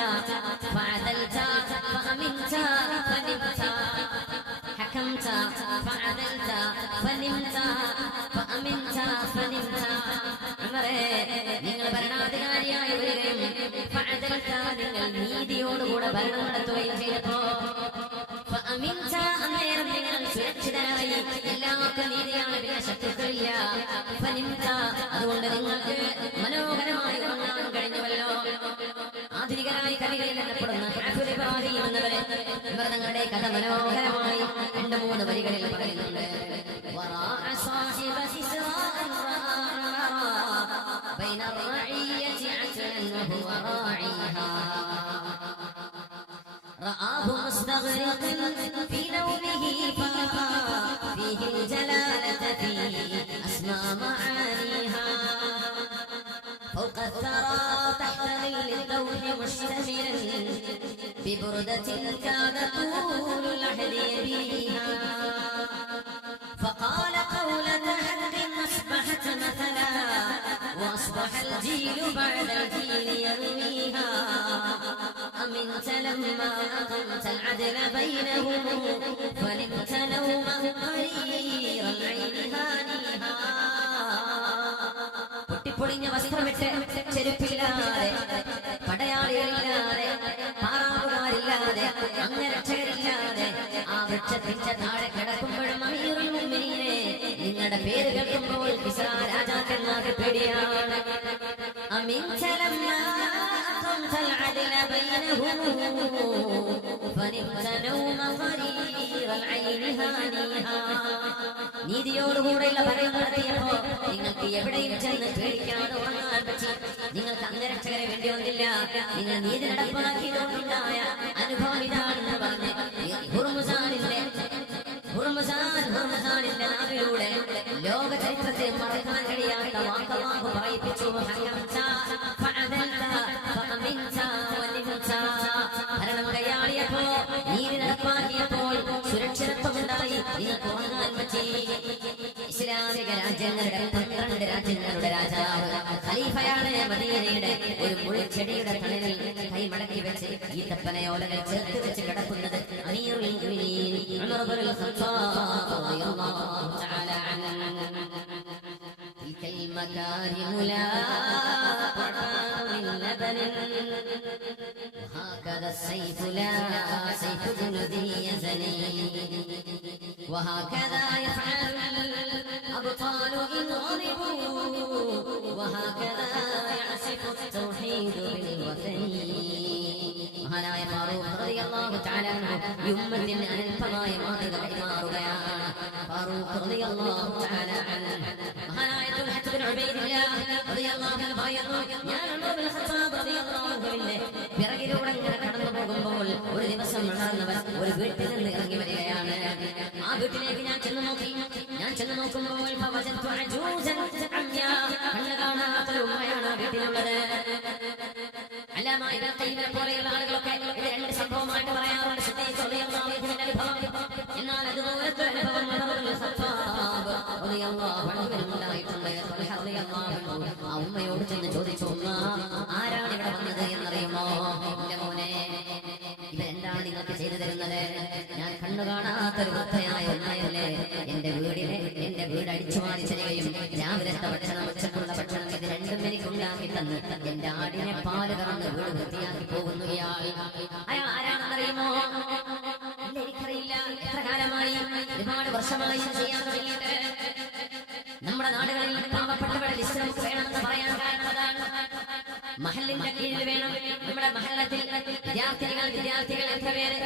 ഫഅദൽത ഫഅമിൻത ഫനിംത. حكمت فعدلت فنمت فأمنت ഭരണം നടത്തുകയും ചെയ്തപ്പോ അന്നേരം നിങ്ങൾ സുരക്ഷിതരായി, എല്ലാവർക്കും നീതിയാണ്, പിന്നെ ശത്രുക്കളില്ല. അതുകൊണ്ട് നിങ്ങൾക്ക് മനോഹരമായി ഉറങ്ങാൻ കഴിഞ്ഞുവല്ലോ. ആധുനികരായ കവികളിൽ എന്നപ്പെടുന്ന ഇബ്രാഹിം എന്നവരെ ഇവർ തങ്ങളുടെ കഥ മനോഹരമായി 2-3 വരികളിൽ പറയുന്നുണ്ട്. رآه مستغرقا في نومه فافى فيه الجلالة في أسمى معانيها فوق الثرى تحت ظل الضوء مشتملا ببردة كاد طول العهد يبيها فقال قولة حق أصبحت مثلا وأصبح الجيل بعد الجيل يرويها أمنت لما أقمت العدل بينهم فنمت نوما قرير العين هانيها പൊട്ടിപ്പൊളിഞ്ഞ വസ്ത്രമിട്ട് ചെരുപ്പില്ലാതെ പടയാളികളില്ലാതെ പാറാവുകാരില്ലാതെ അംഗരക്ഷകരില്ലാതെ ആ വൃക്ഷത്തിന്റെ താഴെ കിടക്കുമ്പോഴും അമീറുൽ മുഅ്മിനീനെ നിങ്ങളുടെ പേര് കേൾക്കുമ്പോൾ കിസ്റ രാജാക്കന്മാർക്ക് പേടിയാണ്. أمنت لما أقمت العدل بينهم فنمت نوم ضرير العين هانيها നീതിയോടുകൂടെയുള്ള ഭരണം നടത്തിയപ്പോ നിങ്ങൾക്ക് എവിടെയും ചെന്ന് പേടിക്കാതെ ഉറങ്ങാൻ പറ്റി. നിങ്ങൾക്ക് അംഗരക്ഷകരെ വേണ്ടി വന്നില്ല. നിങ്ങൾ നീതി നടപ്പാക്കിയതുകൊണ്ടുണ്ടായ അനുഭവം ഇതാണെന്ന് പറഞ്ഞ് ഹുർമുസാനിന്റെ നാവിലൂടെ ലോക ചരിത്രത്തെ മറക്കാൻ കഴിയാത്ത വാക്കവാക്ക് പറയിപ്പിച്ചു. ഭരണം കൈയാളിയപ്പോ നീതി നടപ്പാക്കിയപ്പോൾ സുരക്ഷിതത്വമുണ്ടായി, നിങ്ങൾക്ക് ഉറങ്ങാൻ പറ്റി. ഇസ്ലാമിക രാജ്യങ്ങളുടെ 12 രാജ്യങ്ങളുടെ രാജാവ് ഖലീഫയാണ്. മദീനയുടെ ഒരു മുൾച്ചെടിയുടെ തണലിൽ കൈമടക്കി വെച്ച് ഈത്തപ്പനയോലകൾ ചേർത്ത് വെച്ച് കിടക്കുന്നത് അമീറുൽ മുഅ്മിനീൻ ഉമർ ഇബ്നുൽ ഖത്താബ് റളിയല്ലാഹു തആല അൻഹു. تلك المكارم لا تعبان من لبن وهكذا السيف لا سيف جندي يزني وهكذا يفعل الأبطال إن غضبوا وهكذا يعصف التوحيد بالوثن. മഹാനായ ഫാറൂഖ് റളിയല്ലാഹു തആല അൻഹു ഉമ്മത്തിന് അനൽപമായ മാതൃക കൈമാറുകയാണ്. ഫാറൂഖ് റളിയല്ലാഹു തആല അൻഹു മഹാനായ തുൽഹത്ത് ബിൻ ഉബൈദില്ലാഹ് റളിയല്ലാഹു അൻഹു പറയുന്നു, ഞാൻ ഉമർ ബിൻ ഖത്താബ് റളിയല്ലാഹു അൻഹുവിന്റെ പിറകിലൂടെ ഇങ്ങനെ കടന്നു പോകുമ്പോൾ ഒരു ദിവസം ഉണർന്നവൻ ഒരു വീട്ടിൽ നിന്ന് ഇറങ്ങി വരികയാണ്. ആ വീട്ടിലേക്ക് ഞാൻ ചെന്ന് നോക്കുമ്പോൾ ഫവജത്തു അജൂസൻ അമ്യാ, കണ്ണ് കാണാത്തൊരു ഉമ്മയാണ് ആ വീട്ടിലുള്ളത്. പോലെയുള്ള ആളുകളൊക്കെ ഇത് 2 സംഭവമായിട്ട് പറയാറുണ്ട്. അനുഭവം. എന്നാൽ അതുപോലത്തെ അനുഭവം ഉണ്ടായിട്ടുണ്ട്. ആ ഉമ്മയോട് ചെന്ന് ചോദിച്ചു, ഉമ്മ ആരാണ് ഇവിടെ വന്നത് എന്നറിയുമോ? എന്റെ മോനെ, ഇവരെന്താണ് നിങ്ങൾക്ക് ചെയ്തു തരുന്നത്? ഞാൻ കണ്ണു കാണാത്തൊരു വൃദ്ധയായ ഉമ്മയല്ലേ എന്റെ വീട് അടിച്ചു മാറി തരികയും രാവിലത്തെ ഭക്ഷണം, ഉച്ചക്കുള്ള ഭക്ഷണം ഇത് രണ്ടും എനിക്ക് ഉണ്ടാക്കി തന്ന് എന്റെ ആടിനെ പാല് കറന്ന് വീട് വൃത്തിയാക്കി പോകുന്നു. അയാൾ ആരാണെന്നറിയുമോ? എനിക്കറിയില്ല. എത്ര കാലമായി, ഒരുപാട് വർഷമായി ചെയ്യാൻ തുടങ്ങിയിട്ട്. നമ്മുടെ നാടുകളിൽ പാവപ്പെട്ടവരുടെ ലിസ്റ്റ് നമുക്ക് വേണമെന്ന് പറയാൻ കാരണം അതാണ്. മഹലിന്റെ കീഴിൽ വേണം. നമ്മുടെ മഹല്ലത്തിൽ വിദ്യാർത്ഥികൾ എത്ര പേര്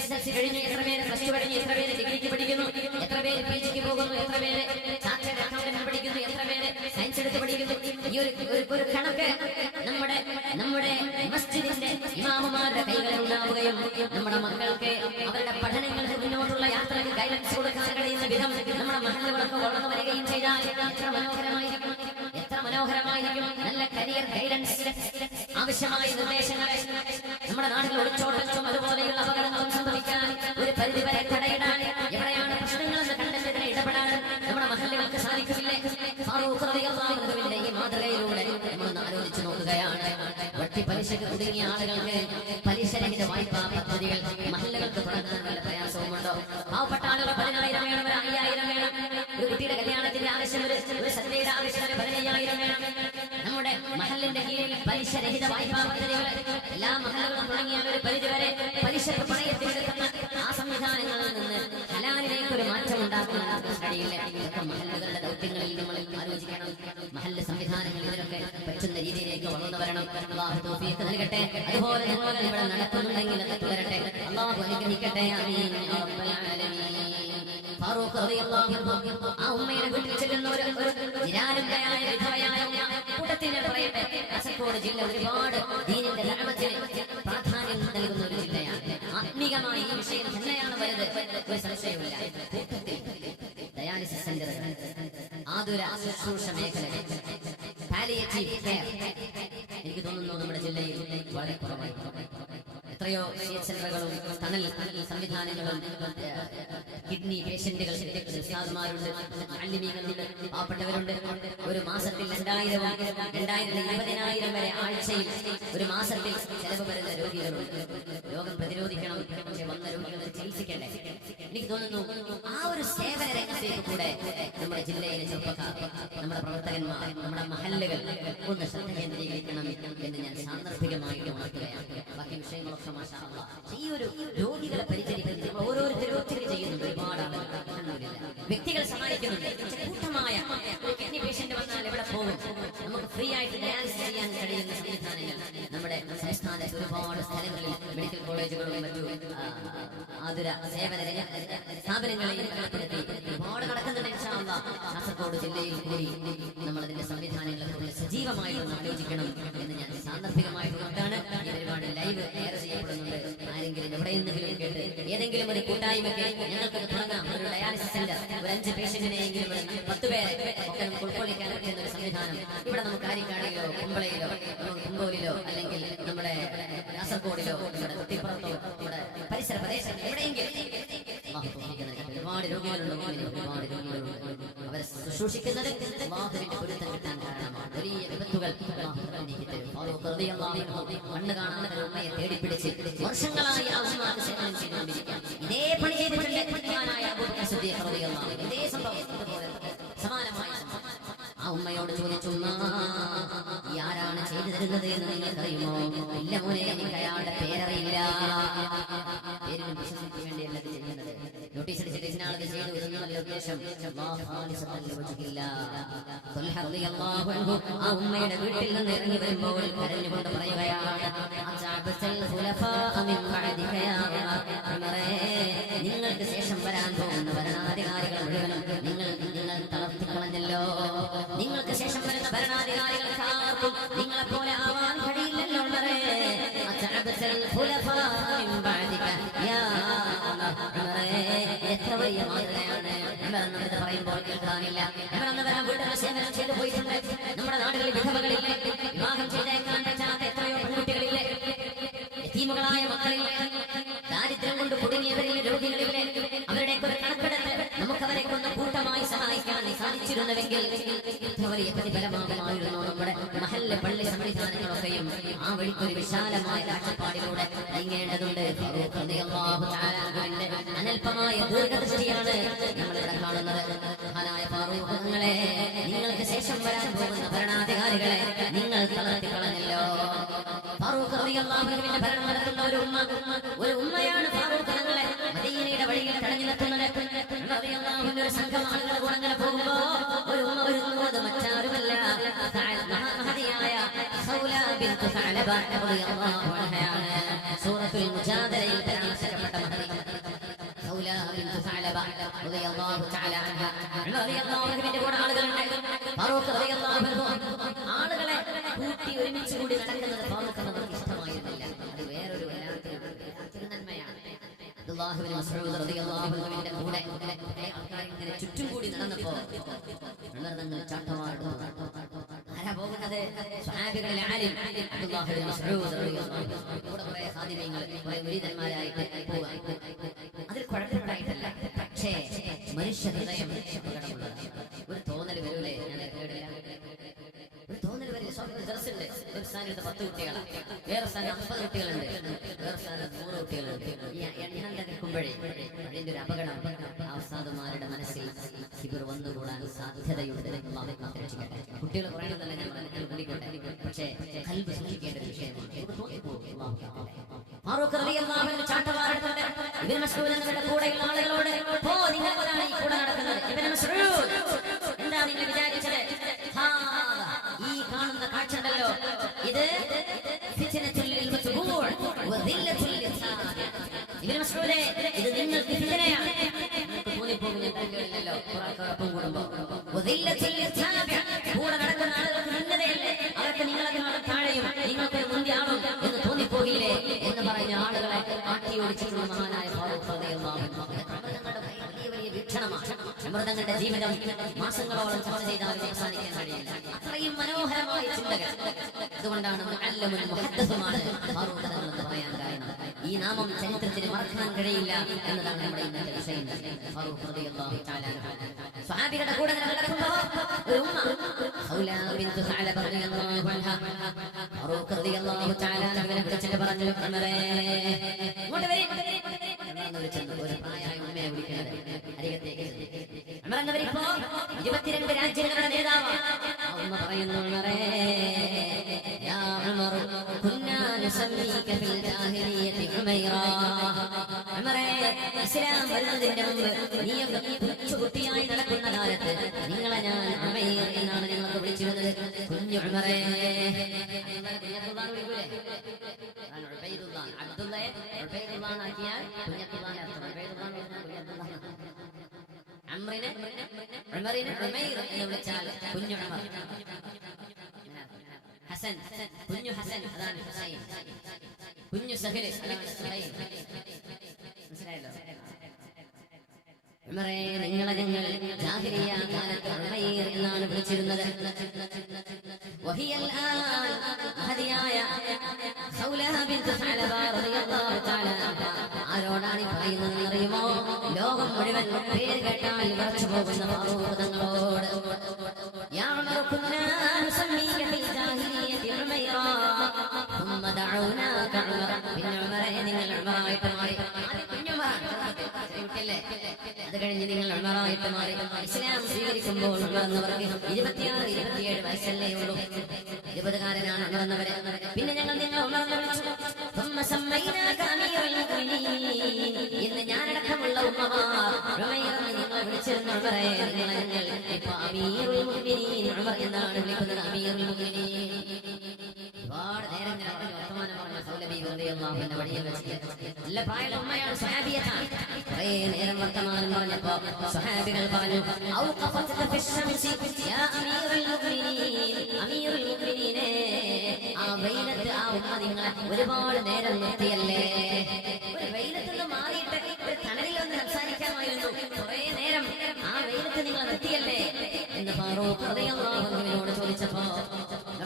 SSLC കഴിഞ്ഞു, എത്ര പേര് പ്ലസ് 2 കഴിഞ്ഞു, എത്ര പേര് ഡിഗ്രിക്ക് പഠിക്കുന്നു, എത്ര പേര് PGക്ക് പോകുന്നു, എത്ര പേര് ചാർട്ടേഡ് അക്കൗണ്ടന്റ് പഠിക്കുന്നു, എത്ര പേര് സയൻസ് എടുത്ത് പഠിക്കുന്നു. ഈ ഒരു കണക്ക് നമ്മുടെ മസ്ജിദിന്റെ ഇമാമുമാരുടെ കൈകളിൽ ഉണ്ടാവുകയും നമ്മുടെ മക്കൾക്ക് അവരുടെ പഠനങ്ങൾക്ക് മുന്നോട്ടുള്ള യാത്രയ്ക്ക് ഗൈഡൻസ് കൊടുക്കാൻ കഴിയുന്ന വിധം നമ്മുടെ മഹല്ലുകളൊക്കെ വളർന്നു വരികയും ചെയ്താൽ എത്ര മനോഹരമായിരിക്കും. നല്ല കരിയർ ഗൈഡൻസ്, ആവശ്യമായ നിർദ്ദേശങ്ങൾ. നമ്മുടെ നാട്ടിൽ ഒളിച്ചോട്ടങ്ങളും അതുപോലെയുള്ള അപകടങ്ങളും സംഭവിക്കാൻ ഒരു പരിധിവരെ തടയിടാൻ, എവിടെയാണ് പ്രശ്നങ്ങളെന്ന് കണ്ടെത്തിയതിനെ ഇടപെടാൻ നമ്മുടെ മഹല്ലുകൾക്ക് സാധിക്കുന്നില്ലേ? ഫാറൂഖ് റളിയല്ലാഹു അൻഹുവിന്റെ ഈ മാതൃകയിലൂടെ നമ്മളൊന്ന് ആലോചിച്ച് നോക്കുകയാണ്. വട്ടി പലിശക്ക് കുടുങ്ങിയ ആളുകൾക്ക് പലിശരഹിത വായ്പാ പദ്ധതികൾ മഹല്ലുകൾക്ക് തുടങ്ങാൻ വല്ല പ്രയാസവുമുണ്ടോ? പാവപ്പെട്ട ആളുകൾ 10,000 വേണം, 5,000 വേണം. ഒരു കുട്ടിയുടെ കല്യാണത്തിന്റെ ആവശ്യം, ഒരു സദ്യയുടെ ആവശ്യം 15,000 വേണം. നമ്മുടെ മഹല്ലിന്റെ കീഴിൽ പലിശരഹിത വായ്പാ പദ്ധതികൾ എല്ലാ മഹല്ലുകളും തുടങ്ങിയാൽ ഒരു പരിധിവരെ മഹല്ല് സംവിധാനങ്ങൾ ഇതിനൊക്കെ പറ്റുന്ന രീതിയിലേക്ക് വളർന്നു വരണം. അല്ലാഹു തൗഫീഖ് നൽകട്ടെ. അതുപോലെ നിങ്ങൾ ഇവിടെ നടക്കുന്നുണ്ടെങ്കിൽ അത് തുടരട്ടെ. അല്ലാഹു അനുഗ്രഹിക്കട്ടെ. ആമീൻ യാ റബ്ബൽ ആലമീൻ. ഫാറൂഖ് റളിയല്ലാഹു അൻഹു ആ ഉമ്മയുടെ വീട്ടിൽ ചെല്ലുന്ന ഒരു നിരാലംബയായ വിധവയായ കൂട്ടത്തിൽ ഞാൻ പറയട്ടെ, കാസർഗോഡ് ജില്ല ഒരുപാട് ദീനിന്റെ ദഅവത്തിന് പ്രാധാന്യം നൽകുന്ന ഒരു ജില്ലയാണ്. ആത്മീകമായി ഈ വിഷയം തന്നെയാണ് വലുത്, ഒരു സംശയവുമില്ല. കൂട്ടത്തിൽ ഡയാലിസിസ് സെന്റർ, ആതുര ശുശ്രൂഷ മേഖലകൾ, പാലിയേറ്റീവ് കെയർ എനിക്ക് തോന്നുന്നു നമ്മുടെ ജില്ലയിൽ വളരെ കുറവായി. എത്രയോ സെന്ററുകളും തണൽ സംവിധാനങ്ങളും കിഡ്നി പേഷ്യന്റുകൾ ഉസ്താദുമാരുണ്ട്, അല്ലിമീങ്ങളുണ്ട്, പാവപ്പെട്ടവരുണ്ട്. ഒരു മാസത്തിൽ 2000-20,000 വരെ ആഴ്ചയിൽ ഒരു മാസത്തിൽ ചെലവ് വരുന്ന രോഗികളുണ്ട്. രോഗം പ്രതിരോധിക്കണം, പക്ഷെ വന്ന രോഗികളെ ചികിത്സിക്കണ്ടേ? എനിക്ക് തോന്നുന്നു ആ ഒരു സേവന രംഗത്തേക്ക് കൂടെ നമ്മുടെ ജില്ലയിലെ ചെറുപ്പക്കാർ, നമ്മുടെ പ്രവർത്തകന്മാർ, നമ്മുടെ മഹല്ലുകൾ ഒന്ന് ശ്രദ്ധ കേന്ദ്രീകരിക്കണം എന്ന് ഞാൻ സാന്ദർഭികമായിട്ട് ഉണർത്തുകയാണ്. ബാക്കി വിഷയങ്ങളൊക്കെ മാഷാ അല്ലാഹ് ഈ ഒരു രോഗികളെ പരിചരിക്കുന്നത് ഓരോരുത്തരും ചെയ്യുന്നുണ്ട്. ഒരുപാട് ആളുകൾ വ്യക്തികൾ സഹായിക്കുന്നുണ്ട്. കൂട്ടമായ കിഡ്നി പേഷ്യന്റ് വന്നാൽ എവിടെ പോകും? നമുക്ക് ഫ്രീ ആയിട്ട് ഡയാലിസിസ് ചെയ്യാൻ കഴിയുന്ന സംവിധാനങ്ങൾ നമ്മുടെ സംസ്ഥാനത്ത് ഒരുപാട് സ്ഥലങ്ങളിൽ മെഡിക്കൽ കോളേജുകളും മറ്റു ആതുര സേവന സ്ഥാപനങ്ങളെയും ബന്ധപ്പെടുത്തി ഒരുപാട് നടക്കുന്നുണ്ട്. ഇൻഷാ അല്ലാഹ് കാസർഗോഡ് ജില്ലയിൽ കൂടി നമ്മൾ അതിന്റെ സംവിധാനങ്ങളെ കുറിച്ച് സജീവമായി ആലോചിക്കണം എന്ന് ഞാൻ സാന്ദർഭികമായിട്ട് കൊണ്ടാണ് ഈ പരിപാടി ലൈവ് എയർ ചെയ്യപ്പെടുന്നത്. ആരെങ്കിലും എവിടെയെങ്കിലും കേട്ട് ഏതെങ്കിലും ഒരു കൂട്ടായ്മയ്ക്ക് ഞങ്ങൾക്ക് തുടങ്ങാം ഒരു ഡയാലിസിസ് സെന്റർ, ഒരു 5 പേഷ്യന്റിനെയെങ്കിലും 10 പേരെ ഒക്കെ നമുക്ക് ഉൾക്കൊള്ളിക്കാൻ പറ്റുന്ന ഒരു സംവിധാനം ഇവിടെ നമുക്ക് ആരിക്കാടിയിലോ കുമ്പളയിലോ കുമ്പോലിലോ അല്ലെങ്കിൽ നമ്മുടെ കാസർഗോഡിലോ നമ്മുടെ കുട്ടിപ്പുറത്തോ നമ്മുടെ പരിസര പ്രദേശം എവിടെയെങ്കിലും ഒരുപാട് രോഗികളുണ്ട്. ഒരുപാട് രോഗികളുണ്ട്. അവരെ ശുശ്രൂഷിക്കുന്നത് അല്ലാഹുവിന്റെ പൊരുത്തം കിട്ടാൻ കാരണമാണ്. വലിയ വിപത്തുകൾ കണ്ണു കാണാത്ത ഉമ്മയെ തേടിപ്പിടിച്ച് വർഷങ്ങളായി ആ ഉമ്മക്ക് സേവനം ചെയ്തുകൊണ്ടിരിക്കാം. ഇതേ പണി ചെയ്തിട്ടുണ്ട് അബൂബക്കർ സിദ്ദീഖ് റളിയല്ലാഹു അൻഹു. ഇതേ സംഭവം സമാനമായ ആ ഉമ്മയോട് ചോദിച്ചു, ആരാണ് ചെയ്തു തരുന്നത് എന്ന് നിങ്ങൾക്കറിയുമോ? ഇല്ല മോനെ, എനിക്ക് അയാളുടെ പേരറിയില്ല. പേരിന് വിശ്വസിക്ക് വേണ്ടിയല്ല ഇത് ചെയ്യുന്നത്. നോട്ടീസ് അടിച്ചിട്ട് ഇതിനാളത് ചെയ്തു എന്നല്ല ഉദ്ദേശം. ആ ഉമ്മയുടെ വീട്ടിൽ നിന്ന് ഇറങ്ങി വരുമ്പോൾ കരഞ്ഞുകൊണ്ട് പറയുകയാണ്, നിങ്ങൾക്ക് ശേഷം വരാൻ പോകുന്ന ഭരണാധികാരികൾ മുഴുവനും നിങ്ങൾ തളർത്തിക്കളഞ്ഞല്ലോ. നിങ്ങൾക്ക് ശേഷം വരുന്ന ഭരണാധികാരികൾക്കാർക്കും നിങ്ങളെ പോലെ ആവാൻ കഴിയില്ലല്ലോ. എത്ര വലിയ മാതൃകയാണ് എന്നത് പറയുമ്പോൾ കേൾക്കാനില്ല. വീട്ടിൽ സേവനം ചെയ്തു പോയിട്ടുണ്ട്. നമ്മുടെ നാടുകളിൽ വിധവകളില്ലേ, വിവാഹം ചെയ്തേക്കാൻ പറ്റാത്ത എത്രയോ പെൺകുട്ടികളില്ലേ, യതീമുകളായ മക്കളില്ലേ, ദാരിദ്ര്യം കൊണ്ട് കുടുങ്ങിയവരിലെ രോഗികളില്ലേ, അവരുടെ ഒരു കണക്കെടുത്ത് നമുക്കവരെ കൊണ്ട് കൂട്ടമായി സഹായിക്കാൻ സാധിച്ചിരുന്നുവെങ്കിൽ വലിയ പ്രതിഫലമാകുമായിരുന്നു. നമ്മുടെ മഹല്ല പള്ളി സംവിധാനങ്ങളൊക്കെയും ആ വഴിക്കൊരു വിശാലമായ കാഴ്ചപ്പാടിലൂടെ നീങ്ങേണ്ടതുണ്ട്. അനൽപമായ ദീർഘദൃഷ്ടിയാണ് നമ്മളിവിടെ കാണുന്നത്. മഹാനായ ഫാറൂഖ് തങ്ങളെ, നിങ്ങൾക്ക് ശേഷം വരാൻ പോകുന്ന ഭരണാധികാരികളെ നിങ്ങൾ തളർത്തിക്കളഞ്ഞല്ലോ. ഫാറൂഖ് റളിയല്ലാഹു അൻഹുവിന്റെ ഭരണം നടത്തുന്ന ഒരു ഉമ്മയാണ് ഫാറൂഖ് തങ്ങളെ മദീനയുടെ വഴിയിൽ തടഞ്ഞു നിർത്തുന്നത്. ഒരു സംഘം ആളുകൾ കൂടെ പോകുമ്പോ ഒരു ഉമ്മ വരുന്നത് മറ്റാരുമല്ല, മഹദിയായ ഖൗല ബിൻത് സഅലബ റളിയല്ലാഹു അൻഹയാണ്. സൂറത്തുൽ മുജാദലയിൽ പരാമർശിക്കപ്പെട്ട മഹദി ഖൗല ബിൻത് സഅലബ റളിയല്ലാഹു തആല അൻഹ. റളിയല്ലാഹു അൻഹുവിന്റെ കൂടെ ആളുകളുണ്ട്. ഫാറൂഖ് റളിയല്ലാഹു അൻഹു ആളുകളെ കൂട്ടി ഒരുമിച്ച് കൂടി നടക്കുന്നത് ഫാറൂഖിന് ഇഷ്ടമായിരുന്നില്ല. അത് വേറൊരു വല്ലാത്തൊരു നന്മയാണ്. അബ്ദുല്ലാഹി മസ്ഊദ് റളിയല്ലാഹു അൻഹുവിന്റെ കൂടെ ആൾക്കാർ ഇങ്ങനെ ചുറ്റും കൂടി നടന്നപ്പോ ഉണർന്നങ്ങൾ ചാട്ടവാടുന്നു. ആരാ പോകുന്നത്? സ്വഹാബികളിലെ ആലിം അബ്ദുല്ലാഹി മസ്ഊദ് റളിയല്ലാഹു അൻഹു. കൂടെ കുറെ ഖാദിമീങ്ങൾ, കുറെ മുരീദന്മാരായിട്ട് പോവാ. അതിൽ കുഴപ്പമുണ്ടായിട്ടല്ല, പക്ഷേ മനുഷ്യ ഹൃദയം അപകടമുള്ളതാണ്. ഒരു തോന്നൽ വരൂലേ? ഞാൻ കേട്ടില്ല. ഒരു തോന്നൽ വരെ ദർസുണ്ട്. ഒരു സ്ഥാനത്ത് 10 കുട്ടികളാണ്, വേറെ സ്ഥാനം 50 കുട്ടികളുണ്ട്, വേറെ സ്ഥാനം 100 കുട്ടികളുണ്ട്. ഈ എണ്ണം തകർക്കുമ്പോഴേ അതിന്റെ ഒരു അപകടം ആ ഉസ്താദുമാരുടെ മനസ്സിൽ കിബിർ വന്നുകൂടാൻ സാധ്യതയുണ്ട്. കുട്ടികൾ പറയണമെന്നല്ല ഞാൻ കൂടിക്കോട്ടെ, പക്ഷേ ഖൽബ് സൂക്ഷിക്കേണ്ട ഒരു വിഷയമാണ്. ഫാറൂഖ് റളിയല്ലാഹു അൻഹു ചാട്ടവാറെടുത്തിട്ട് ഇബ്നു മസ്ഊദ് തങ്ങളുടെ കൂടെയുള്ള ആളുകളോട്, ഓ നിങ്ങളാണ് ഈ കൂടെ നടക്കുന്നത്, ഇബ്നു മസ്ഊദ് എന്താ നിങ്ങൾ വിചാരിച്ചത്? വായിച്ചല്ലോ. ഇത് ഫിത്നത്തുൽ ലിൽമത്ബൂഅ് വദില്ലത്തുൽ ലിസാബ്. ഇബ്നു മസ്ഊദേ, ഇത് നിങ്ങൾക്ക് ഫിത്നയാണ്. തോന്നിപ്പോകും ഞങ്ങൾക്കില്ലല്ലോ കുറപ്പം കൂടുമ്പോ. വദില്ലത്തുൽ ലിസാബ്, കൂടെ നടക്കുന്ന ആളുകൾക്ക് നിന്നതയല്ലേ, അവർക്ക് നിങ്ങളതിനാണ് താഴെയും നിങ്ങൾക്കൊരു മുന്തിയാളും എന്ന് തോന്നിപ്പോകില്ലേ എന്ന് പറഞ്ഞ ആളുകളെ ആട്ടിയോടിച്ചിട്ടുള്ള മഹാനായ ഫാറൂഖ് റളിയല്ലാഹു അൻഹു. വലിയ വീക്ഷണമാണ്. അമൃതങ്ങളുടെ ജീവിതം മാസങ്ങളോളം ചർച്ച ചെയ്താലും അവസാനിക്കാൻ കഴിയില്ല. അത്രയും മനോഹരമായ ചിന്തകൾ. അതുകൊണ്ടാണ് മുഅല്ലമുൽ മുഹദ്ദിസുമാണ് ഫാറൂഖ് തങ്ങൾ എന്ന് പറയാൻ കാരണം. ഈ നാമം ചരിത്രത്തിന് മറക്കാൻ കഴിയില്ല എന്നതാണ് നമ്മുടെ ഇന്നത്തെ വിഷയം. ഫാറൂഖ് റളിയല്ലാഹു തആല സ്വഹാബികളുടെ കൂടെ നടക്കുമ്പോൾ ഒരു ഉമ്മ ഖൗലാ ബിൻതു സഅലബ റളിയല്ലാഹു അൻഹ ഫാറൂഖ് റളിയല്ലാഹു തആല അവനെ വിളിച്ചിട്ട് പറഞ്ഞു, ഉമറേ ഇങ്ങോട്ട് വരി എന്ന് വിളിച്ചത്. ഒരു പ്രായമായ ഉമ്മയെ വിളിക്കുന്നത് അരികത്തേക്ക്. ഉമർ എന്നവരിപ്പോ 22 രാജ്യങ്ങളുടെ നേതാവാണ്. ആ ഉമ്മ പറയുന്നു, ഉമറേ യാ ഉമർ കുന്നാ നസമ്മീക ഫിൽ ജാഹിലിയ്യതി ഉമൈറാ. ഉമറേ, ഇസ്ലാം വരുന്നതിന്റെ മുമ്പ് നീയൊക്കെ കൊച്ചുകുട്ടിയായി നടക്കുന്ന കാലത്ത് നിങ്ങളെ ഞാൻ ഉമൈർ എന്നാണ് നിങ്ങൾക്ക് വിളിച്ചിരുന്നത്. കുഞ്ഞു ഉമറേ. ഹസൻ, കുഞ്ഞു ഹസൻ, അതാണ് ഹുസൈൻ. കുഞ്ഞു സഹൽ, അതാണ് സുഹൈൽ. മനസ്സിലായല്ലോ? ഉമറേ, നിങ്ങളെ ഞങ്ങൾ ജാഹിലിയ്യ കാലത്ത് ഉമൈർ എന്നാണ് വിളിച്ചിരുന്നത്. വഹിയൽ ആൻ മഹദിയായ ഖൗലാ ബിൻതു സഅലബ റളിയല്ലാഹു തആല ആരോടാണ് പറയുന്നത് അറിയുമോ? ലോകം മുഴുവൻ പേര് കേട്ടാൽ വിറച്ചു പോകുന്ന ഫാറൂഖ് തങ്ങളോട്. യാ ഉമർ കുന്നാ നസമ്മീക ഫിൽ ജാഹിലിയ്യതി ഉമൈറാ ثم دعوناക ഉമർ. പിന്നെ ഉമറേ, നിങ്ങൾ ഉമറായിട്ട് മാറി. ആദ്യം കുഞ്ഞുമറാണ്, കുട്ടിയല്ലേ. അത് കഴിഞ്ഞ് നിങ്ങൾ ഉമറായിട്ട് മാറി. ഇസ്ലാം സ്വീകരിക്കുമ്പോൾ ഉമർ എന്നവർക്ക് 26, 27 വയസ്സല്ലേ ഉള്ളൂ. 20കാരനാണ് ഉമർ എന്നവര്. പിന്നെ ഞങ്ങൾ നിങ്ങൾ ഉമർ എന്ന് വിളിച്ചു. ثم سميناك أمير المؤمنين. ഇന്ന് ഞാനടക്കമുള്ള ഉമ്മമാർ ഉമൈർ എന്ന് നിങ്ങൾ വിളിച്ചിരുന്ന ഉമറേ, നിങ്ങളെ ഞങ്ങൾ ഇപ്പൊ അമീറുൽ മുഅ്മിനീൻ ഉമർ എന്നാണ് വിളിക്കുന്നത്. അമീറുൽ മുഅ്മിനീൻ. ഒരുപാട് നേരം ഞാൻ വർത്തമാനം പറഞ്ഞ സൗലബി റളിയല്ലാഹു അൻഹു വഴിയിൽ വെച്ചിട്ട് നല്ല പ്രായമുള്ള ഉമ്മയാണ്, സ്വഹാബിയത്താണ്. കുറേ നേരം വർത്തമാനം പറഞ്ഞപ്പോ സ്വഹാബികൾ പറഞ്ഞു, ഔഖഫത ഫിശ്ശംസി യാ അമീറുൽ മുഅ്മിനീൻ. അമീറുൽ മുഅ്മിനീനെ, ആ വെയിലത്ത് ആ ഉമ്മ നിങ്ങളെ ഒരുപാട് നേരം നിർത്തിയല്ലേ. ഒരു വെയിലത്ത് നിന്ന് മാറിയിട്ട് ഒരു തണലിൽ ഒന്ന് സംസാരിക്കാമായിരുന്നു. കുറേ നേരം ആ വെയിലത്ത് നിങ്ങൾ നിർത്തിയല്ലേ എന്ന് ഫാറൂഖ് റളിയല്ലാഹു അൻഹുവിനോട് ചോദിച്ചപ്പോ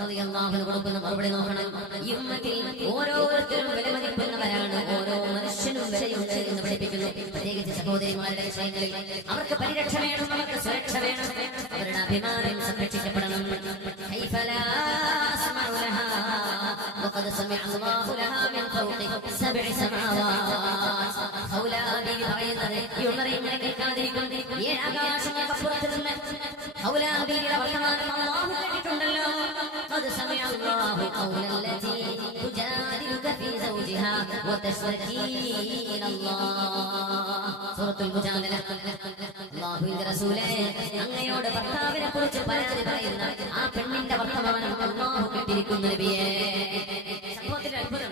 റളിയല്ലാഹു അൻഹു കൊടുക്കുന്ന മറുപടി നോക്കണം. ഈ ഉമ്മത്തിൽ ഓരോരുത്തരും വിലമതിക്കുന്നവരാണ്, ഓരോ മനുഷ്യനും വിലയുണ്ട് എന്ന് പഠിപ്പിക്കുന്നു. പ്രത്യേകിച്ച് സഹോദരിമാരുടെ വിഷയങ്ങളിൽ അവർക്ക് പരിരക്ഷ വേണം, അവർക്ക് സുരക്ഷ വേണം, അവരുടെ അഭിമാനം സംരക്ഷിക്കപ്പെടണം. കൈഫ ലാ അസ്മഉ ലഹാ വഖദ് സമിഅ അല്ലാഹു ലഹാ മിൻ ഫൗഖി 7 സമാവാത്. ഖൗലാ ബിബി പറയുന്നത്, ഈ ഉമറെ ഇങ്ങനെ കേൾക്കാതിരിക്കും. 7 ആകാശങ്ങൾക്കപ്പുറത്ത് നിന്ന് ഖൗലാ ബിബിയുടെ വർത്തമാനം അല്ലാഹു കേട്ടിട്ടുണ്ടല്ലോ. قد سمع الله قول التي تجادلك في زوجها وتشتكي إلى الله. سورة المجادلة. അല്ലാഹുവിന്റെ റസൂലേ, അങ്ങയോട് ഭർത്താവിനെ കുറിച്ച് പരാതി പറയുന്ന ആ പെണ്ണിന്റെ വർത്തമാനം അല്ലാഹു കേട്ടിരിക്കുന്നു നബിയേ. സംഭവത്തിൽ അത്ഭുതം.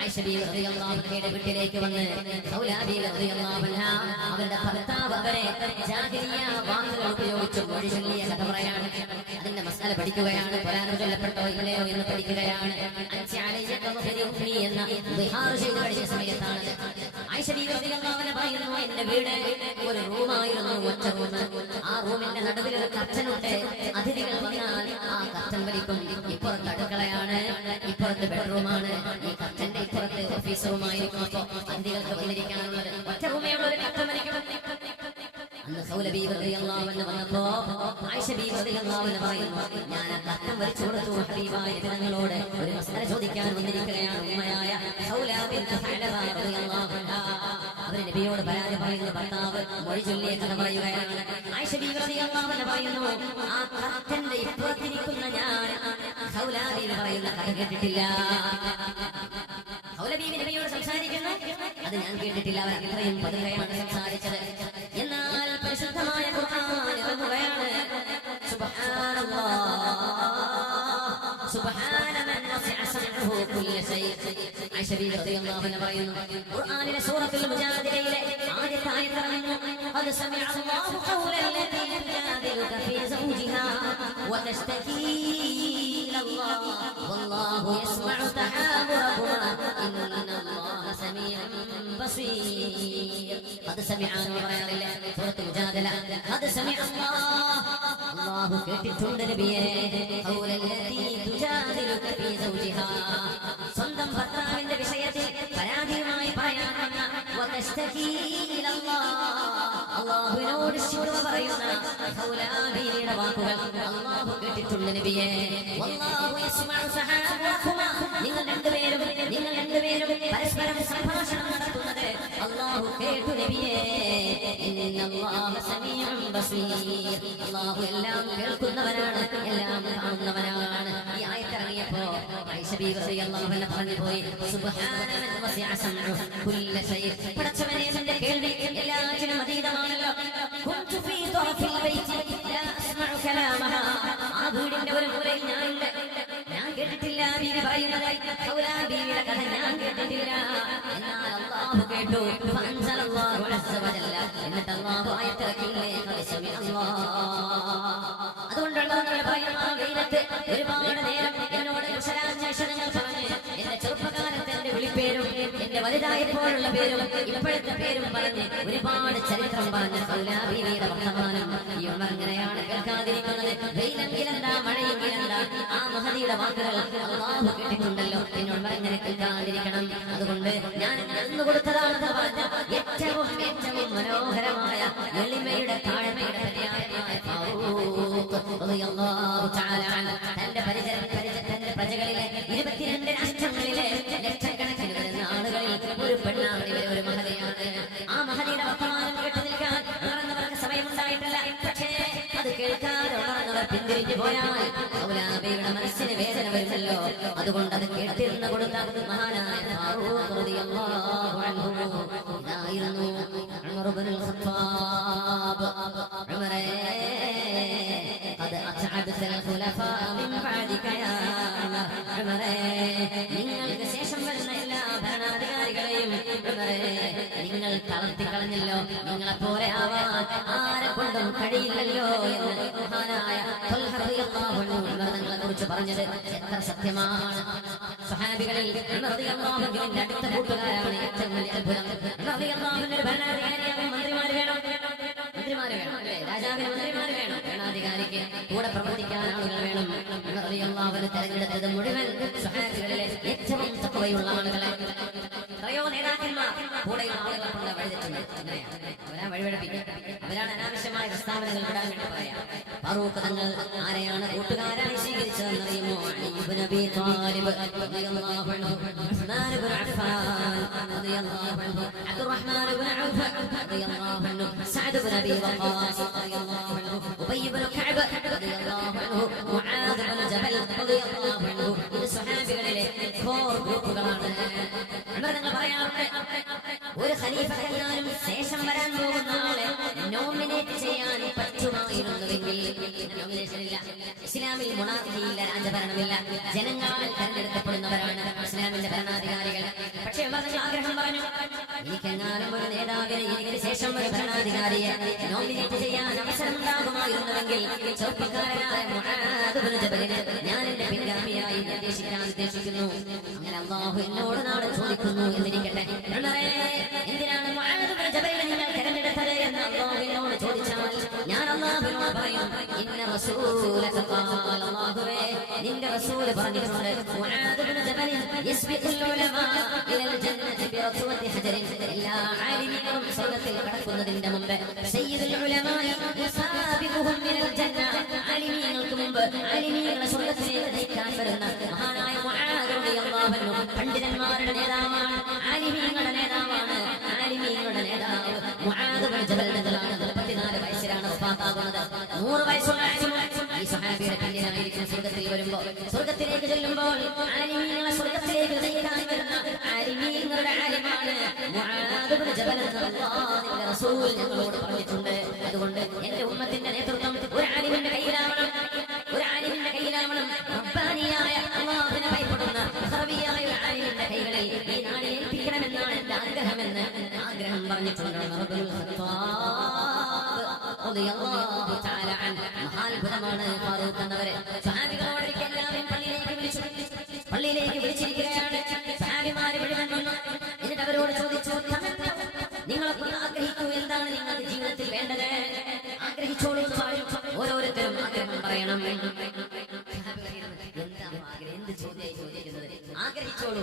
ആയിഷ ബീവി റളിയല്ലാഹു അൻഹയുടെ വീട്ടിലേക്ക് വന്ന് ഖൗലാ ബീവി റളിയല്ലാഹു അൻഹ അവരുടെ ഭർത്താവ് അവരെ ജാഹിലിയ്യ വാക്കുകൾ ഉപയോഗിച്ച് മൊഴി ചൊല്ലിയ കഥ പറയാണ്. അതിന്റെ മസാല പഠിക്കുകയാണ്. ഖുർആൻ ചൊല്ലപ്പെട്ടോ ഇല്ലയോ എന്ന് പഠിക്കുകയാണ്. അൻസി അലയ്യ കദ്ഹരി ഉമ്മി എന്ന ദിഹാർ ചെയ്ത് പഠിച്ച സമയത്താണ് ആയിഷ ബീവി റളിയല്ലാഹു അൻഹ പറയുന്നു, എന്റെ വീട് ഒരു റൂമായിരുന്നു, ഒറ്റ റൂം. ആ റൂമിന്റെ നടുവിൽ ഒരു കർട്ടനുണ്ട്. അതിഥികൾ വന്നാൽ ആ കർട്ടൻ വലിക്കും. ഇപ്പുറത്ത് അടുക്കളയാണ്, ഇപ്പുറത്ത് ബെഡ്റൂമാണ്. ഈ കർട്ടന്റെ ഇപ്പുറത്ത് ഓഫീസ് റൂമായിരിക്കും. അപ്പോ അതിഥികൾക്ക് വന്നിരിക്കാനുള്ളത് ഒറ്റ റൂമേയുള്ള ഒരു കർട്ടൻ വലിക്കും. അന്ന് ഖൗല ബീവി റളിയല്ലാഹു അൻഹ വന്നപ്പോ ആയിഷ ബീവി റളിയല്ലാഹു അൻഹ പറയുന്നു, ഞാൻ ആ കർട്ടൻ വലിച്ചു കൊടുത്തു. ഹബീബായ നബിയോട് ഒരു മസല ചോദിക്കാൻ വന്നിരിക്കുകയാണ് ഉമ്മയായ ഖൗല ബിൻതു സഅലബ റളിയല്ലാഹു അൻഹ. അവർ നബിയോട് പരാതി പറയുന്നു. ഭർത്താവ് മൊഴി ചൊല്ലിയ കഥ പറയുകയാണ്. ആയിഷ ബീവി റളിയല്ലാഹു അൻഹ പറയുന്നു, ആ കർട്ടന്റെ ഇപ്പുറത്തിരിക്കുന്ന ഞാൻ ഖൗല ബീവി പറയുന്ന കഥ കേട്ടിട്ടില്ല. ഖൗല ബീവി നബിയോട് സംസാരിക്കുന്നു, അത് ഞാൻ കേട്ടിട്ടില്ല. അവർ ഇത്രയും പതുക്കെയാണ് സംസാരിച്ചത്. എന്നാൽ പരിശുദ്ധമായ ഖുർആൻ ഇറങ്ങുകയാണ്. സുബ്ഹാനല്ലാഹ് സുബ്ഹാന മൻ വസിഅ സമഉഹു കുല്ല ശൈ. ആയിഷ ബീവി റളിയല്ലാഹു അൻഹ പറയുന്നു, ഖുർആനിലെ സൂറത്തുൽ മുജാദിലയിലെ ആദ്യത്തെ ആയത്ത് പറഞ്ഞു, ഖദ് സമിഅ അല്ലാഹു ഖൗലൽ ലതീ തുജാദിലുക ഫീ സൗജിഹാ വതസ്തകീ ഇലല്ലാഹ് വല്ലാഹു യസ്മഉ തഹാബുറകുമാ ഇന്നല്ലാഹ സമീഉൻ ബസീർ. ഖദ് സമിഅ എന്ന് പറയാറില്ലേ സൂറത്തുൽ മുജാദില? ഖദ് സമിഅ അല്ലാഹു കേട്ടിട്ടുണ്ട് നബിയേ, ഖൗലൽ ലതീ തുജാദിലുക ഫീ സൗജിഹാ, സ്വന്തം ഭർത്താവിന്റെ വിഷയത്തിൽ പരാതിയുമായി പറയാൻ വന്ന വതസ്തകീ ഇലല്ലാഹ്, അല്ലാഹുവിനോട് ശിവ പറയുന്ന ഖൗലാ ബീവിയുടെ വാക്കുകൾ അല്ലാഹു കേട്ടിട്ടുണ്ട് നബിയേ. വല്ലാഹു യസ്മഉ സഹാബകുമാ, നിങ്ങൾ രണ്ടുപേരും പരസ്പരം സംഭാഷണം നടത്തുന്നത് അല്ലാഹു കേട്ടു നബിയേ. ഇന്നല്ലാഹ സമീഉൻ ബസീർ, അല്ലാഹു എല്ലാം കേൾക്കുന്നവനാണ്, എല്ലാം കാണുന്നവനാണ്. ഈ ആയത്ത് ഇറങ്ങിയപ്പോ ആയിഷ ബീവി റളിയല്ലാഹു അൻഹ പറഞ്ഞു പോയി, സുബ്ഹാന മൻ വസിഅ സമഉഹു കുല്ല ശൈ. പടച്ചവനെ നിന്റെ കേൾവി എല്ലാറ്റിനും അതീതമാണല്ലോ. കുൻതു ഫീ തറഫിൽ ബൈതി ലാ അസ്മഉ കലാമഹാ, ആ വീടിന്റെ ഒരു മൂലയിൽ ഞാനുണ്ട്, ഞാൻ കേട്ടിട്ടില്ല ബീവി പറയുന്നത്, ഖൗലാ ബീവിയുടെ കഥ ഞാൻ കേട്ടിട്ടില്ല. എന്നാൽ അല്ലാഹു കേട്ടു. ഫഅൻസലല്ലാഹു അസ്സ വജല്ല, എന്നിട്ട് അല്ലാഹു ആയത്തിറക്കില്ലേ, ഖദ് സമിഅ അല്ലാഹ്. അതുകൊണ്ടാണ് നമ്മൾ പറയുന്ന ആ വെയിലത്ത് ഒരുപാട് നേരം എന്നോട് കുശലാന്വേഷണങ്ങൾ പറഞ്ഞ് എന്റെ ചെറുപ്പകാലത്തെ എന്റെ വിളിപ്പേരും എന്റെ വലുതായപ്പോഴുള്ള പേരും ഇപ്പോഴത്തെ പേരും പറഞ്ഞ് ഒരുപാട് ചരിത്രം പറഞ്ഞ് ഖൗലാ ബീവിയുടെ വർത്തമാനം ഈ ഉമർ ഇങ്ങനെയാണ് കേൾക്കാതിരിക്കുന്നത്. വെയിലെങ്കിലെന്താ മഴയെങ്കിലെന്താ, ആ മഹദിയുടെ വാക്കുകൾ അല്ലാഹു കേട്ടിട്ടുണ്ടല്ലോ, പിന്നെ ഉമർ ഇങ്ങനെ കേൾക്കാതിരിക്കണം. അതുകൊണ്ട് ഞാൻ അന്ന് കൊടുത്തതാണെന്ന് പറഞ്ഞ ഏറ്റവും മനോഹരമായ എളിമയുടെ താഴ്മയുടെ പര്യായമായ ഫാറൂഖ് റളിയല്ലാഹു തആല അൻഹു തന്റെ തന്റെ പ്രജകളിലെ 22 രാഷ്ട്രങ്ങളിലെ ലക്ഷക്കണക്കിന് വരുന്ന ആളുകളിൽ ഒരു പെണ്ണാണ് ഇവർ, ഒരു മഹദിയാണ്. ആ മഹദിയുടെ വർത്തമാനം കേട്ടു നിൽക്കാൻ ഉണർന്നവർക്ക് സമയമുണ്ടായിട്ടില്ല. പക്ഷേ അത് കേൾക്കാതെ ഉണർന്നവർ പിന്തിരിഞ്ഞു പോയാൽ ഖൗലാ ബീവിയുടെ മനസ്സിന് വേദന വരുമല്ലോ. അതുകൊണ്ട് അത് കേട്ടിരുന്ന കൊടുത്ത മഹാനായ ഫാറൂഖ് റളിയല്ലാഹു അൻഹു ഇതായിരുന്നു ഉമർ ഇബ്നുൽ ഖത്താബ്. ഉമറേ ഖദ് അത്അബ്തൽ ഖുലഫാ മിൻ ബഅദിക യാ ഉമർ, ഉമറേ നിങ്ങൾക്ക് ശേഷം വരുന്ന എല്ലാ ഭരണാധികാരികളെയും ഉമറേ നിങ്ങൾ തളർത്തിക്കളഞ്ഞല്ലോ, നിങ്ങളെപ്പോലെ ആവാൻ ആരെ കൊണ്ടും കഴിയില്ലല്ലോ എന്ന് മഹാനായ ത്വൽഹ റളിയല്ലാഹു അൻഹു ഉമർ തങ്ങളെ കുറിച്ച് പറഞ്ഞത് എത്ര സത്യമാണ്. സ്വഹാബികളിൽ ഉമർ റളിയല്ലാഹു അൻഹുവിന്റെ അടുത്ത കൂട്ടുകാരാണ് ഏറ്റവും വലിയ അത്ഭുതം. ഉമർ റളിയല്ലാഹു അൻഹു ഭരണാധികാരിയാകും മന്ത്രിമാര് വേണം അല്ലേ, രാജാവിന് മന്ത്രിമാര് വേണം, ഭരണാധികാരിക്ക് കൂടെ പ്രവർത്തിക്കാൻ ആളുകൾ വേണം. ഉമർ റളിയല്ലാഹു അൻഹു തെരഞ്ഞെടുത്തത് മുഴുവൻ സ്വഹാബികളിലെ ഏറ്റവും തഖ്വയുള്ള ആളുകളെ. എത്രയോ നേതാക്കന്മാർ കൂടെയുള്ള ആളുകളെ കൊണ്ട് വഴിതെറ്റുന്നത് അവരാ വഴിവഴപ്പിക്കുക, അവരാണ് അനാവശ്യമായ പ്രസ്താവനകൾ വിടാൻ വേണ്ടി പറയാം. ഫാറൂഖ് തങ്ങൾ ആരെയാണ് കൂട്ടുകാരായി സ്വീകരിച്ചതെന്നറിയുമോ? അലി ഇബ്നു അബീ ത്വാലിബ് റളിയല്ലാഹു അൻഹു, ഉസ്മാൻ ഇബ്നു അഫ്ഫാൻ റളിയല്ലാഹു അൻഹു, അബ്ദുറഹ്മാൻ ഇബ്നു ഔഫ് റളിയല്ലാഹു അൻഹു, സഅദ് ഇബ്നു അബീ വഖാസ് റളിയല്ലാഹു അൻഹു, ഉബയ്യ് ഇബ്നു കഅബ് റളിയല്ലാഹു അൻഹു, മുആദ് ഇബ്നു ജബൽ റളിയല്ലാഹു അൻഹു. ഇത് സ്വഹാബികളിലെ ഫോർ ഗ്രൂപ്പുകളാണ്. ഉമർ തങ്ങൾ പറയാറുണ്ട്, ഒരു ഖലീഫ കഴിഞ്ഞാലും ശേഷം വരാൻ പോകുന്ന ആളെ നോമിനേറ്റ് ചെയ്യാൻ പറ്റുമായിരുന്നുവെങ്കിൽ. നോമിനേഷൻ ഇല്ല ഇസ്ലാമിൽ, മൊണാർക്കിയില്ല, രാജഭരണമില്ല, ജനങ്ങളാൽ തെരഞ്ഞെടുക്കപ്പെടുന്നവരാണ് ഇസ്ലാമിന്റെ ഭരണാധികാരികൾ. പക്ഷേ ഉമർ തങ്ങൾ ആഗ്രഹം പറഞ്ഞു, എനിക്കെങ്ങാനും ഒരു നേതാവിനെ, എനിക്ക് ശേഷം ഒരു ഭരണാധികാരിയെ നോമിനേറ്റ് ചെയ്യാൻ അവസരമുണ്ടാകുമായിരുന്നുവെങ്കിൽ ചെറുപ്പക്കാരനായ മുആദ് ഇബ്നു ജബലിനെ ഞാൻ എന്റെ പിൻഗാമിയായി നിർദ്ദേശിക്കാൻ ഉദ്ദേശിക്കുന്നു. അങ്ങനെ അല്ലാഹു എന്നോട് നാളെ ചോദിക്കുന്നു എന്നിരിക്കട്ടെ, എന്തിനാണ് മുആദ് ഇബ്നു ജബലിനെ നിങ്ങൾ തെരഞ്ഞെടുത്തത് എന്ന് അല്ലാഹു എന്നോട് ചോദിച്ചാൽ ഞാൻ അല്ലാഹുവിനോട് പറയും, ഇന്ന റസൂലക ഖാല, അല്ലാഹുവേ നിന്റെ റസൂൽ പറഞ്ഞിട്ടുണ്ട്, മുആദ് ഇബ്നു ജബലിൻ യസ്ബിഖുൽ ഉലമാ ഇലൽ ജന്നതി ബിറത്വതി ഹജറിൻ, എല്ലാ ആലിമീങ്ങളും സ്വർഗ്ഗത്തിൽ കടക്കുന്നതിന്റെ മുമ്പ് സയ്യിദുൽ ഉലമാഇ യുസാബിഖുഹും ഇലൽ ജന്ന, ആലിമീങ്ങൾക്ക് മുമ്പ് ആലിമീങ്ങളെ സ്വർഗ്ഗത്തിലേക്ക് നയിക്കാൻ വരുന്ന മഹാനായ മുആദ് റളിയല്ലാഹു അൻഹു പണ്ഡിതന്മാരുടെ നേതാവാണ്, ആലിമീങ്ങളുടെ നേതാവാണ്. ആലിമീങ്ങളുടെ നേതാവ് മുആദ് ഇബ്നു ജബൽ റളിയല്ലാഹു അൻഹു 34 വയസ്സിലാണ് വഫാത്താകുന്നത്. 100 വയസ്സുള്ള ഈ സ്വഹാബിയുടെ പിന്നിലായിരിക്കും സ്വർഗ്ഗത്തിൽ വരുമ്പോൾ, സ്വർഗ്ഗത്തിലേക്ക് ചെല്ലുമ്പോൾ ആലിമീങ്ങളെ സ്വർഗ്ഗത്തിലേക്ക് നയിക്കാൻ വരുന്ന ആലിമീങ്ങളുടെ ആലിമാണ് മുആദ് ഇബ്നു ജബൽ റളിയല്ലാഹു അൻഹു. റസൂൽ ഞങ്ങളോട് പറഞ്ഞിട്ടുണ്ട്. അതുകൊണ്ട് എന്റെ ഉമ്മത്തിന്റെ നേതൃത്വം ഒരു ആലിമിന്റെ കയ്യിലാവണം, ഒരു ആലിമിന്റെ കയ്യിലാവണം. റബ്ബാനിയായ പറഞ്ഞിട്ടുണ്ട് ഉമർ ഖത്താബ് റളിയല്ലാഹു തആല അൻഹു മഹാത്ഭുതമാണ് ഫാറൂഖ് എന്നവരെ. സ്വഹാബികളോട് എല്ലാവരും പള്ളിയിലേക്ക് വിളിച്ചിരിക്കുകയാണ്. സ്വഹാബിമാരെ മുഴുവൻ വന്നു. എന്നിട്ട് അവരോട് ചോദിച്ചു, നിങ്ങളൊക്കെ ആഗ്രഹിക്കൂ, എന്താണ് നിങ്ങൾക്ക് ജീവിതത്തിൽ വേണ്ടത്, ആഗ്രഹിച്ചോളൂ എന്ന് പറഞ്ഞു. ഓരോരുത്തരും ആഗ്രഹം പറയണം. എന്താണ് ആഗ്രഹം? എന്ത് ചോദ്യമായി ചോദിക്കുന്നത്? ആഗ്രഹിച്ചോളൂ.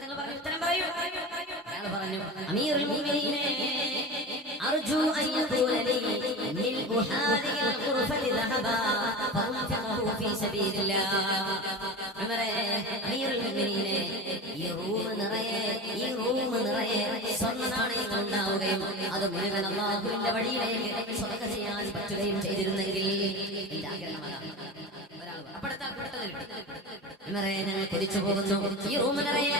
തങ്ങൾ പറഞ്ഞു, ഉത്തരം പറയൂ. അയാൾ പറഞ്ഞു, അമീറുൽ മുഅ്മിനീനെ അർജു അൻ യകൂന ലി മിൽഉ ഹാദിഹിൽ ഖുർഫതി ദഹബാ ഫഉൻഫിഖഹു ഫീ സബീലില്ലാഹ്. ഉമറേ, അമീറുൽ മുഅ്മിനീനെ ഈ റൂം നിറയെ സ്വർണ്ണ നാണയങ്ങൾ ഉണ്ടാവുകയും അത് മുഴുവൻ അല്ലാഹുവിന്റെ വഴിയിലേക്ക് സ്വതക്ക ചെയ്യാൻ പറ്റുകയും ചെയ്തിരുന്നെങ്കിൽ എന്റെ ആഗ്രഹമാണ്. ഞങ്ങൾ തിരിച്ചു പോകുന്നു. ഈ റൂം നിറയെ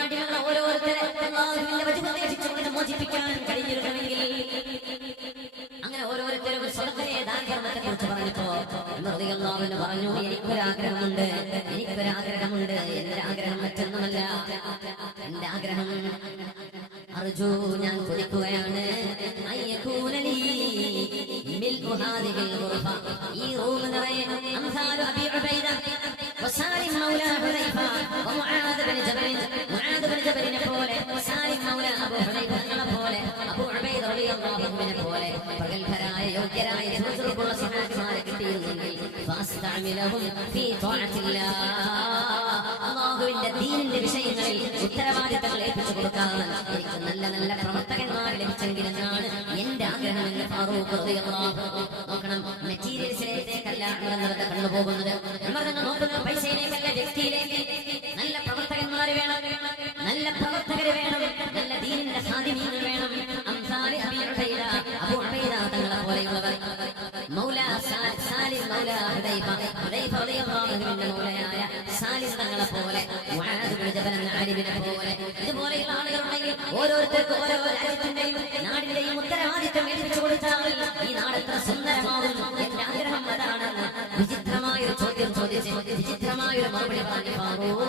അടിമകൾ ഓരോരുത്തരെ അല്ലാഹുവിന്റെ വചനം മോചിപ്പിക്കാൻ കഴിഞ്ഞിരുന്നുവെങ്കിൽ, അങ്ങനെ ഓരോരുത്തരും സ്വതക്കയെ ദാനധർമ്മത്തെ കുറിച്ച് പറഞ്ഞപ്പോ റളിയല്ലാഹു അൻഹു പറഞ്ഞു, എനിക്കൊരാഗ്രഹമുണ്ട്. എന്റെ ആഗ്രഹം മറ്റൊന്നുമല്ല. എന്റെ ആഗ്രഹം അർജു, ഞാൻ കൊതിക്കുകയാണ്, അയ്യകൂനലി മിൽഉ ഹാദിഹിൽ ഖുർഫ, ഈ റൂം നിറയെ അംസാലു അബീ ഉബൈദ വസാലിം മൗലാ ഹുദൈഫ വമുആദ് ബിൻ ജബലിനെ പോലെ, വസാലിം മൗലാ അബൂ ഹുദൈഫ പോലെ, അബൂ ഉബൈദ റളിയല്ലാഹു അൻഹുവിനെ പോലെ പ്രഗൽഭരായ യോഗ്യരായ ചുറുചുറുക്കുള്ള സ്വഹാബിമാരെ കിട്ടിയിരുന്നെങ്കിൽ ഫാസ്തഅമിലഹും ഫീ ത്വാഅത്തില്ലാഹ്, അല്ലാഹുവിന്റെ ദീനിന്റെ വിഷയങ്ങളിൽ ഉത്തരവാദിത്തങ്ങൾ ഏൽപ്പിച്ചു കൊടുക്കാൻ എനിക്ക് നല്ല പ്രവർത്തകന്മാർ ലഭിച്ചെങ്കിലെന്നാണ് എന്റെ ആഗ്രഹം എന്ന് ഫാറൂഖ് റളിയല്ലാഹു അൻഹു. നോക്കണം, മെറ്റീരിയൽസിലേക്കല്ല ഉണർന്നവരുടെ കണ്ടുപോകുന്നത്. ഉണർന്നു നോക്കുന്നത് പൈസയിലേക്കല്ല, വ്യക്തിയിലേക്ക്. നല്ല പ്രവർത്തകന്മാർ വേണം, നല്ല പ്രവർത്തകർ വേണം, നല്ല ദീനിന്റെ ഖാദിമീങ്ങൾ വേണം. അംസാലി അബീ ഉബൈദ, അബൂ ഉബൈദ തങ്ങളെ പോലെയുള്ളവർ, മൗലാ സാലിം മൗലാ ഹുദൈഫ റളിയല്ലാഹു അൻഹുവിന്റെ മൗലയായ സാലിം തങ്ങളെ പോലെ, മുആദ് ബിൻ ജബൽ എന്ന ആലിമിനെ പോലെ, ഇതുപോലെയുള്ള ആളുകളുണ്ടെങ്കിൽ ഓരോരുത്തർക്കും ഓരോ രാജ്യത്തിന്റെയും നാടിന്റെയും ഉത്തരവാദിത്വം ഏൽപ്പിച്ചു കൊടുത്താൽ ഈ നാടെത്ര സുന്ദരമാകും. എന്റെ ആഗ്രഹം അതാണെന്ന് വിചിത്രമായൊരു ചോദ്യം ചോദിച്ച് വിചിത്രമായൊരു മറുപടി പറഞ്ഞു ഫാറൂഖ്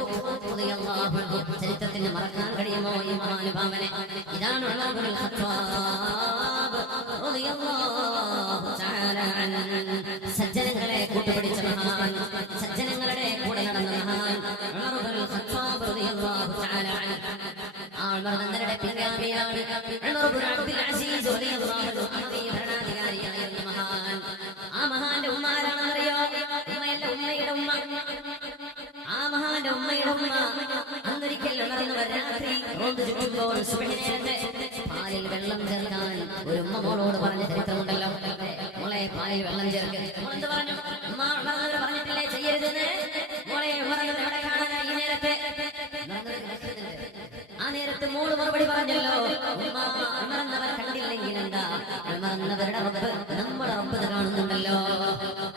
റളിയല്ലാഹു അൻഹു. ചരിത്രത്തിന് മറക്കാൻ കഴിയുമോ ഈ മഹാനുഭാവനെ? ഇതാണ് ഉമർ ഇബ്നുൽ ഖത്താബ് റളിയല്ലാഹു തആല അൻഹു. സജ്ജനങ്ങളെ കൂട്ടുപിടിച്ച മഹാൻ, സജ്ജനങ്ങളുടെ കൂടെ നടന്ന മഹാൻ ഉമർ ഇബ്നുൽ ഖത്താബ് റളിയല്ലാഹു തആല അൻഹു. ആ ഉമർ തങ്ങളുടെ പിൻഗാമിയാണ് ഉമർ ഇബ്നു അബ്ദുൽ അസീസ് റളിയല്ലാഹു അൻഹു. ഭരണാധികാരിയായിരുന്ന മഹാൻ. ആ മഹാന്റെ ഉമ്മ ആരാണെന്നറിയോ? ഉമ്മയല്ല, ഉമ്മയുടെ ഉമ്മ. ആ മഹാന്റെ ഉമ്മയുടെ ഉമ്മ അന്നൊരിക്കൽ ഉണർന്നവർ രാത്രി റോന്ത് ചുറ്റുമ്പോൾ സുബ്ഹി നേരത്തെ പാലിൽ വെള്ളം ചേർക്കാൻ ഒരു ഉമ്മ മോളോട് പറഞ്ഞ ചരിത്രമുണ്ടല്ലോ. മോളെ, പാലിൽ വെള്ളം ചേർക്ക്. മോളെന്ത് പറഞ്ഞു? ഉമ്മ ഉണർന്നവർ പറഞ്ഞിട്ടില്ലേ ചെയ്യരുതെന്ന്? മോളെ, ഉണർന്നവർ എവിടെ കാണാനായി ഈ നേരത്തെ? ആ നേരത്ത് മോള് മറുപടി പറഞ്ഞല്ലോ, ഉമ്മ ഉണർന്നവർ കണ്ടില്ലെങ്കിൽ എന്താ, ഉണർന്നവരുടെ റബ്ബ്, നമ്മുടെ റബ്ബ് കാണുന്നുണ്ടല്ലോ.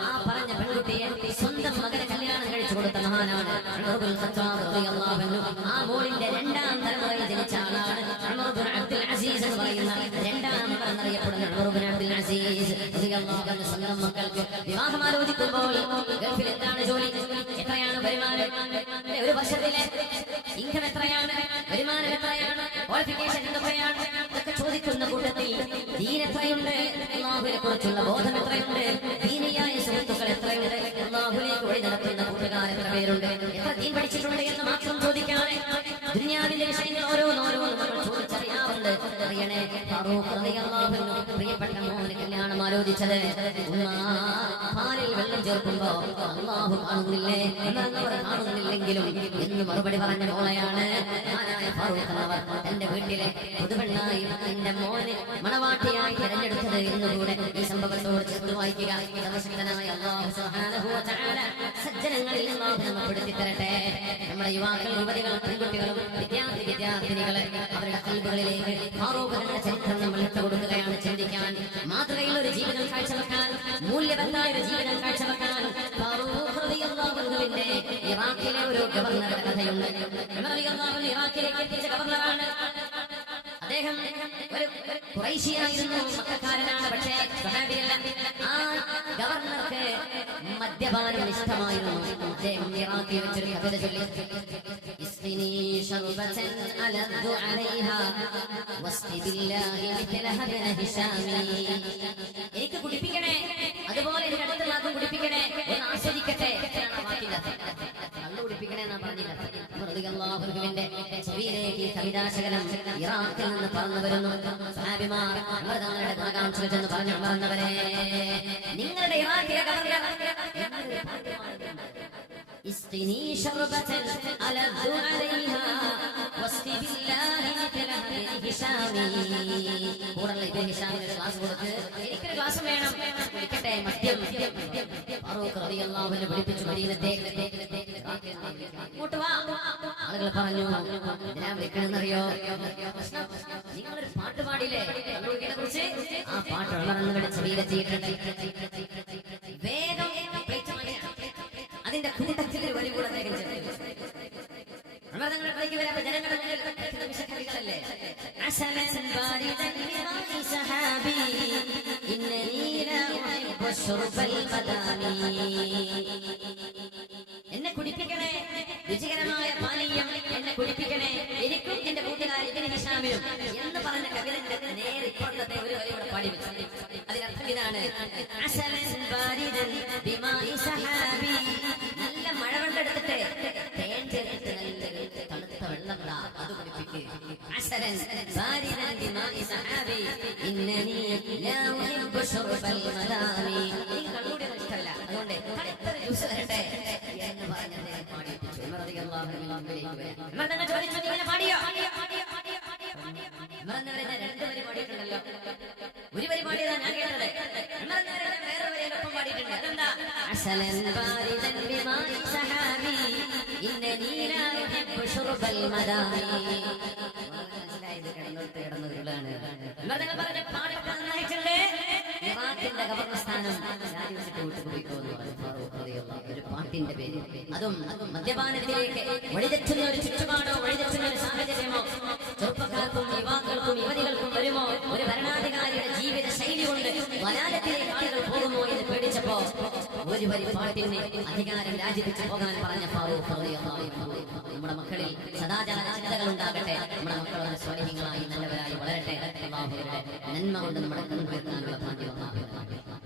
ആ പറഞ്ഞ പെൺകുട്ടിയെ സ്വന്തം മകനെ കല്യാണം കഴിച്ചു കൊടുത്ത മഹാനാണ് ഉമർ ഇബ്നുൽ ഖത്താബ് റളിയല്ലാഹു അൻഹു. ആ മോളിന്റെ രണ്ടാം തലമുറയിൽ ജനിച്ച ആളാണ് ഉമർ ഇബ്നു അബ്ദുൽ അസീസ് എന്ന് പറയുന്ന രണ്ടാം മകൻ എന്നറിയപ്പെടുന്ന ഉമർ ഇബ്നു അബ്ദുൽ അസീസ് റളിയല്ലാഹു അൻഹു. സ്വന്തം മക്കൾക്ക് വിവാഹം ആലോചിക്കുമ്പോൾ ഗൾഫിൽ എന്താണ് ജോലി, എത്രയാണ് വരുമാനം, ഒരു വർഷത്തിലെ ഇൻകം എത്രയാണ്, വരുമാനം എത്രയാണ്, ക്വാളിഫിക്കേഷൻ എന്തൊക്കെയാണ്, ഇതൊക്കെ ചോദിക്കുന്ന കൂട്ടത്തിൽ ദീൻ എത്രയുണ്ട്, അല്ലാഹുവിനെ കുറിച്ചുള്ള ബോധം എത്രയുണ്ട്, ദീനിയായ സുഹൃത്തുക്കൾ എത്രയുണ്ട്, അല്ലാഹുവിലേക്ക് വഴി നടത്തുന്ന കൂട്ടുകാർ എത്ര പേരുണ്ട്, എത്ര ദീൻ പഠിച്ചിട്ടുണ്ട് എന്ന് മാത്രം ചോദിക്കാതെ ദുനിയാവിന്റെ വിഷയങ്ങൾ ഓരോന്നോരോന്ന് നമ്മൾ ചോദിച്ചറിയാറുണ്ട്. അറിയണേ, ഫാറൂഖ് റളിയല്ലാഹു അൻഹു പ്രിയപ്പെട്ട മോനെ കല്യാണം ആലോചിച്ചത് ഉമ്മ പാലിൽ വെള്ളം ചേർക്കുമ്പോ അല്ലാഹു കാണുന്നില്ലേ, എന്നവർ കാണുന്നില്ലെങ്കിലും എന്ന് മറുപടി പറഞ്ഞ മോളെയാണ് ഫാറൂഖ് എന്നവർ തന്റെ വീട്ടിലെ പുതുവെണ്ണായി എന്റെ മോന് മണവാട്ടിയായി തിരഞ്ഞെടുത്തത് എന്നുകൂടെ ഈ സംഭവത്തോട് ചേർത്ത് വായിക്കുക. സർവശക്തനായ അല്ലാഹു സുബ്ഹാനഹു വ തആല സജ്ജനങ്ങളിൽ അല്ലാഹു നമ്മെ പെടുത്തി തരട്ടെ. നമ്മുടെ യുവാക്കൾ, യുവതികൾ, പെൺകുട്ടികളും വിദ്യാർത്ഥിനികളെ അവരുടെ കൽബുകളിലേക്ക് ഫാറൂഖ് എന്ന ചരിത്രം നമ്മൾ ഇട്ടു കൊടുക്കുകയാണ്. ചിന്തിക്കാൻ, മാതൃകയിൽ ഒരു ജീവിതം കാഴ്ചവെക്കാൻ, മൂല്യവത്തായ ഒരു ജീവിതം കാഴ്ചവെക്കാൻ ഫാറൂഖ് റളിയല്ലാഹു അൻഹുവിന്റെ ഇറാഖിലെ ഒരു ഗവർണറുടെ കഥയുണ്ട്. ഉമർ റളിയല്ലാഹു അൻഹു ഇറാഖിലേക്ക് എത്തിച്ച ഗവർണറാണ്. അദ്ദേഹം ഒരു ഖുറൈശിയായിരുന്നു, മക്കക്കാരനാണ്, പക്ഷേ സ്വഹാബിയല്ല. ആ ഗവർണർക്ക് മദ്യപാനം ഇഷ്ടമായിരുന്നു. അദ്ദേഹം ഇറാഖിൽ വെച്ചൊരു കവിത ചൊല്ലി, اسقني شربة ألذ عليها واسق بالله مثلها ابن هشام എനിക്ക് കുടിപ്പിക്കണേ അതുപോലെ എനിക്ക് അടുത്തുള്ള ആൾക്കും കുടിപ്പിക്കണേ ഒന്ന് ആസ്വദിക്കട്ടെ കള്ളു കുടിപ്പിക്കണേ എന്നാ പറഞ്ഞില്ല റളിയല്ലാഹുവിന്റെ ചെവിയിലേക്ക് കവിതാശകലം ഇറാഖിൽ നിന്ന് പറന്നു വരുന്നു സഹാബിമാർ അവർ തങ്ങളുടെ ഗുണകാംക്ഷകൾ ചെന്ന് പറഞ്ഞു മറന്നവരെ നിങ്ങളുടെ ഇറാഖിലെ ഗവർണർ اسقني شربة ألذ عليها واسق بالله مثلها ابن هشام കൂടല്ല ഇബ്നു ഹിശാമിന് ഒരു ഗ്ലാസ് കൊടുത്ത് എനിക്കൊരു ഗ്ലാസ് വേണം കുടിക്കട്ടെ മദ്യം ഫാറൂഖ് റളിയല്ലാഹു അൻഹു പിടിപ്പിച്ചു മദീനത്തേക്ക് ഇങ്ങോട്ട് വാ ആളുകൾ പറഞ്ഞു എന്തിനാ വിളിക്കണമെന്നറിയോ നിങ്ങളൊരു പാട്ട് പാടില്ലേ കള്ളുകുടിയെ കുറിച്ച് ആ പാട്ട് ഉള്ളവരുടെ ചെവിയിലെത്തിയിട്ടുണ്ട് വേഗം അതിന്റെ കൂട്ടത്തിൽ ഒരു വരി കൂടെ അദ്ദേഹം തങ്ങളിലേക്ക് വരാൻ ജനങ്ങളുടെ മുന്നിൽ വിശക്കറികളല്ലേ എന്നെ കുടിപ്പിക്കണേ രുചികരമായ പാനീയം എന്നെ കുടിപ്പിക്കണേ എനിക്കും എന്റെ കൂട്ടുകാരി ഇബ്നു ഹിശാമിനും എന്ന് പറഞ്ഞ കവിതന്റെ നേരെ ഇപ്പോഴത്തെ ഒരു വരി കൂടെ പാടി വെച്ചു അതിനർത്ഥം ഇതാണ് നല്ല മഴവെള്ളം എടുത്തിട്ട് തേൻ ചേർത്തിട്ട് നല്ല തണുത്ത വെള്ളം അത് കുടിപ്പിക്ക് കണ്ണൂടി ഇഷ്ടമല്ല അതുകൊണ്ട് തണുത്തൊരു ജ്യൂസ് വരട്ടെ എന്ന് പറഞ്ഞ പാടിയോ രണ്ട് വരി പാടിയിട്ടുണ്ടല്ലോ ഒരു വരി പാടിയതാ ഞാൻ കേട്ടത് വേറെ വരിയിലൊപ്പം പാടിയിട്ടുണ്ട് അതെന്താ മനസ്സിലായത് കിടന്നോട്ട് കിടന്നവരുള്ളതാണ് ഇറാഖിന്റെ ഗവർണർ സ്ഥാനം രാജിവെച്ചിട്ട് വീട്ടിൽ പോയിക്കോ എന്ന് പറഞ്ഞു ഫാറൂഖ് റളിയല്ലാഹു ഒരു പാട്ടിന്റെ പേര് അതും മദ്യപാനത്തിലേക്ക് വഴിതെറ്റുന്ന ഒരു ചുറ്റുപാടോ വഴിതെറ്റുന്ന ഒരു സാഹചര്യമോ ചെറുപ്പക്കാർക്കും യുവാക്കൾക്കും യുവതികൾക്കും വരുമോ ഒരു ഭരണാധികാരിയുടെ ജീവിത ശൈലി കൊണ്ട് വലാലത്തിലേക്ക് ആളുകൾ പോകുമോ എന്ന് പേടിച്ചപ്പോ ഒരു വരി പാട്ടിന് അധികാരം രാജിവെച്ച് പോകാൻ പറഞ്ഞ ഫാറൂഖ് റളിയല്ലാഹു നമ്മുടെ മക്കളിൽ സദാചാര ചിന്തകൾ ഉണ്ടാകട്ടെ നമ്മുടെ മക്കൾ സ്വാലിഹീങ്ങളായി നല്ലവരായി വളരട്ടെ അല്ലാഹുവിന്റെ നന്മ കൊണ്ട് നമ്മുടെ കണ്ണുയർത്താനുള്ള ഭാഗ്യം